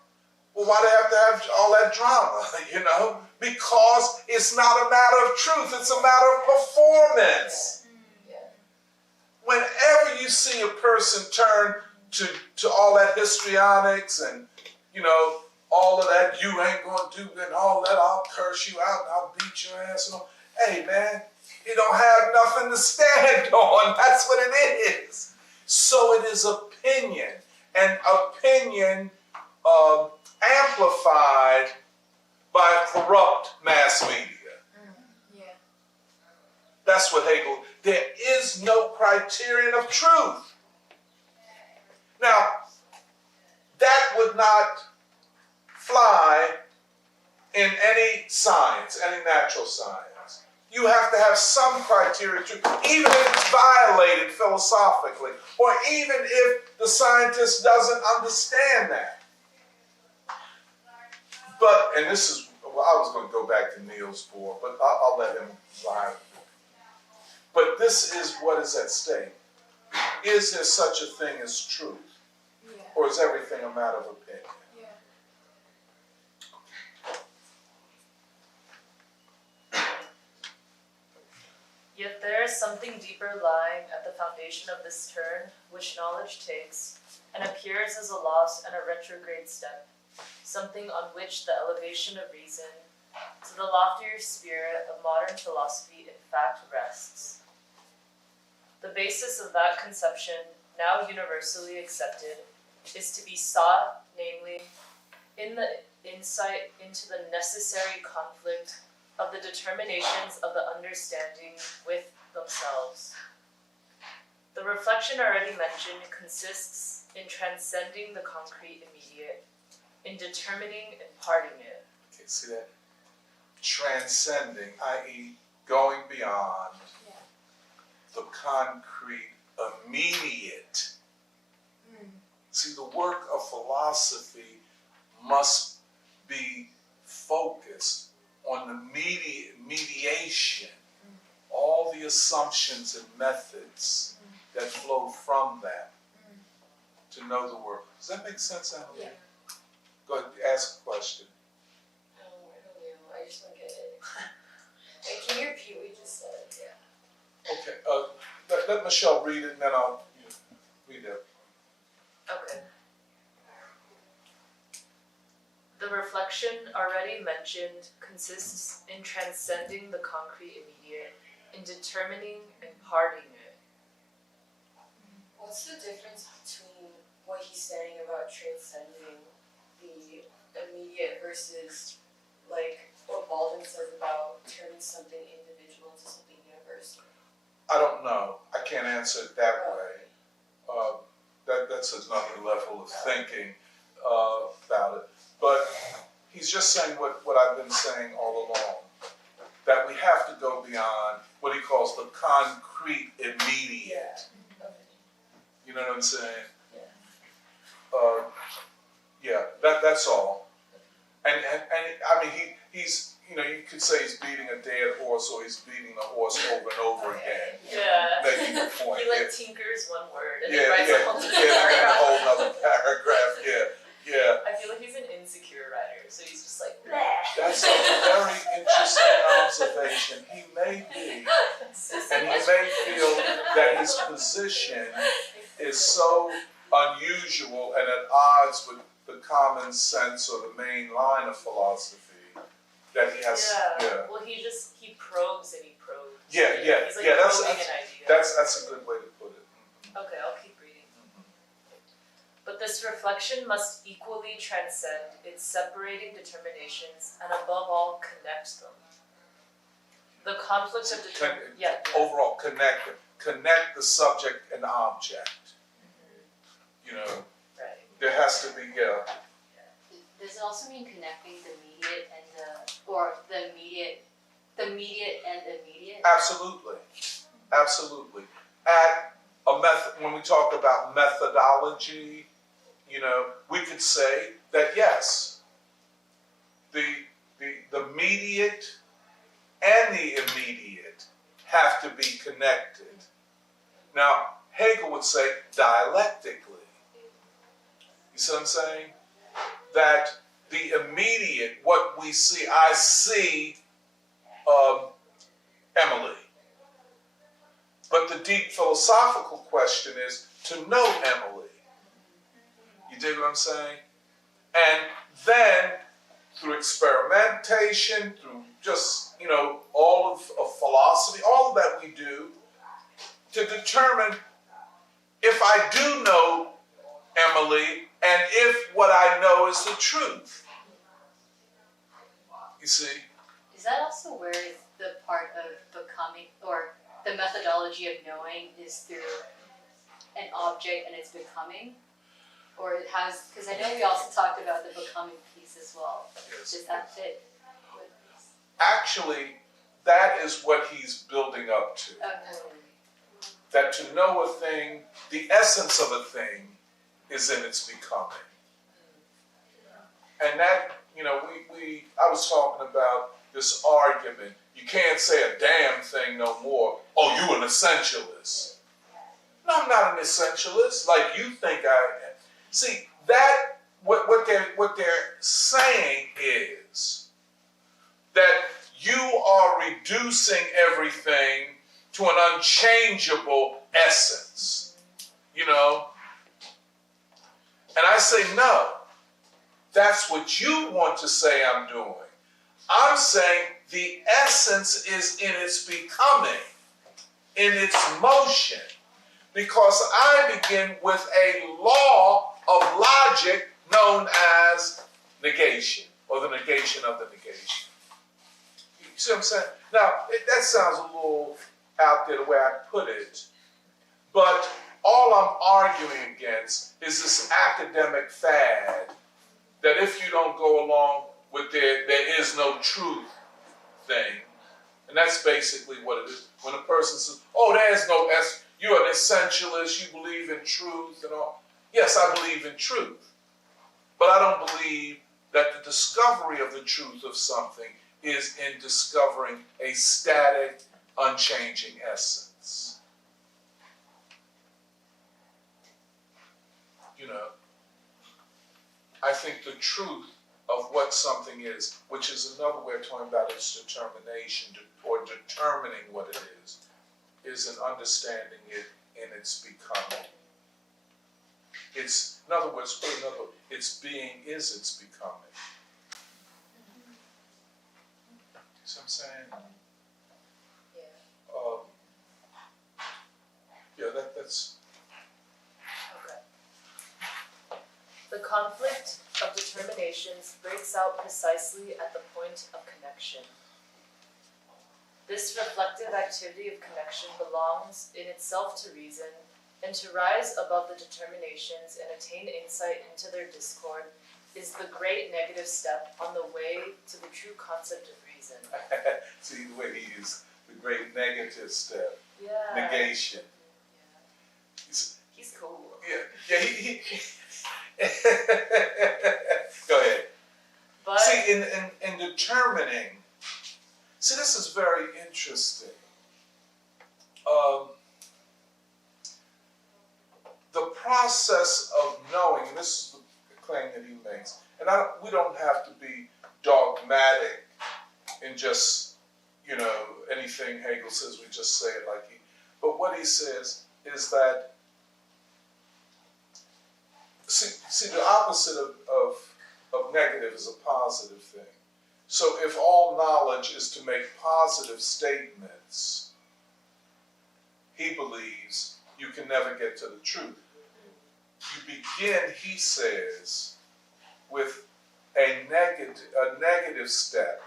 Well, why do they have to have all that drama, you know? Because it's not a matter of truth, it's a matter of performance. whenever you see a person turn to all that histrionics and, you know, all of that, you ain't gonna do and all that, I'll curse you out and I'll beat your ass and all. Hey man, you don't have nothing to stand on. That's what it is. So it is opinion, and opinion amplified by corrupt mass media. Yeah. That's what Hegel. There is no criterion of truth. Now, that would not fly in any science, any natural science. You have to have some criteria, even if it's violated philosophically, or even if the scientist doesn't understand that. But, and this is, well, I was going to go back to Niels Bohr, but I'll let him lie. But this is what is at stake. Is there such a thing as truth? Yeah. Or is everything a matter of opinion? Yeah. Yet there is something deeper lying at the foundation of this turn, which knowledge takes, and appears as a lost and a retrograde step, something on which the elevation of reason to the loftier spirit of modern philosophy in fact rests. The basis of that conception, now universally accepted, is to be sought, namely, in the insight into the necessary conflict of the determinations of the understanding with themselves. The reflection already mentioned consists in transcending the concrete immediate, in determining and parting it. Okay, see that? Transcending, i.e., going beyond the concrete immediate. See, the work of philosophy must be focused on the mediation, all the assumptions and methods that flow from that to know the work. Does that make sense, Emily? Yeah. Go ahead, ask a question. I don't know. I just don't get it. Like, can you repeat what you just said? Yeah. Okay, let Michelle read it and then I'll read it. Okay. The reflection already mentioned consists in transcending the concrete immediate, in determining and parting it. What's the difference between what he's saying about transcending the immediate versus, like, what Baldwin says about turning something individual into something universal? I don't know. I can't answer it that way. That's another level of thinking about it. But he's just saying what I've been saying all along, that we have to go beyond what he calls the concrete immediate. You know what I'm saying? Yeah, that's all. And I mean, he's, you know, you could say he's beating a dead horse or he's beating the horse over and over again. Yeah. Making the point. He like tinkers one word and Yeah, he writes a whole and other then a paragraph. whole other paragraph. Yeah. I feel like he's an insecure writer, so he's just like, bleh. That's a very interesting observation. He may be, and he may feel that his position is so unusual and at odds with the common sense or the main line of philosophy that he has. Well, he probes and he probes. Yeah. He's like probing an idea. That's a good way to put it. Okay, I'll keep reading. But this reflection must equally transcend its separating determinations and above all connect them. The conflict of Overall, connect the subject and object. You know, right. There has to be Does it also mean connecting the immediate and the immediate and immediate? Absolutely. At a method, when we talk about methodology, you know, we could say that yes, the immediate and the immediate have to be connected. Now, Hegel would say dialectically. You see what I'm saying? That the immediate, what we see, I see Emily. But the deep philosophical question is to know Emily. You dig what I'm saying? And then, through experimentation, through just, all of philosophy, all of that we do, to determine if I do know Emily and if what I know is the truth. You see? Is that also where the part of becoming, or the methodology of knowing is through an object and its becoming? Or it has, because I know we also talked about the becoming piece as well. Yes. Does that fit with this? Actually, that is what he's building up to. Okay. That to know a thing, the essence of a thing, is in its becoming. And that, I was talking about this argument. You can't say a damn thing no more. Oh, you an essentialist. No, I'm not an essentialist like you think I am. See, that, what they're saying is that you are reducing everything to an unchangeable essence. And I say, no, that's what you want to say I'm doing. I'm saying the essence is in its becoming, in its motion, because I begin with a law of logic known as negation, or the negation of the negation. You see what I'm saying? Now, that sounds a little out there the way I put it, but all I'm arguing against is this academic fad that if you don't go along with there is no truth thing, and that's basically what it is. When a person says, oh, there's no you're an essentialist, you believe in truth and all. Yes, I believe in truth, but I don't believe that the discovery of the truth of something is in discovering a static, unchanging essence. I think the truth of what something is, which is another way of talking about its determination, or determining what it is an understanding it in its becoming. It's, in other words, its being is its becoming. See what I'm saying? That's... Okay. The conflict of determinations breaks out precisely at the point of connection. This reflective activity of connection belongs in itself to reason, and to rise above the determinations and attain insight into their discord is the great negative step on the way to the true concept of reason. See the way he used the great negative step, Yeah. negation. He's cool. Yeah, he Go ahead. But see, in determining, see, this is very interesting. The process of knowing, and this is the claim that he makes, and we don't have to be dogmatic in just, anything Hegel says, we just say it like he, but what he says is that, see the opposite of negative is a positive thing. So if all knowledge is to make positive statements, he believes you can never get to the truth. You begin, he says, with a negative step,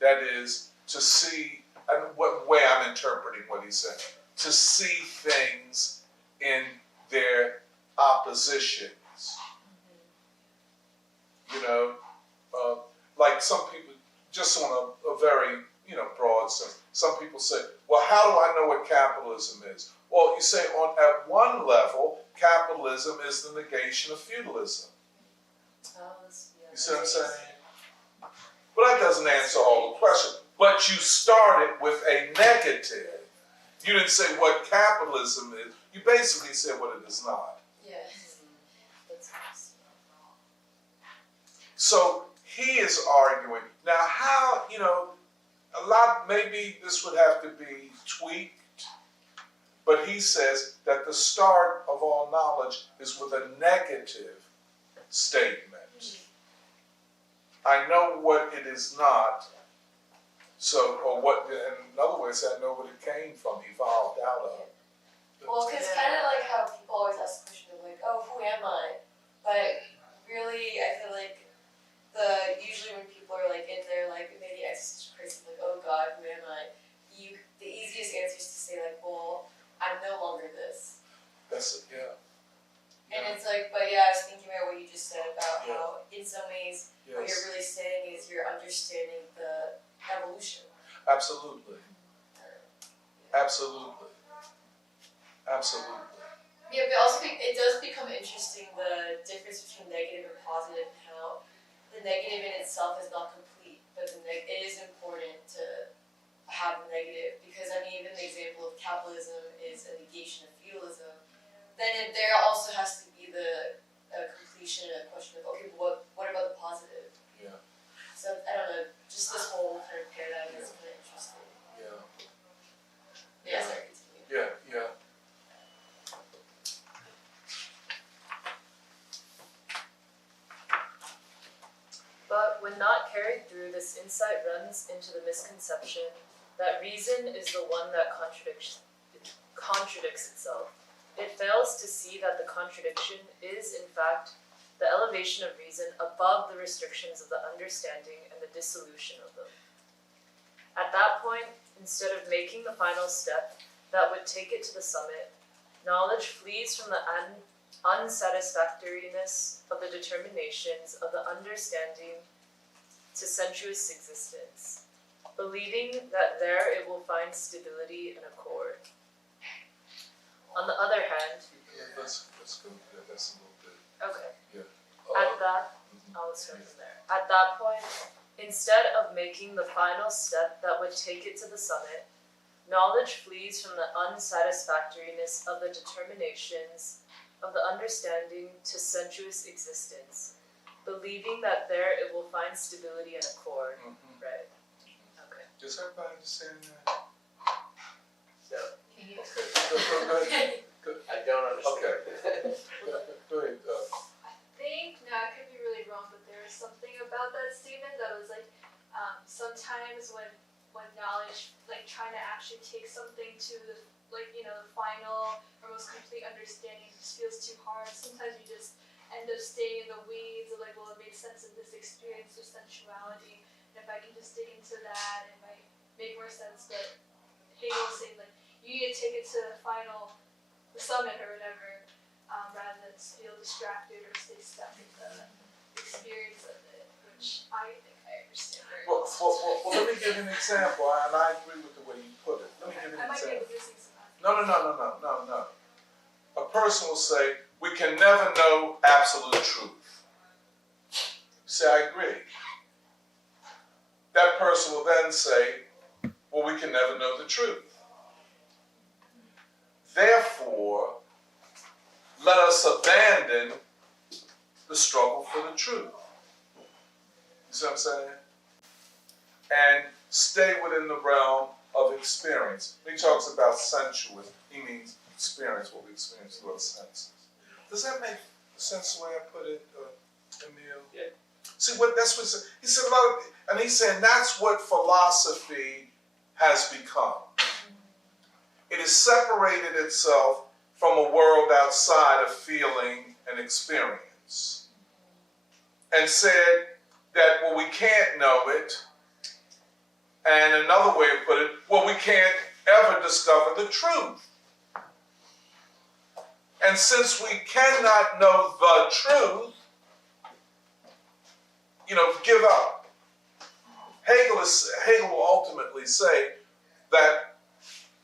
that is to see, and what way I'm interpreting what he's saying, to see things in their oppositions. Like some people, just on a very, broad sense, some people say, well, how do I know what capitalism is? Well, you say at one level, capitalism is the negation of feudalism. You see what I'm saying? But that doesn't answer all the questions. But you started with a negative. You didn't say what capitalism is. You basically said what it is not. yes. That's nice. So he is arguing. Now how, maybe this would have to be tweaked, But he says that the start of all knowledge is with a negative statement. I know what it is not, so, or what, in other words, I know what it came from, evolved out of. Well, because kind of like how people always ask the question of like, oh, who am I? But really, I feel like usually when people are like in their like maybe existential crisis, like, oh God, who am I? The easiest answer is to say like, well, I'm no longer this. That's it, yeah. And it's like, but yeah, I was thinking about what you just said about how, in some ways, what Yes. you're really saying is you're understanding the evolution. Absolutely. Absolutely. Absolutely. Yeah, but also it does become interesting the difference between negative and positive, and how the negative in itself is not complete, but it is important to have the negative, because I mean, even the example of capitalism is a negation of feudalism. Then there also has to be the completion and a question of, okay, what about the positive? Yeah. So I don't know, just this whole kind of paradigm is kind of interesting. Yeah. Yeah, sorry, continue. Yeah, yeah. But when not carried through, this insight runs into the misconception that reason is the one that contradicts itself. It fails to see that the contradiction is, in fact, the elevation of reason above the restrictions of the understanding and the dissolution of them. At that point, instead of making the final step that would take it to the summit, knowledge flees from the unsatisfactoriness of the determinations of the understanding to sensuous existence, believing that there it will find stability and accord. On the other hand, Let's go, that's a little bit, okay. yeah. At that, I'll start from there. At that point, instead of making the final step that would take it to the summit, knowledge flees from the unsatisfactoriness of the determinations of the understanding to sensuous existence, believing that there it will find stability and accord. Mm-hmm. Right. Okay. Does everybody understand that? So, Okay. Good. I don't understand. Okay. Go ahead. I think, now I could be really wrong, but there was something about that statement that was like, sometimes when knowledge, like trying to actually take something to the, like, you know, the final or most complete understanding just feels too hard. Sometimes you just end up staying in the weeds of like, well, it makes sense in this experience of sensuality, and if I can just dig into that, it might make more sense. But Hegel saying like, you need to take it to the summit or whatever, rather than feel distracted or stay stuck in the experience of it, which I think I understand very well. Well, let me give you an example, and I agree with the way you put it. Let me give you an I might be example. missing some. No. A person will say, we can never know absolute truth. Say, I agree. That person will then say, well, we can never know the truth. Therefore, let us abandon the struggle for the truth. You see what I'm saying? And stay within the realm of experience. When he talks about sensuous, he means experience, what we experience through our senses. Does that make sense the way I put it, Emil? Yeah. See, that's what he said. And he's saying that's what philosophy has become. It has separated itself from a world outside of feeling and experience, and said that, well, we can't know it. And another way of putting it, well, we can't ever discover the truth. And since we cannot know the truth, give up. Hegel will ultimately say that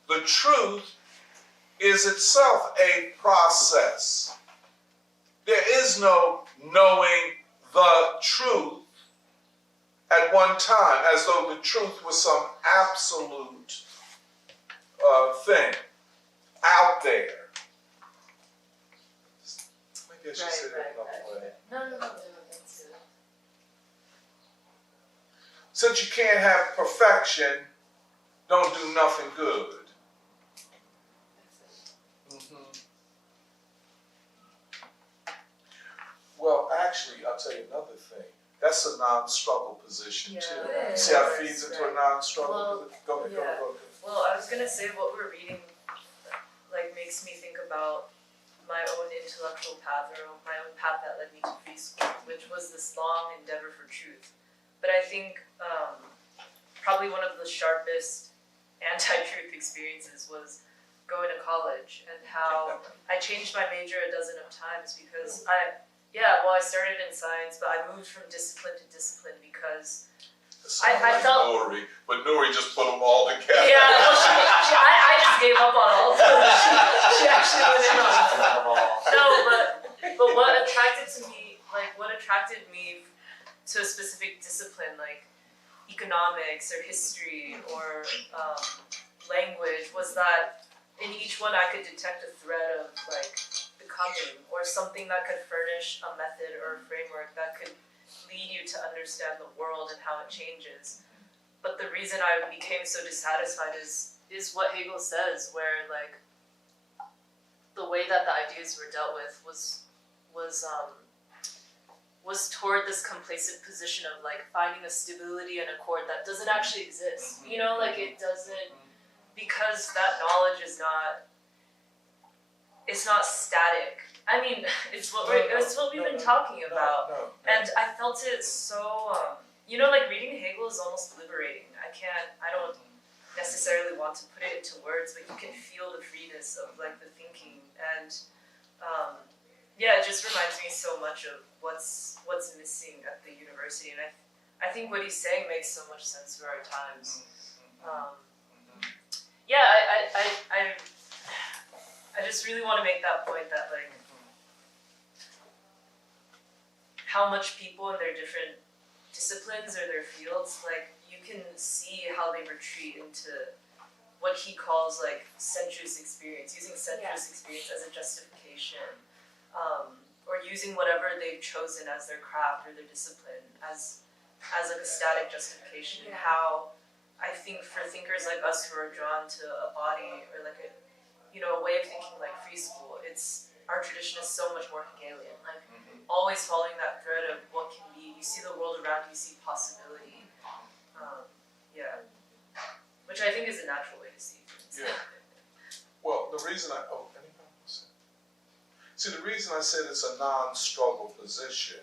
the truth is itself a process. There is no knowing the truth at one time, as though the truth was some absolute thing out there. Maybe I should say that another way. No. That's good. Since you can't have perfection, don't do nothing good. actually, I'll tell you another thing. That's a non-struggle position too. Yeah, You see how it it feeds is, into a right. non-struggle Well, position? Go ahead, yeah. go ahead. Well, I was gonna say what we're reading, like, makes me think about my own intellectual path, or my own path that led me to free school, which was this long endeavor for truth. But I think probably one of the sharpest anti-truth experiences was going to college, and how I changed my major a dozen of times because I started in science, but I moved from discipline to discipline because I felt... Nori, but Nori just put them all together. Yeah, well, I just gave up on all of them. She actually went in on them. No, but what attracted me to a specific discipline, like economics or history or language, was that in each one I could detect a thread of like becoming, or something that could furnish a method or a framework that could lead you to understand the world and how it changes. But the reason I became so dissatisfied is what Hegel says, where like the way that the ideas were dealt with was toward this complacent position of like finding a stability and accord that doesn't actually exist. You know, like it doesn't, because that knowledge is not, it's not static. I mean, it's what we've been talking about. And I felt it so, you know, like reading Hegel is almost liberating. I don't necessarily want to put it into words, but you can feel the freeness of like the thinking. And yeah, it just reminds me so much of what's missing at the university. And I think what he's saying makes so much sense for our times. Yeah, I just really want to make that point that like how much people in their different disciplines or their fields, like you can see how they retreat into what he calls like sensuous experience, using sensuous experience as a justification, or using whatever they've chosen as their craft or their discipline as like a static justification. And how I think for thinkers like us who are drawn to a body or like a way of thinking like free school, our tradition is so much more Hegelian, like always following that thread of what can be. You see the world around you, see possibility. Which I think is a natural way to see things. Yeah. Well, the reason the reason I said it's a non-struggle position,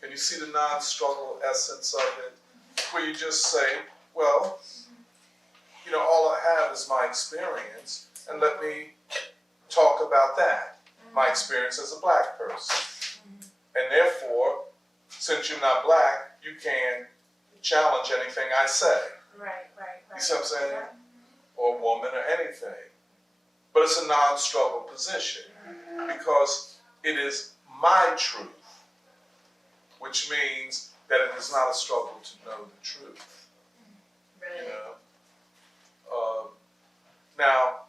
can you see the non-struggle essence of it? Where you just say, well, all I have is my experience, and let me talk about that. My experience as a black person. And therefore, since you're not black, you can't challenge anything I say. Right. You see what I'm saying? Or woman or anything. But it's a non-struggle position because it is my truth, which means that it is not a struggle to know the truth. Right. Now,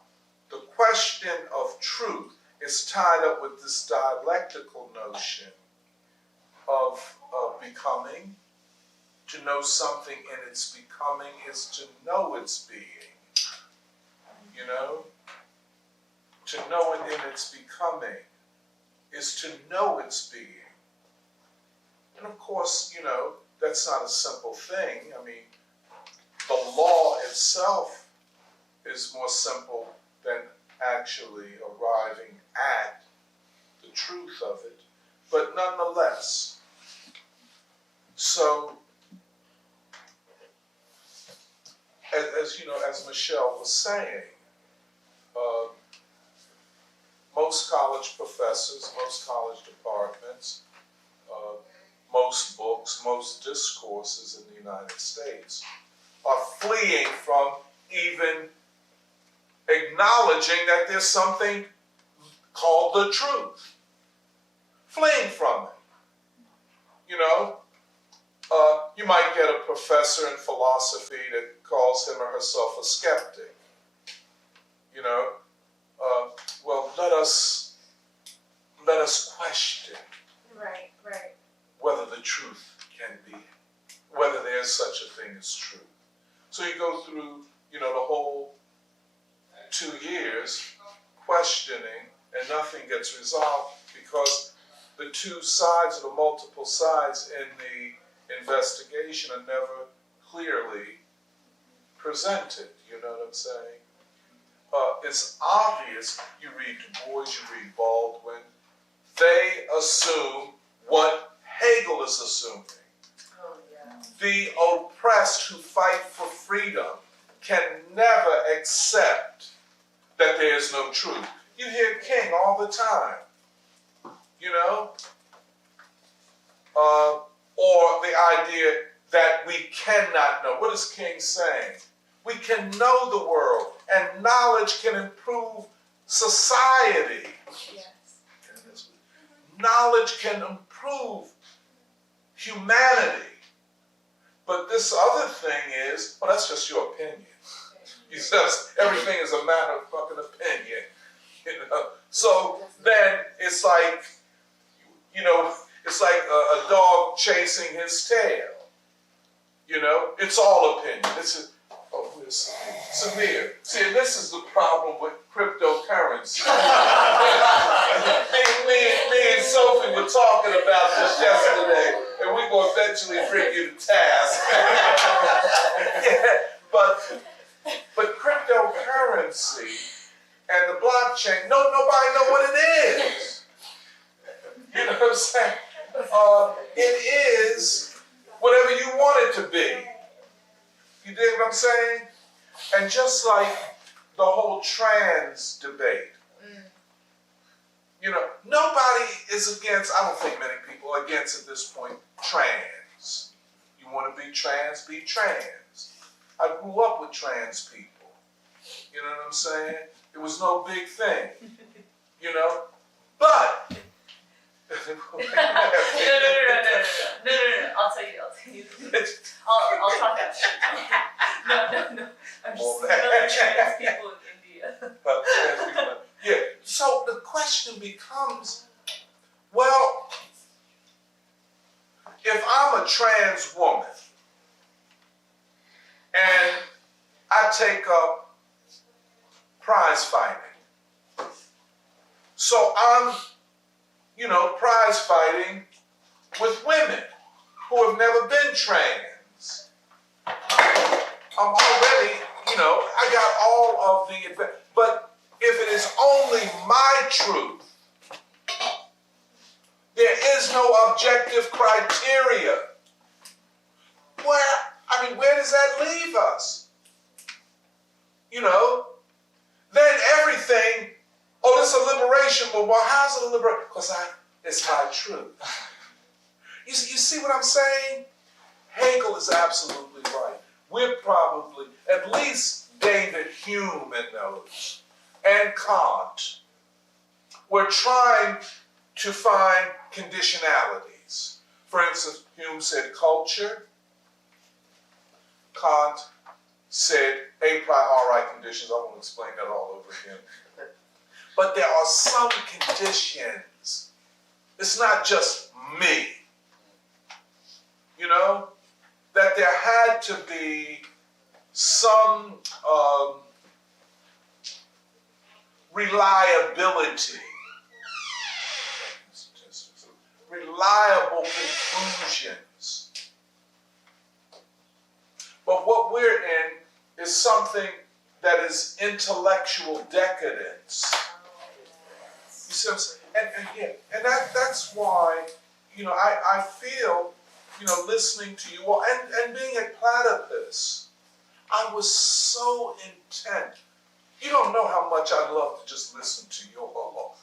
the question of truth is tied up with this dialectical notion of becoming. To know something in its becoming is to know its being. To know it in its becoming is to know its being. And of course, that's not a simple thing. I mean, the law itself is more simple than actually arriving at the truth of it. But nonetheless, so, as Michelle was saying, most college professors, most college departments, most books, most discourses in the United States are fleeing from even acknowledging that there's something called the truth. Fleeing from it. You might get a professor in philosophy that calls him or herself a skeptic. Well, let us question whether the truth can be, whether there's such a thing as truth. So you go through, the whole 2 years questioning, and nothing gets resolved because the two sides or the multiple sides in the investigation are never clearly presented. You know what I'm saying? It's obvious. You read Du Bois, you read Baldwin. They assume what Hegel is assuming. Oh, yeah. The oppressed who fight for freedom can never accept that there is no truth. You hear King all the time, you know? Or the idea that we cannot know. What is King saying? We can know the world, and knowledge can improve society. Yes. Knowledge can improve humanity. But this other thing is, well, that's just your opinion. It's just, everything is a matter of fucking opinion. You know? So then it's like, you know, it's like a dog chasing his tail. You know, it's all opinion. Where's Samir? See, this is the problem with cryptocurrency. me and Sophie were talking about this yesterday, and we're going to eventually bring you to task. Yeah, but cryptocurrency and the blockchain, nobody know what it is. You know what I'm saying? It is whatever you want it to be. You dig what I'm saying? And just like the whole trans debate, you know, nobody is against, I don't think many people are against at this point, trans. You want to be trans, be trans. I grew up with trans people. You know what I'm saying? It was no big thing. You know? But No. I'll tell you. I'll talk that shit. No. I'm just thinking about the trans people in India. Yeah. So the question becomes, well, if I'm a trans woman and I take up prize fighting, so I'm, you know, prize fighting with women who have never been trans. I'm already, you know, I got all of the, but if it is only my truth, there is no objective criteria. Where does that leave us? You know, then everything, oh, this is a liberation, but well, how's it a liberation? Because it's my truth. You see what I'm saying? Hegel is absolutely right. We're probably, at least David Hume in those, and Kant, we're trying to find conditionalities. For instance, Hume said culture. Kant said a priori conditions. I won't explain that all over again. But there are some conditions. It's not just me. You know? That there had to be some reliability. Reliable conclusions. But what we're in is something that is intellectual decadence. You see what I'm saying? And that's why, you know, I feel, you know, listening to you all, and being a platypus, I was so intent. You don't know how much I love to just listen to you all.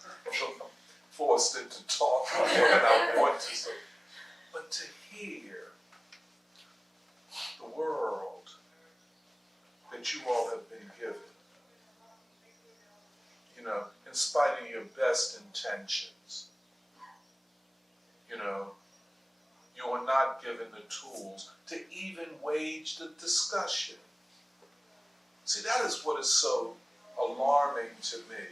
Forced into talk more than I want to say. But to hear the world that you all have been given, you know, in spite of your best intentions, you know, you are not given the tools to even wage the discussion. See, that is what is so alarming to me.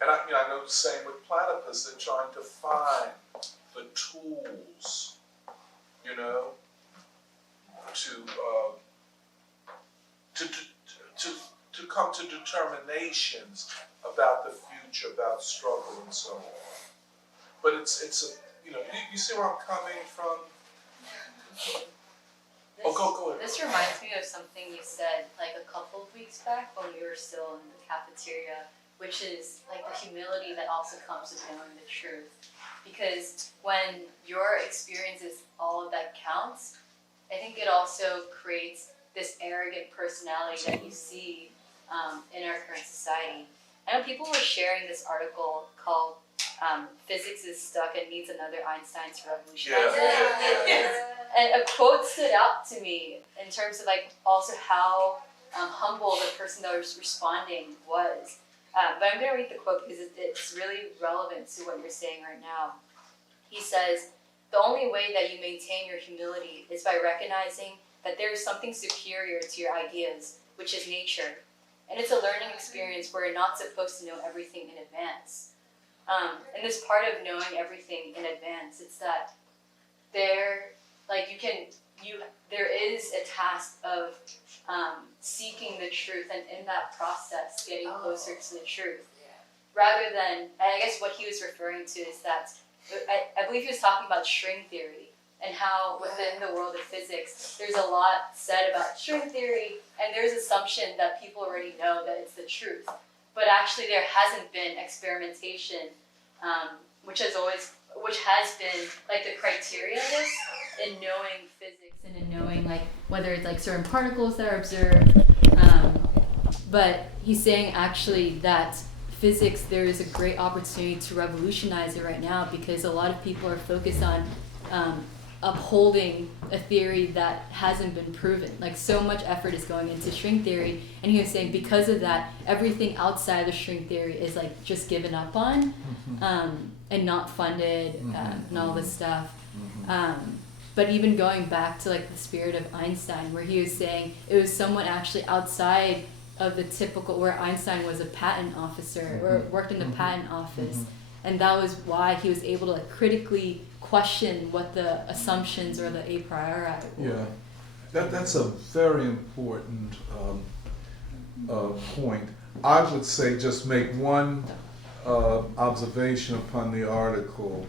And I know the same with platypus. They're trying to find the tools, you know, to come to determinations about the teach about struggle and so on. But it's you see where I'm coming from? Go ahead. This reminds me of something you said like a couple of weeks back when we were still in the cafeteria, which is like the humility that also comes with knowing the truth. Because when your experience is all of that counts, I think it also creates this arrogant personality that you see in our current society. I know people were sharing this article called Physics is Stuck and Needs Another Einstein to Revolutionize It. And a quote stood out to me in terms of like also how humble the person that was responding was. But I'm going to read the quote because it's really relevant to what you're saying right now. He says, "The only way that you maintain your humility is by recognizing that there is something superior to your ideas, which is nature. And it's a learning experience where you're not supposed to know everything in advance." And this part of knowing everything in advance, it's that there is a task of seeking the truth, and in that process, getting closer to the truth. Rather than, and I guess what he was referring to is that, I believe he was talking about string theory, and how within the world of physics, there's a lot said about string theory, and there's assumption that people already know that it's the truth. But actually there hasn't been experimentation, which has been like the criteria of this in knowing physics and in knowing like whether it's like certain particles that are observed. But he's saying actually that physics, there is a great opportunity to revolutionize it right now, because a lot of people are focused on upholding a theory that hasn't been proven. Like so much effort is going into string theory, and he was saying because of that, everything outside of the string theory is like just given up on, and not funded, and all this stuff. But even going back to like the spirit of Einstein, where he was saying it was someone actually outside of the typical, where Einstein was a patent officer or worked in the patent office, and that was why he was able to like critically question what the assumptions or the a priori were. Yeah, that's a very important point. I would say just make one observation upon the article.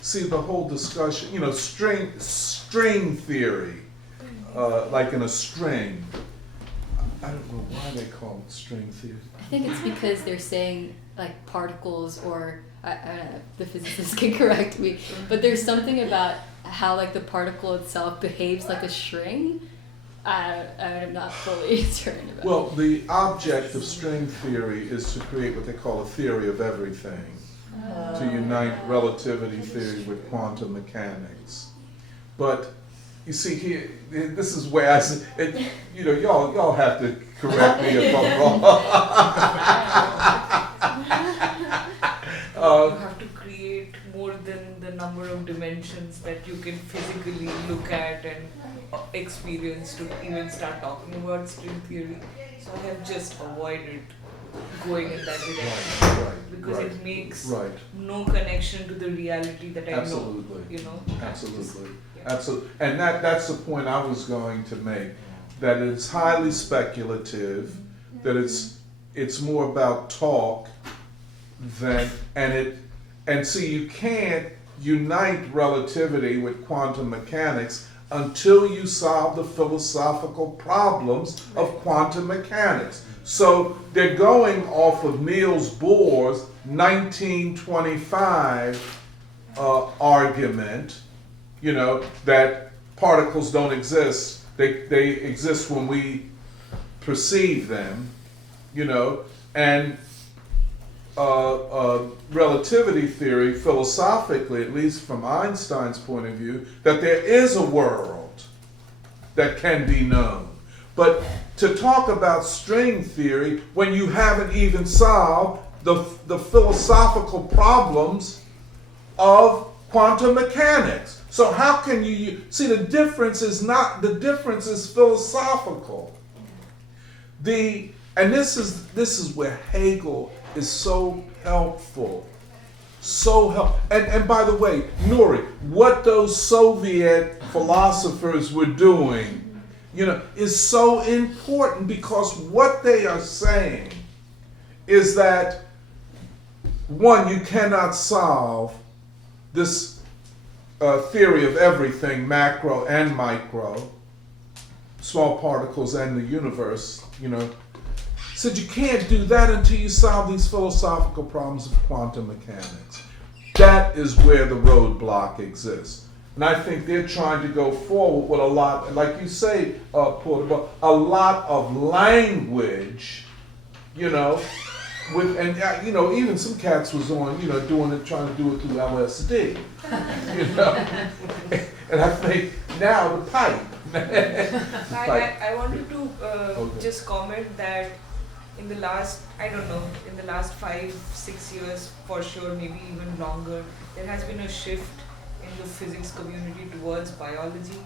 See the whole discussion, string theory, like in a string. I don't know why they call it string theory. I think it's because they're saying like particles, or I don't know if the physicists can correct me, but there's something about how like the particle itself behaves like a string. I'm not fully certain about. Well, the object of string theory is to create what they call a theory of everything, to unite relativity theory with quantum mechanics. But you see here, this is where y'all have to correct me if I'm wrong. You have to create more than the number of dimensions that you can physically look at and experience to even start talking about string theory. So I have just avoided going in that direction, because it makes no connection to the reality that I know. Absolutely. Absolutely. And that's the point I was going to make, that it's highly speculative, that it's more about talk than, and see, you can't unite relativity with quantum mechanics until you solve the philosophical problems of quantum mechanics. So they're going off of Niels Bohr's 1925 argument, that particles don't exist. They exist when we perceive them, and relativity theory, philosophically, at least from Einstein's point of view, that there is a world that can be known. But to talk about string theory when you haven't even solved the philosophical problems of quantum mechanics. So how can you see the difference is philosophical. And this is where Hegel is so helpful. And by the way, Nuri, what those Soviet philosophers were doing, is so important, because what they are saying is that, one, you cannot solve this theory of everything, macro and micro, small particles and the universe, said you can't do that until you solve these philosophical problems of quantum mechanics. That is where the roadblock exists. And I think they're trying to go forward with a lot, like you say, Porter, a lot of language, with, and even some cats was on, doing it, trying to do it through LSD, and I think now the pipe. I wanted to just comment that in the last, in the last 5-6 years for sure, maybe even longer, there has been a shift in the physics community towards biology.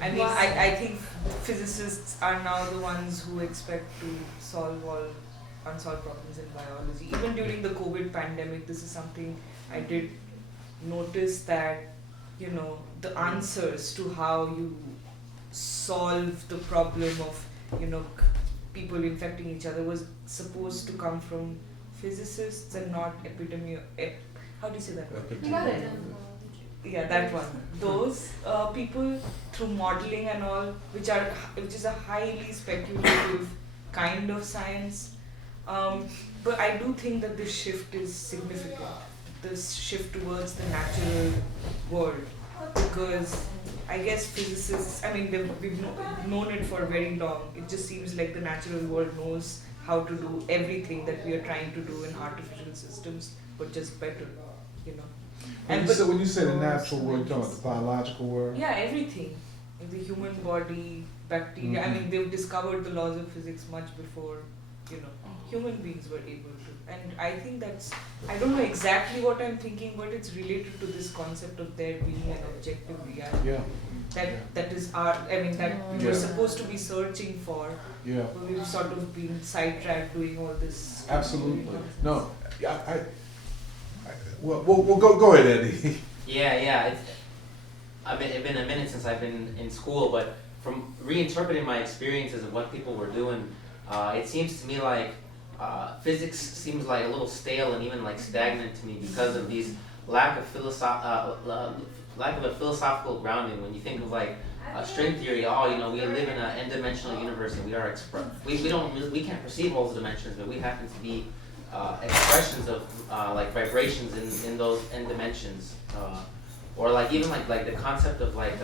I think physicists are now the ones who expect to solve all unsolved problems in biology. Even during the COVID pandemic, this is something I did notice that, the answers to how you solve the problem of, people infecting each other was supposed to come from physicists and not how do you say that word? You got it. Yeah, that one. Those people through modeling and all, which is a highly speculative kind of science. But I do think that this shift is significant. This shift towards the natural world, because I guess physicists, we've known it for very long. It just seems like the natural world knows how to do everything that we are trying to do in artificial systems, but just better, When you say the natural world, you're talking about the biological world? Yeah, everything. In the human body, bacteria. Mm-hmm. They've discovered the laws of physics much before, human beings were able to. And I think I don't know exactly what I'm thinking, but it's related to this concept of there being an objective reality. Yeah. That is that we were supposed to be searching for. Yeah. But we've sort of been sidetracked doing all this. Absolutely. No. Well, go ahead, Eddie. Yeah. It's been a minute since I've been in school, but from reinterpreting my experiences of what people were doing, it seems to me like physics seems like a little stale and even like stagnant to me because of these lack of a philosophical grounding. When you think of like string theory, we live in an n-dimensional universe and we are we can't perceive all the dimensions, but we happen to be expressions of like vibrations in those n dimensions, or like even like the concept of like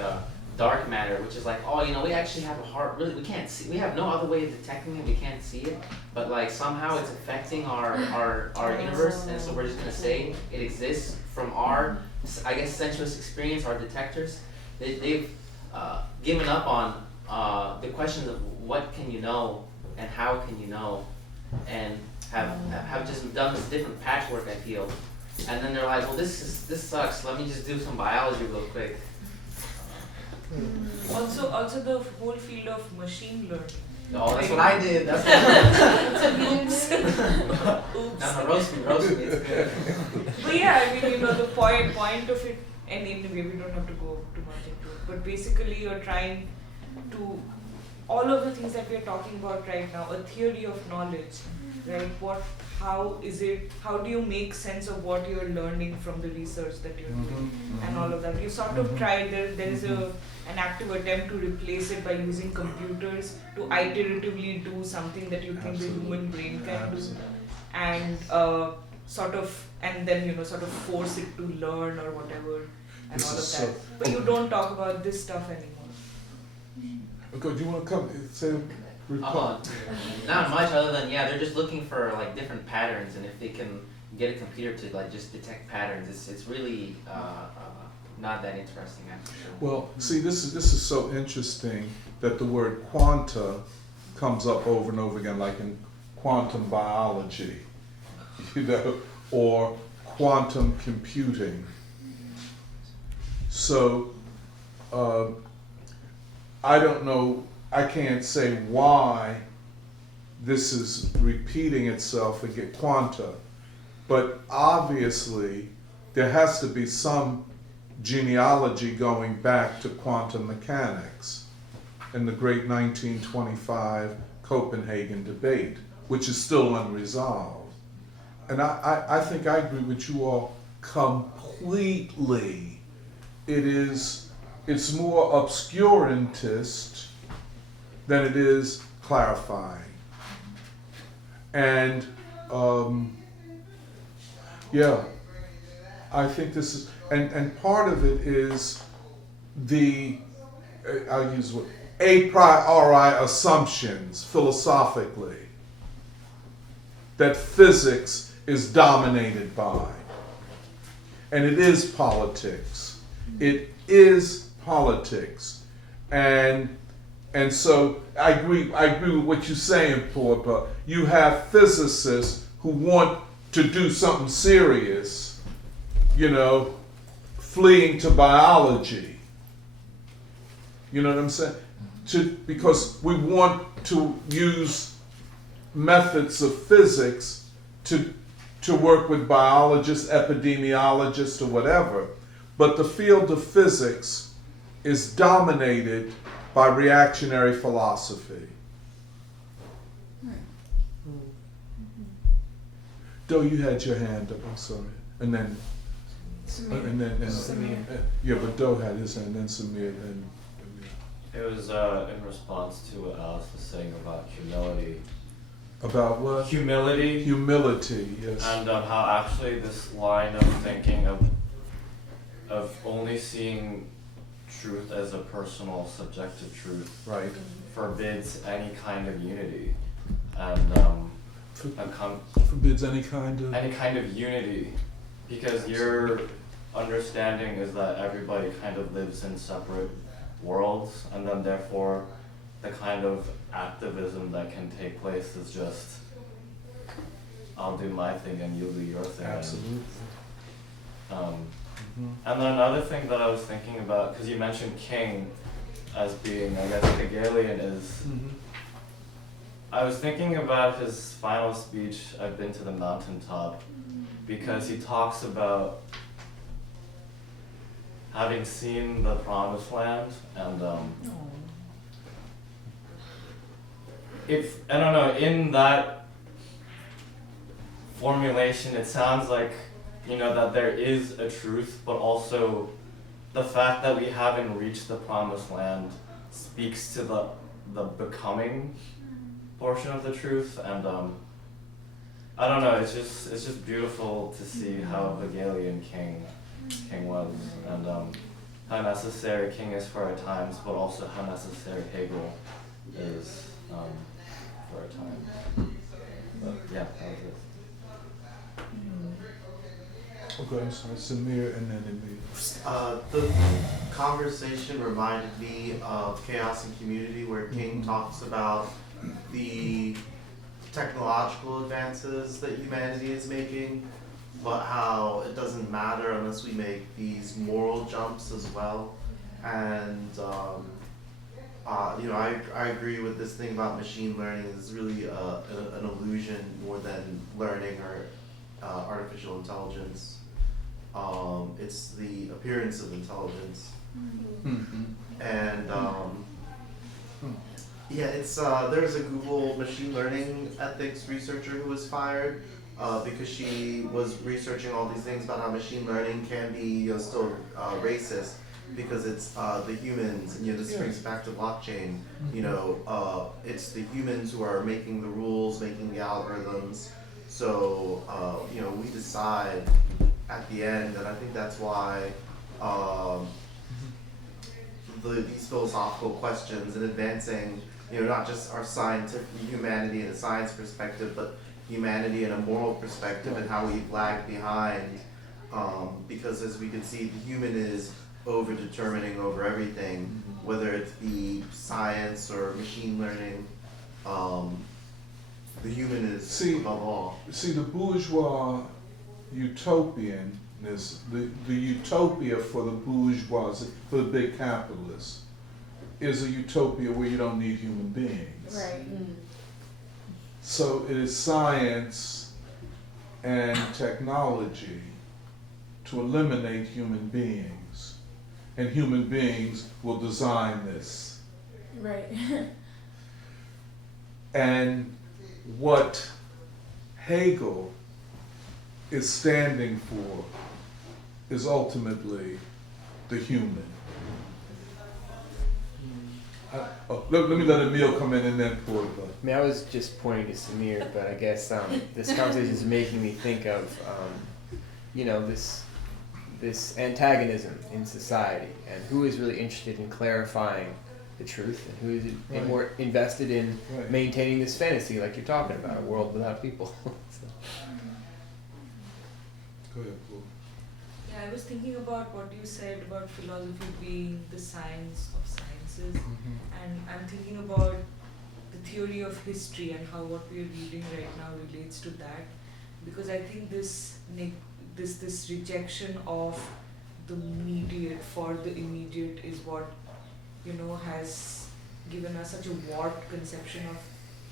dark matter, which is like, we actually have a heart. Really, we can't see. We have no other way of detecting it. We can't see it, but like somehow it's affecting our universe, and so we're just gonna say it exists from our, I guess, sensuous experience, our detectors. They've given up on the questions of what can you know and how can you know, and have just done this different patchwork, I feel. And then they're like, well, this sucks. Let me just do some biology real quick. Also the whole field of machine learning. Oh, that's what I did. That's Oops. No, roast me. It's good. But yeah, the point of it, and anyway, we don't have to go too much into it. But basically, you're trying to all of the things that we are talking about right now, a theory of knowledge, right? How do you make sense of what you're learning from the research that you're doing and all of that? You sort of tried, there is an active attempt to replace it by using computers to iteratively do something that you think the human brain can do, and then sort of force it to learn or whatever and all of that. But you don't talk about this stuff anymore. Okay, do you want to come say? Not much other than they're just looking for like different patterns, and if they can get a computer to like just detect patterns, it's really not that interesting actually. Well, see, this is so interesting that the word quanta comes up over and over again, like in quantum biology, or quantum computing. So I don't know. I can't say why this is repeating itself again, quanta, but obviously there has to be some genealogy going back to quantum mechanics in the great 1925 Copenhagen debate which is still unresolved. And I think I agree with you all completely. It's more obscurantist than it is clarifying. And yeah, I think this is, and part of it is I'll use what, a priori assumptions philosophically that physics is dominated by. And it is politics. It is politics. And so I agree with what you're saying, Porpa. You have physicists who want to do something serious, fleeing to biology. You know what I'm saying? Because we want to use methods of physics to work with biologists, epidemiologists, or whatever. But the field of physics is dominated by reactionary philosophy. Doe, you had your hand up, I'm sorry. And then Samir. Yeah, but Doe had his hand, then Samir, then It was in response to what Alice was saying about humility. About what? Humility. Humility, yes. And how actually this line of thinking of only seeing truth as a personal, subjective truth, right, forbids any kind of unity, and forbids any kind of unity, because your understanding is that everybody kind of lives in separate worlds, and then therefore the kind of activism that can take place is just, I'll do my thing and you'll do your thing. Absolutely. And then another thing that I was thinking about, because you mentioned King as being, I guess, Hegelian, is I was thinking about his final speech, I've Been to the Mountaintop, because he talks about having seen the Promised Land, and I don't know, in that formulation, it sounds like, that there is a truth, but also the fact that we haven't reached the Promised Land speaks to the becoming portion of the truth, and I don't know, it's just beautiful to see how Hegelian King was, and how necessary King is for our times, but also how necessary Hegel is for our time. But yeah, that was it. Okay, I'm sorry, Samir, and then Emil. The conversation reminded me of Chaos and Community, where King talks about the technological advances that humanity is making, but how it doesn't matter unless we make these moral jumps as well. And I agree with this thing about machine learning. It's really an illusion more than learning or artificial intelligence. It's the appearance of intelligence. And it's there's a Google machine learning ethics researcher who was fired because she was researching all these things about how machine learning can be still racist, because it's the humans, and this brings back to blockchain. It's the humans who are making the rules, making the algorithms. So we decide at the end, and I think that's why these philosophical questions and advancing, not just our scientific humanity in a science perspective, but humanity in a moral perspective, and how we've lagged behind, because as we can see, the human is over-determining over everything, whether it be science or machine learning. The human is above all. See, the bourgeois utopianness, the utopia for the bourgeois, for the big capitalists, is a utopia where you don't need human beings. Right. So it is science and technology to eliminate human beings, and human beings will design this. Right. And what Hegel is standing for is ultimately the human. Let me let Emil come in and then pour it. I mean, I was just pointing to Samir, but I guess this conversation is making me think of, this antagonism in society, and who is really interested in clarifying the truth, and who is more invested in maintaining this fantasy, like you're talking about, a world without people. So. Go ahead, Paul. Yeah, I was thinking about what you said about philosophy being the science of sciences, and I'm thinking about the theory of history and how what we are reading right now relates to that, because I think this rejection of the immediate for the immediate is what has given us such a warped conception of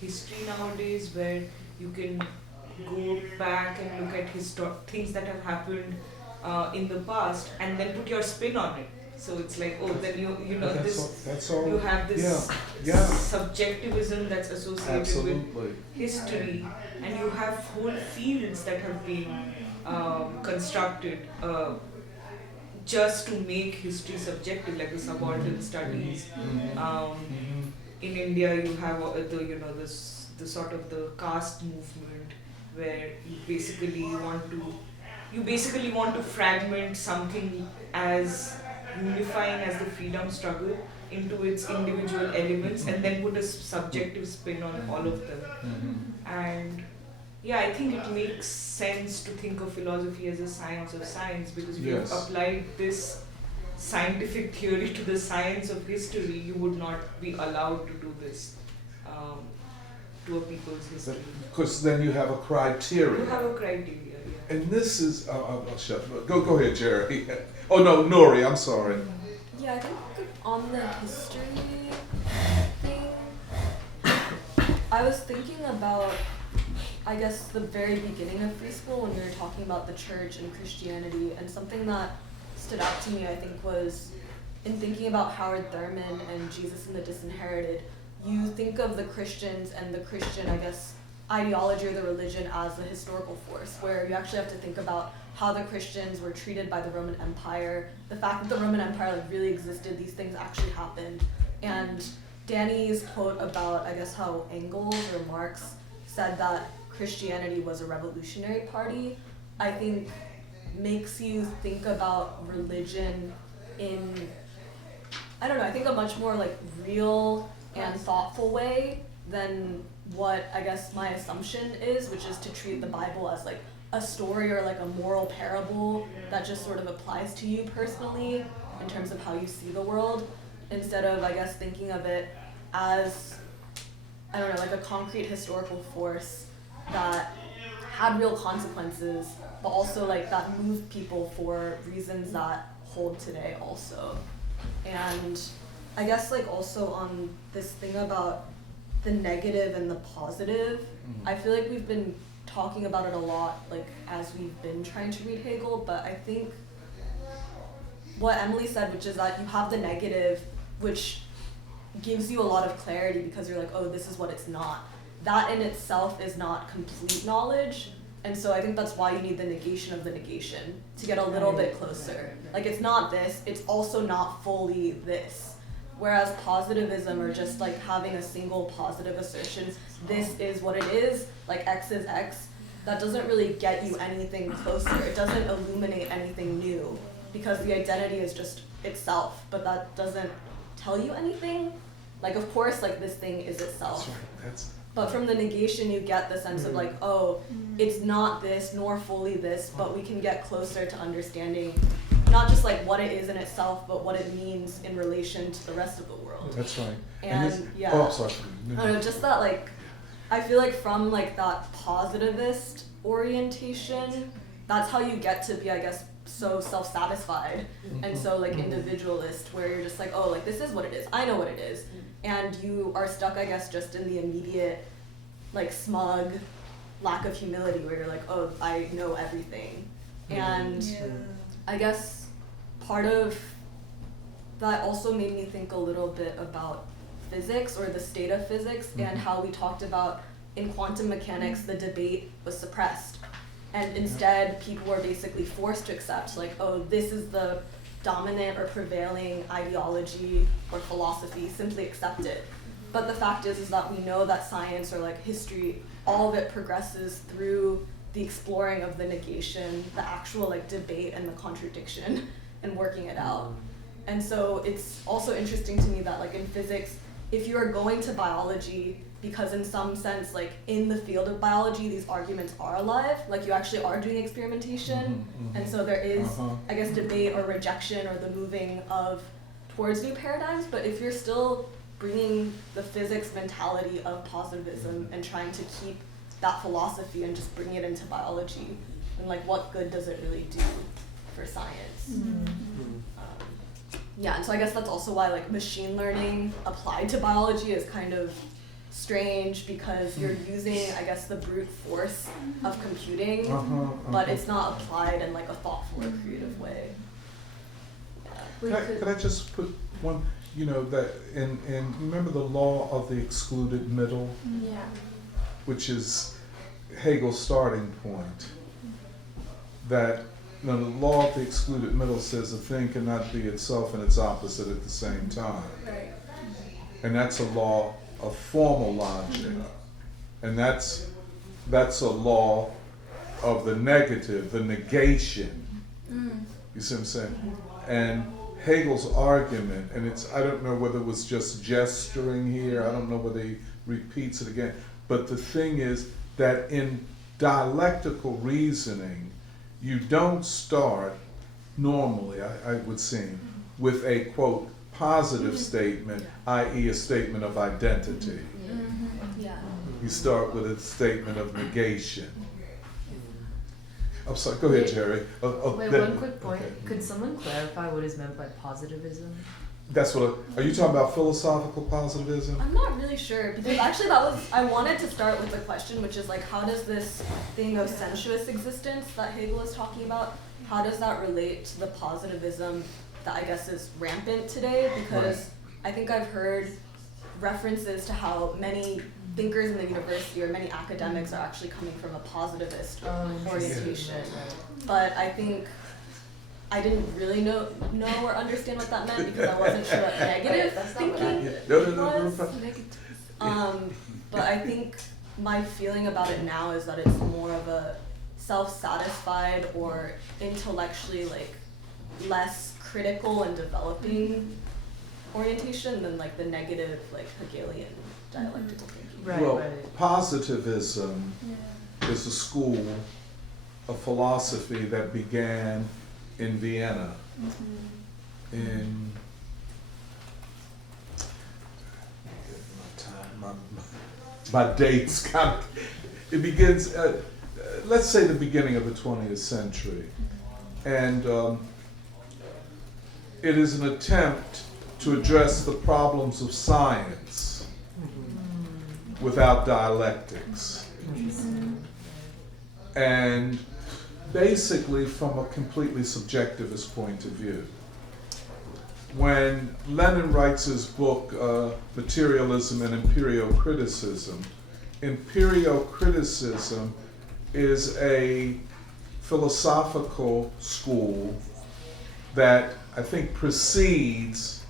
history nowadays, where you can go back and look at things that have happened in the past and then put your spin on it. So it's like, then you have this subjectivism that's associated with history, and you have whole fields that have been constructed just to make history subjective, like the subaltern studies. In India, you have the sort of the caste movement, where you basically want to fragment something as unifying as the freedom struggle into its individual elements, and then put a subjective spin on all of them. And yeah, I think it makes sense to think of philosophy as a science of science, because if you applied this scientific theory to the science of history, you would not be allowed to do this to a people's history. Because then you have a criteria. You have a criteria, yeah. And this is, I'll shut up. Go ahead, Jerry. Oh no, Nori, I'm sorry. Yeah, I think on the history thing, I was thinking about, I guess, the very beginning of free school when we were talking about the church and Christianity, and something that stood out to me, I think, was in thinking about Howard Thurman and Jesus and the Disinherited, you think of the Christians and the Christian, I guess, ideology or the religion as the historical force, where you actually have to think about how the Christians were treated by the Roman Empire, the fact that the Roman Empire really existed, these things actually happened. And Danny's quote about, I guess, how Engels or Marx said that Christianity was a revolutionary party, I think makes you think about religion in, I don't know, I think a much more like real and thoughtful way than what I guess my assumption is, which is to treat the Bible as like a story or like a moral parable that just sort of applies to you personally in terms of how you see the world, instead of, I guess, thinking of it as, I don't know, like a concrete historical force that had real consequences, but also like that moved people for reasons that hold today also. And I guess like also on this thing about the negative and the positive, I feel like we've been talking about it a lot, like as we've been trying to read Hegel, but I think what Emily said, which is that you have the negative, which gives you a lot of clarity because you're like, oh, this is what it's not. That in itself is not complete knowledge, and so I think that's why you need the negation of the negation to get a little bit closer. Like, it's not this, it's also not fully this. Whereas positivism, or just like having a single positive assertion, this is what it is, like X is X, that doesn't really get you anything closer. It doesn't illuminate anything new, because the identity is just itself, but that doesn't tell you anything. Like, of course, like this thing is itself. But from the negation, you get the sense of like, oh, it's not this, nor fully this, but we can get closer to understanding not just like what it is in itself, but what it means in relation to the rest of the world. That's right. And yeah, oh, sorry. I don't know, just that like, I feel like from like that positivist orientation, that's how you get to be, I guess, so self-satisfied and so like individualist, where you're just like, oh, like this is what it is, I know what it is, and you are stuck, I guess, just in the immediate like smug lack of humility, where you're like, oh, I know everything. And I guess part of that also made me think a little bit about physics, or the state of physics, and how we talked about in quantum mechanics, the debate was suppressed. And instead, people were basically forced to accept, like, oh, this is the dominant or prevailing ideology or philosophy, simply accept it. But the fact is that we know that science or like history, all of it progresses through the exploring of the negation, the actual like debate and the contradiction and working it out. And so it's also interesting to me that like in physics, if you are going to biology, because in some sense, like in the field of biology, these arguments are alive, like you actually are doing experimentation. And so there is, I guess, debate or rejection or the moving of towards new paradigms. But if you're still bringing the physics mentality of positivism and trying to keep that philosophy and just bring it into biology, and like what good does it really do for science? Yeah, and so I guess that's also why like machine learning applied to biology is kind of strange, because you're using, I guess, the brute force of computing, but it's not applied in like a thoughtful or creative way. Could I just put one, you know, that in remember the law of the excluded middle? Yeah. Which is Hegel's starting point. That the law of the excluded middle says a thing cannot be itself and its opposite at the same time. Right. And that's a law of formal logic. And that's a law of the negative, the negation. You see what I'm saying? And Hegel's argument, and it's, I don't know whether it was just gesturing here, I don't know whether he repeats it again, but the thing is that in dialectical reasoning, you don't start normally, I would seem, with a quote positive statement, i.e. a statement of identity. You start with a statement of negation. I'm sorry, go ahead, Jerry. Wait, one quick point. Okay. Could someone clarify what is meant by positivism? That's what, are you talking about philosophical positivism? I'm not really sure, because actually I wanted to start with the question, which is like, how does this thing of sensuous existence that Hegel is talking about, how does that relate to the positivism that I guess is rampant today? Because I think I've heard references to how many thinkers in the university or many academics are actually coming from a positivist orientation. But I think I didn't really know or understand what that meant, because I wasn't sure what negative thinking was. But I think my feeling about it now is that it's more of a self-satisfied or intellectually like less critical and developing orientation than like the negative like Hegelian dialectical thinking. Positivism is a school of philosophy that began in Vienna in my dates kind of, it begins let's say the beginning of the 20th century, and it is an attempt to address the problems of science without dialectics. And basically from a completely subjectivist point of view. When Lenin writes his book, Materialism and Empirio-Criticism is a philosophical school that I think precedes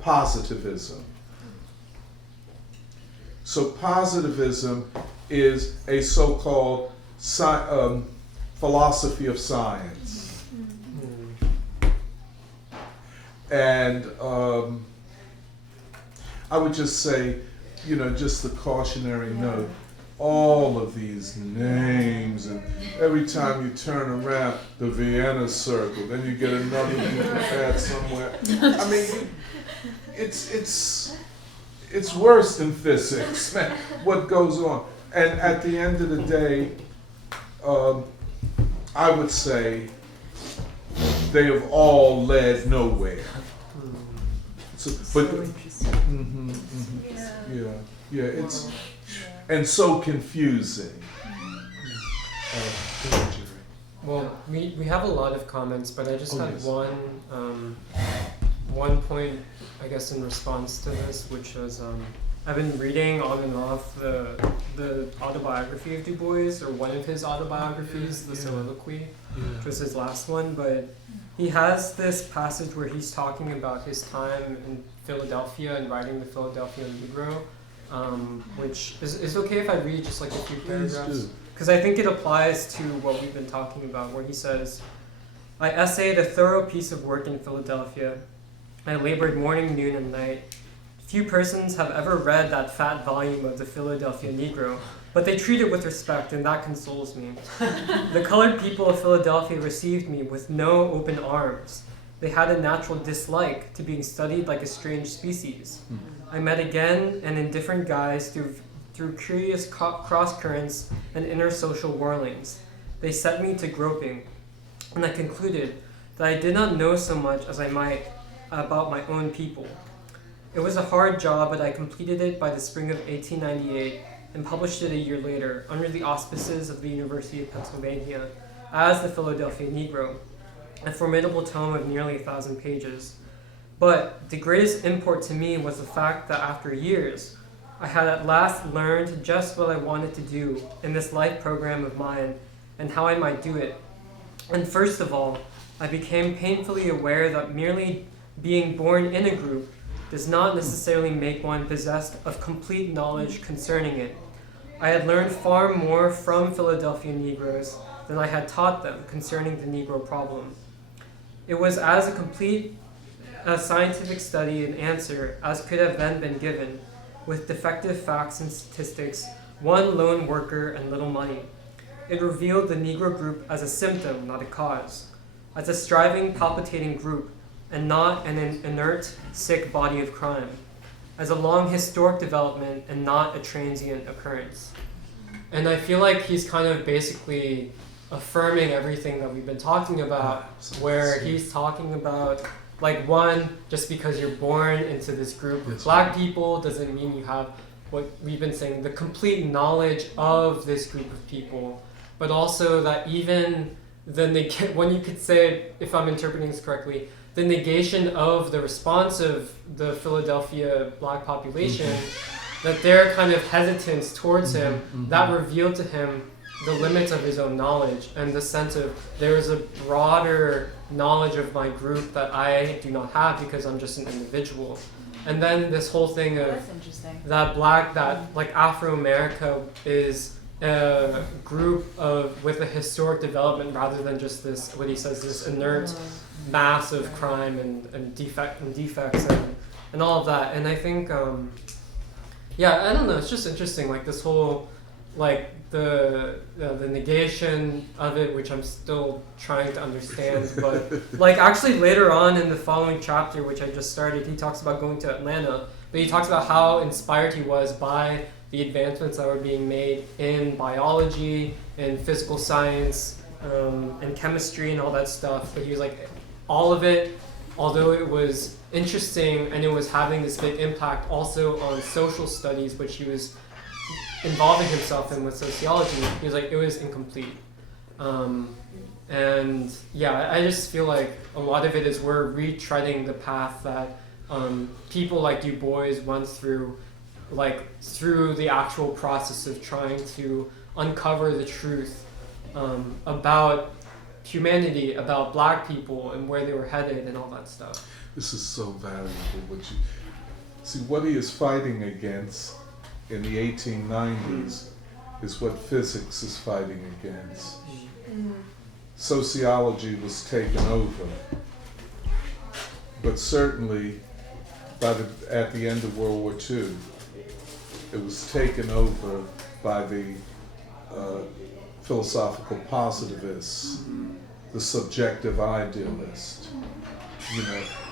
positivism. So positivism is a so-called philosophy of science. And I would just say, you know, just the cautionary note, all of these names, and every time you turn around, the Vienna Circle, then you get another ad somewhere. I mean, it's worse than physics, man, what goes on. And at the end of the day, I would say they have all led nowhere. So, but it's and so confusing. Well, we have a lot of comments, but I just had one point, I guess, in response to this, which was I've been reading on and off the autobiography of Du Bois, or one of his autobiographies, The Soliloquy, which was his last one. But he has this passage where he's talking about his time in Philadelphia and writing the Philadelphia Negro, which is okay if I read just like a few paragraphs, because I think it applies to what we've been talking about, where he says, I essayed a thorough piece of work in Philadelphia. I labored morning, noon, and night. Few persons have ever read that fat volume of the Philadelphia Negro, but they treat it with respect, and that consoles me. The colored people of Philadelphia received me with no open arms. They had a natural dislike to being studied like a strange species. I met again, and in different guise, through curious cross-currents and inner social whirlings. They set me to groping, and I concluded that I did not know so much as I might about my own people. It was a hard job, but I completed it by the spring of 1898 and published it a year later under the auspices of the University of Pennsylvania as the Philadelphia Negro, a formidable tome of nearly 1,000 pages. But the greatest import to me was the fact that after years, I had at last learned just what I wanted to do in this life program of mine and how I might do it. And first of all, I became painfully aware that merely being born in a group does not necessarily make one possessed of complete knowledge concerning it. I had learned far more from Philadelphia Negroes than I had taught them concerning the Negro problem. It was as a complete scientific study and answer as could have then been given, with defective facts and statistics, one lone worker and little money. It revealed the Negro group as a symptom, not a cause, as a striving, palpitating group, and not an inert, sick body of crime, as a long historic development and not a transient occurrence. And I feel like he's kind of basically affirming everything that we've been talking about, where he's talking about, like, one, just because you're born into this group of black people doesn't mean you have what we've been saying, the complete knowledge of this group of people, but also that even when you could say, if I'm interpreting this correctly, the negation of the response of the Philadelphia black population, that their kind of hesitance towards him, that revealed to him the limits of his own knowledge and the sense of there is a broader knowledge of my group that I do not have because I'm just an individual. And then this whole thing of that Afro-America is a group with a historic development rather than just this, what he says, this inert mass of crime and defects and all of that. And I think, I don't know, it's just interesting, like this whole, like the negation of it, which I'm still trying to understand. But like actually later on in the following chapter, which I just started, he talks about going to Atlanta, but he talks about how inspired he was by the advancements that were being made in biology and physical science and chemistry and all that stuff. But he was like, all of it, although it was interesting and it was having this big impact also on social studies, which he was involving himself in with sociology, he was like, it was incomplete. And yeah, I just feel like a lot of it is we're retreading the path that people like Du Bois went through, like through the actual process of trying to uncover the truth about humanity, about black people and where they were headed and all that stuff. This is so valuable. What he is fighting against in the 1890s is what physics is fighting against. Sociology was taken over, but certainly at the end of World War II, it was taken over by the philosophical positivists, the subjective idealist,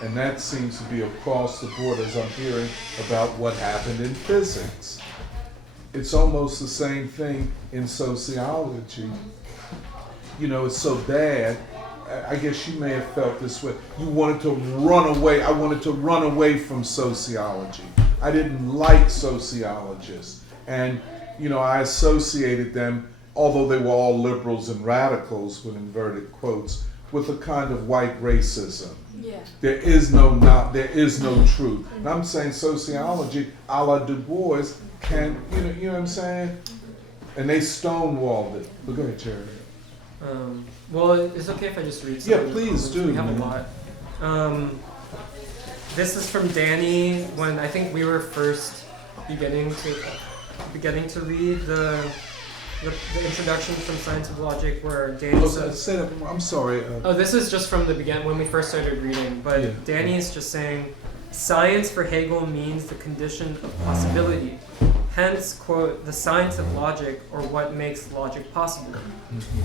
and that seems to be across the board as I'm hearing about what happened in physics. It's almost the same thing in sociology. It's so bad. I guess you may have felt this way. You wanted to run away. I wanted to run away from sociology. I didn't like sociologists. And, I associated them, although they were all liberals and radicals with inverted quotes, with a kind of white racism. Yeah. There is no truth. And I'm saying sociology, a la Du Bois, can you know what I'm saying? And they stonewalled it. But go ahead, Cherry. Well, it's okay if I just read some. Yeah, please do. We have a lot. This is from Danny when I think we were first beginning to read the introduction from Science of Logic, where Danny says. Say that. I'm sorry. This is just from the beginning when we first started reading. But yeah. Danny is just saying, science for Hegel means the condition of possibility. Hence, quote, the science of logic, or what makes logic possible.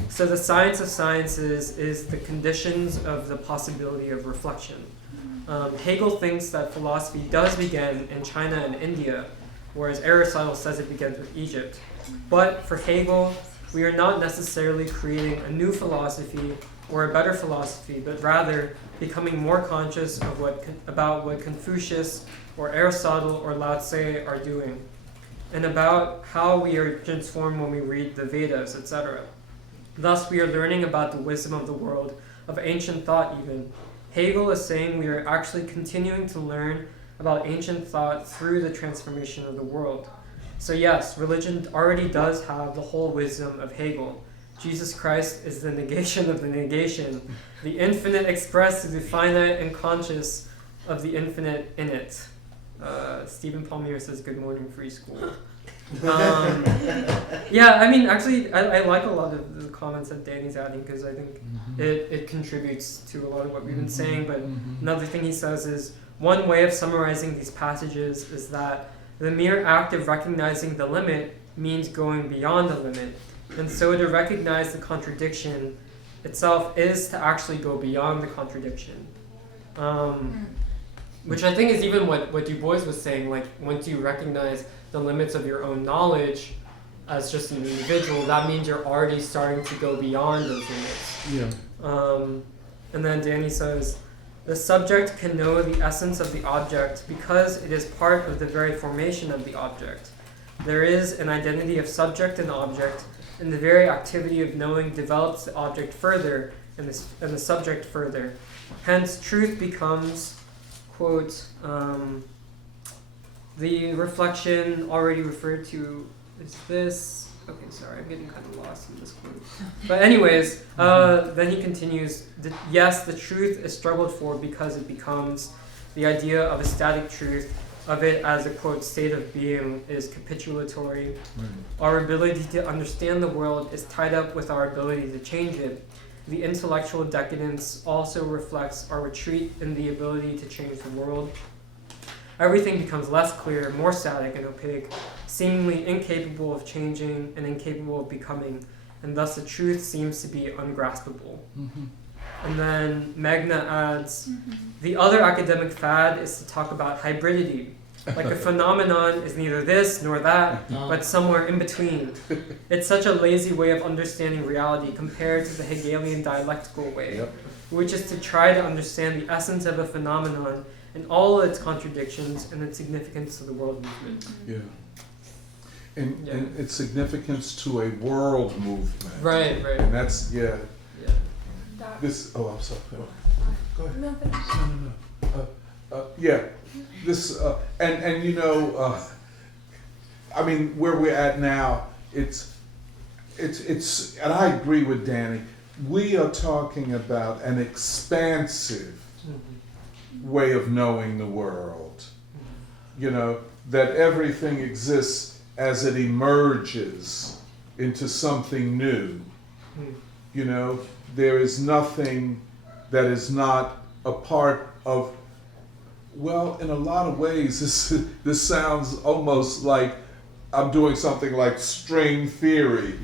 So the science of sciences is the conditions of the possibility of reflection. Hegel thinks that philosophy does begin in China and India, whereas Aristotle says it begins with Egypt. But for Hegel, we are not necessarily creating a new philosophy or a better philosophy, but rather becoming more conscious of about what Confucius or Aristotle or Lao Tse are doing, and about how we are transformed when we read the Vedas, etc. Thus, we are learning about the wisdom of the world, of ancient thought even. Hegel is saying we are actually continuing to learn about ancient thought through the transformation of the world. So yes, religion already does have the whole wisdom of Hegel. Jesus Christ is the negation of the negation, the infinite expressed through the finite and conscious of the infinite in it. Stephen Palmier says, good morning, free school. Yeah, I mean, actually, I like a lot of the comments that Danny's adding, because I think it contributes to a lot of what we've been saying. But another thing he says is, one way of summarizing these passages is that the mere act of recognizing the limit means going beyond the limit. And so to recognize the contradiction itself is to actually go beyond the contradiction. Which I think is even what Du Bois was saying, like once you recognize the limits of your own knowledge as just an individual, that means you're already starting to go beyond those limits. Yeah. And then Danny says, the subject can know the essence of the object because it is part of the very formation of the object. There is an identity of subject and object, and the very activity of knowing develops the object further and the subject further. Hence, truth becomes, quote, the reflection already referred to is this. Okay, sorry, I'm getting kind of lost in this quote. But anyways, then he continues, yes, the truth is struggled for because it becomes the idea of a static truth, of it as a, quote, state of being is capitulatory. Our ability to understand the world is tied up with our ability to change it. The intellectual decadence also reflects our retreat in the ability to change the world. Everything becomes less clear, more static and opaque, seemingly incapable of changing and incapable of becoming, and thus the truth seems to be ungraspable. And then Magna adds, the other academic fad is to talk about hybridity, like a phenomenon is neither this nor that, but somewhere in between. It's such a lazy way of understanding reality compared to the Hegelian dialectical way, which is to try to understand the essence of a phenomenon and all its contradictions and its significance to the world movement. Yeah. And its significance to a world movement. Right. And that's, yeah. This, I'm sorry. Go ahead. No. Yeah. This, and you know, I mean, where we're at now, it's, and I agree with Danny, we are talking about an expansive way of knowing the world. You know, that everything exists as it emerges into something new. You know, there is nothing that is not a part of, well, in a lot of ways, this sounds almost like I'm doing something like string theory,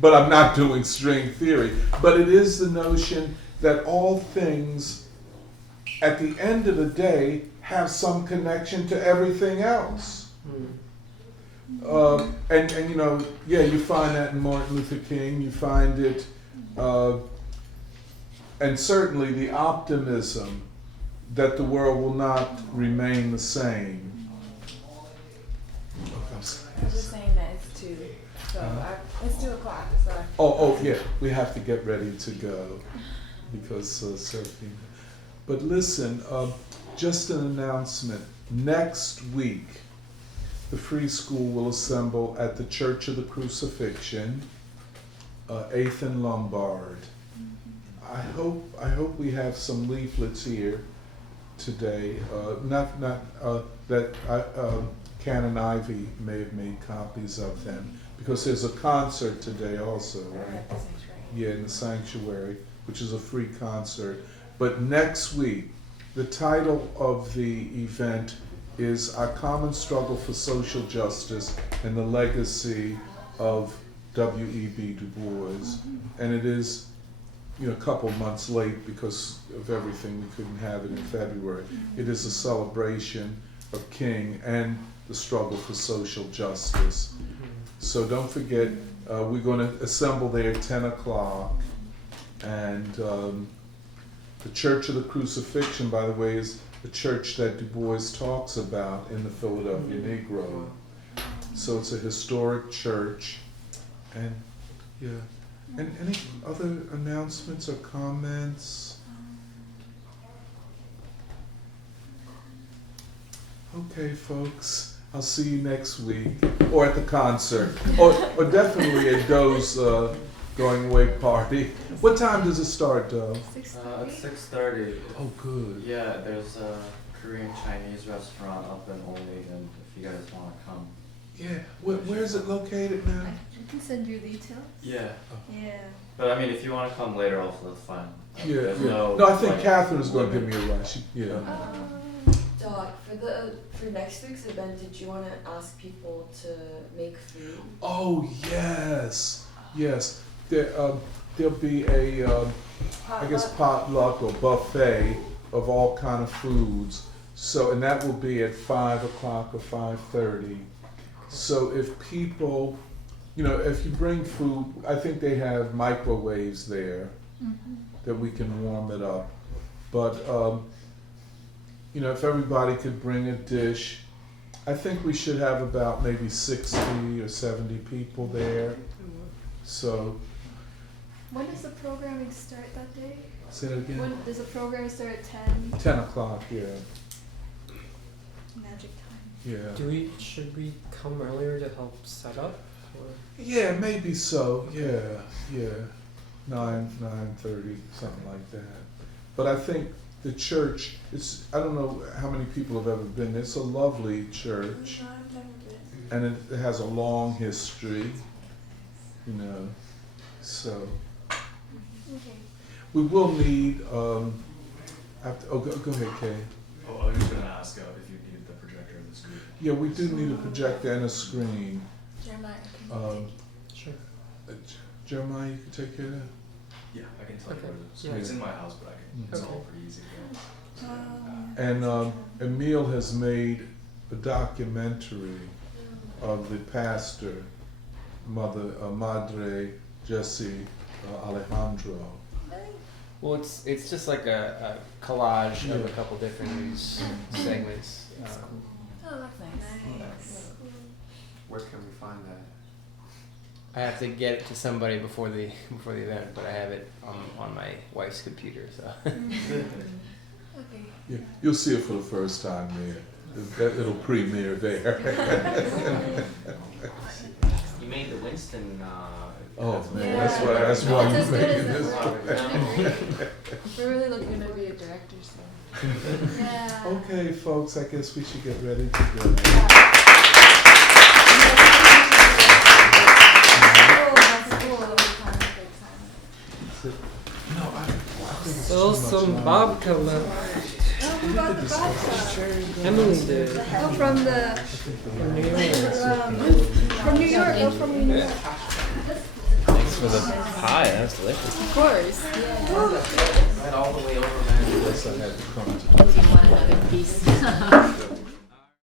but I'm not doing string theory. But it is the notion that all things, at the end of the day, have some connection to everything else. And you know, yeah, you find that in Martin Luther King, you find it, and certainly the optimism that the world will not remain the same. I was just saying that it's 2, so it's 2 o'clock, so. Oh, yeah, we have to get ready to go. because surfing. But listen, just an announcement. Next week, the Free School will assemble at the Church of the Crucifixion, 8th and Lombard. I hope we have some leaflets here today. Ken and Ivy may have made copies of them, because there's a concert today also, right? Yeah, in the sanctuary, which is a free concert. But next week, the title of the event is Our Common Struggle for Social Justice and the Legacy of W.E.B. Du Bois. And it is, a couple months late because of everything. We couldn't have it in February. It is a celebration of King and the struggle for social justice. So don't forget, we're going to assemble there at 10 o'clock. And the Church of the Crucifixion, by the way, is the church that Du Bois talks about in the Philadelphia Negro. So it's a historic church. And yeah. And any other announcements or comments? Okay, folks. I'll see you next week, or at the concert, or definitely at Doe's going away party. What time does it start, Doe? It's 6:30. Oh, good. Yeah, there's a Korean Chinese restaurant up in Ole, and if you guys want to come. Yeah. Where is it located now? I can send you details. Yeah. Yeah. But I mean, if you want to come later, also that's fine. Yeah. There's Yeah. No, I think Catherine is going to give me a run. Doc, for next week's event, did you want to ask people to make food? Oh yes. There'll be a I guess potluck or buffet of all kind of foods. So, and that will be at 5 o'clock or 5:30. So if people, if you bring food, I think they have microwaves there that we can warm it up. But if everybody could bring a dish, I think we should have about maybe 60 or 70 people there. So. When does the programming start that day? Say that again? When does the programming start at 10? 10 o'clock, yeah. Magic time. Yeah. Should we come earlier to help set up? Or? Yeah, maybe so. Yeah. 9:30, something like that. But I think the church, I don't know how many people have ever been. It's a lovely church. No, I've never been. And it has a long history, so. Okay. We will need, go ahead, Kay. Oh, I was just going to ask if you needed the projector and the screen. Yeah, we do need a projector and a screen. Jeremiah, can you Sure. Jeremiah, you can take care of that? Yeah, I can tell you where the Yeah. It's in my house, but it's all pretty easy. And Emil has made a documentary of the pastor, Madre Jesse Alejandro. Well, it's just like a collage of a couple different news segments. Oh, that's nice. Where can we find that? I have to get it to somebody before the event, but I have it on my wife's computer. So. Okay. Yeah, you'll see it for the first time there. It'll premiere there. You made the Winston. Oh man, that's why I'm making this. We're really looking to be a director soon. Yeah. Okay, folks, I guess we should get ready to go. Still some babka left. Oh, who got the vodka? Emily did. Oh, from New York. From New York. Oh, from New York. Thanks for the pie. That was delicious. Of course. Right all the way over, man. Yes, I had to come to. Do you want another piece?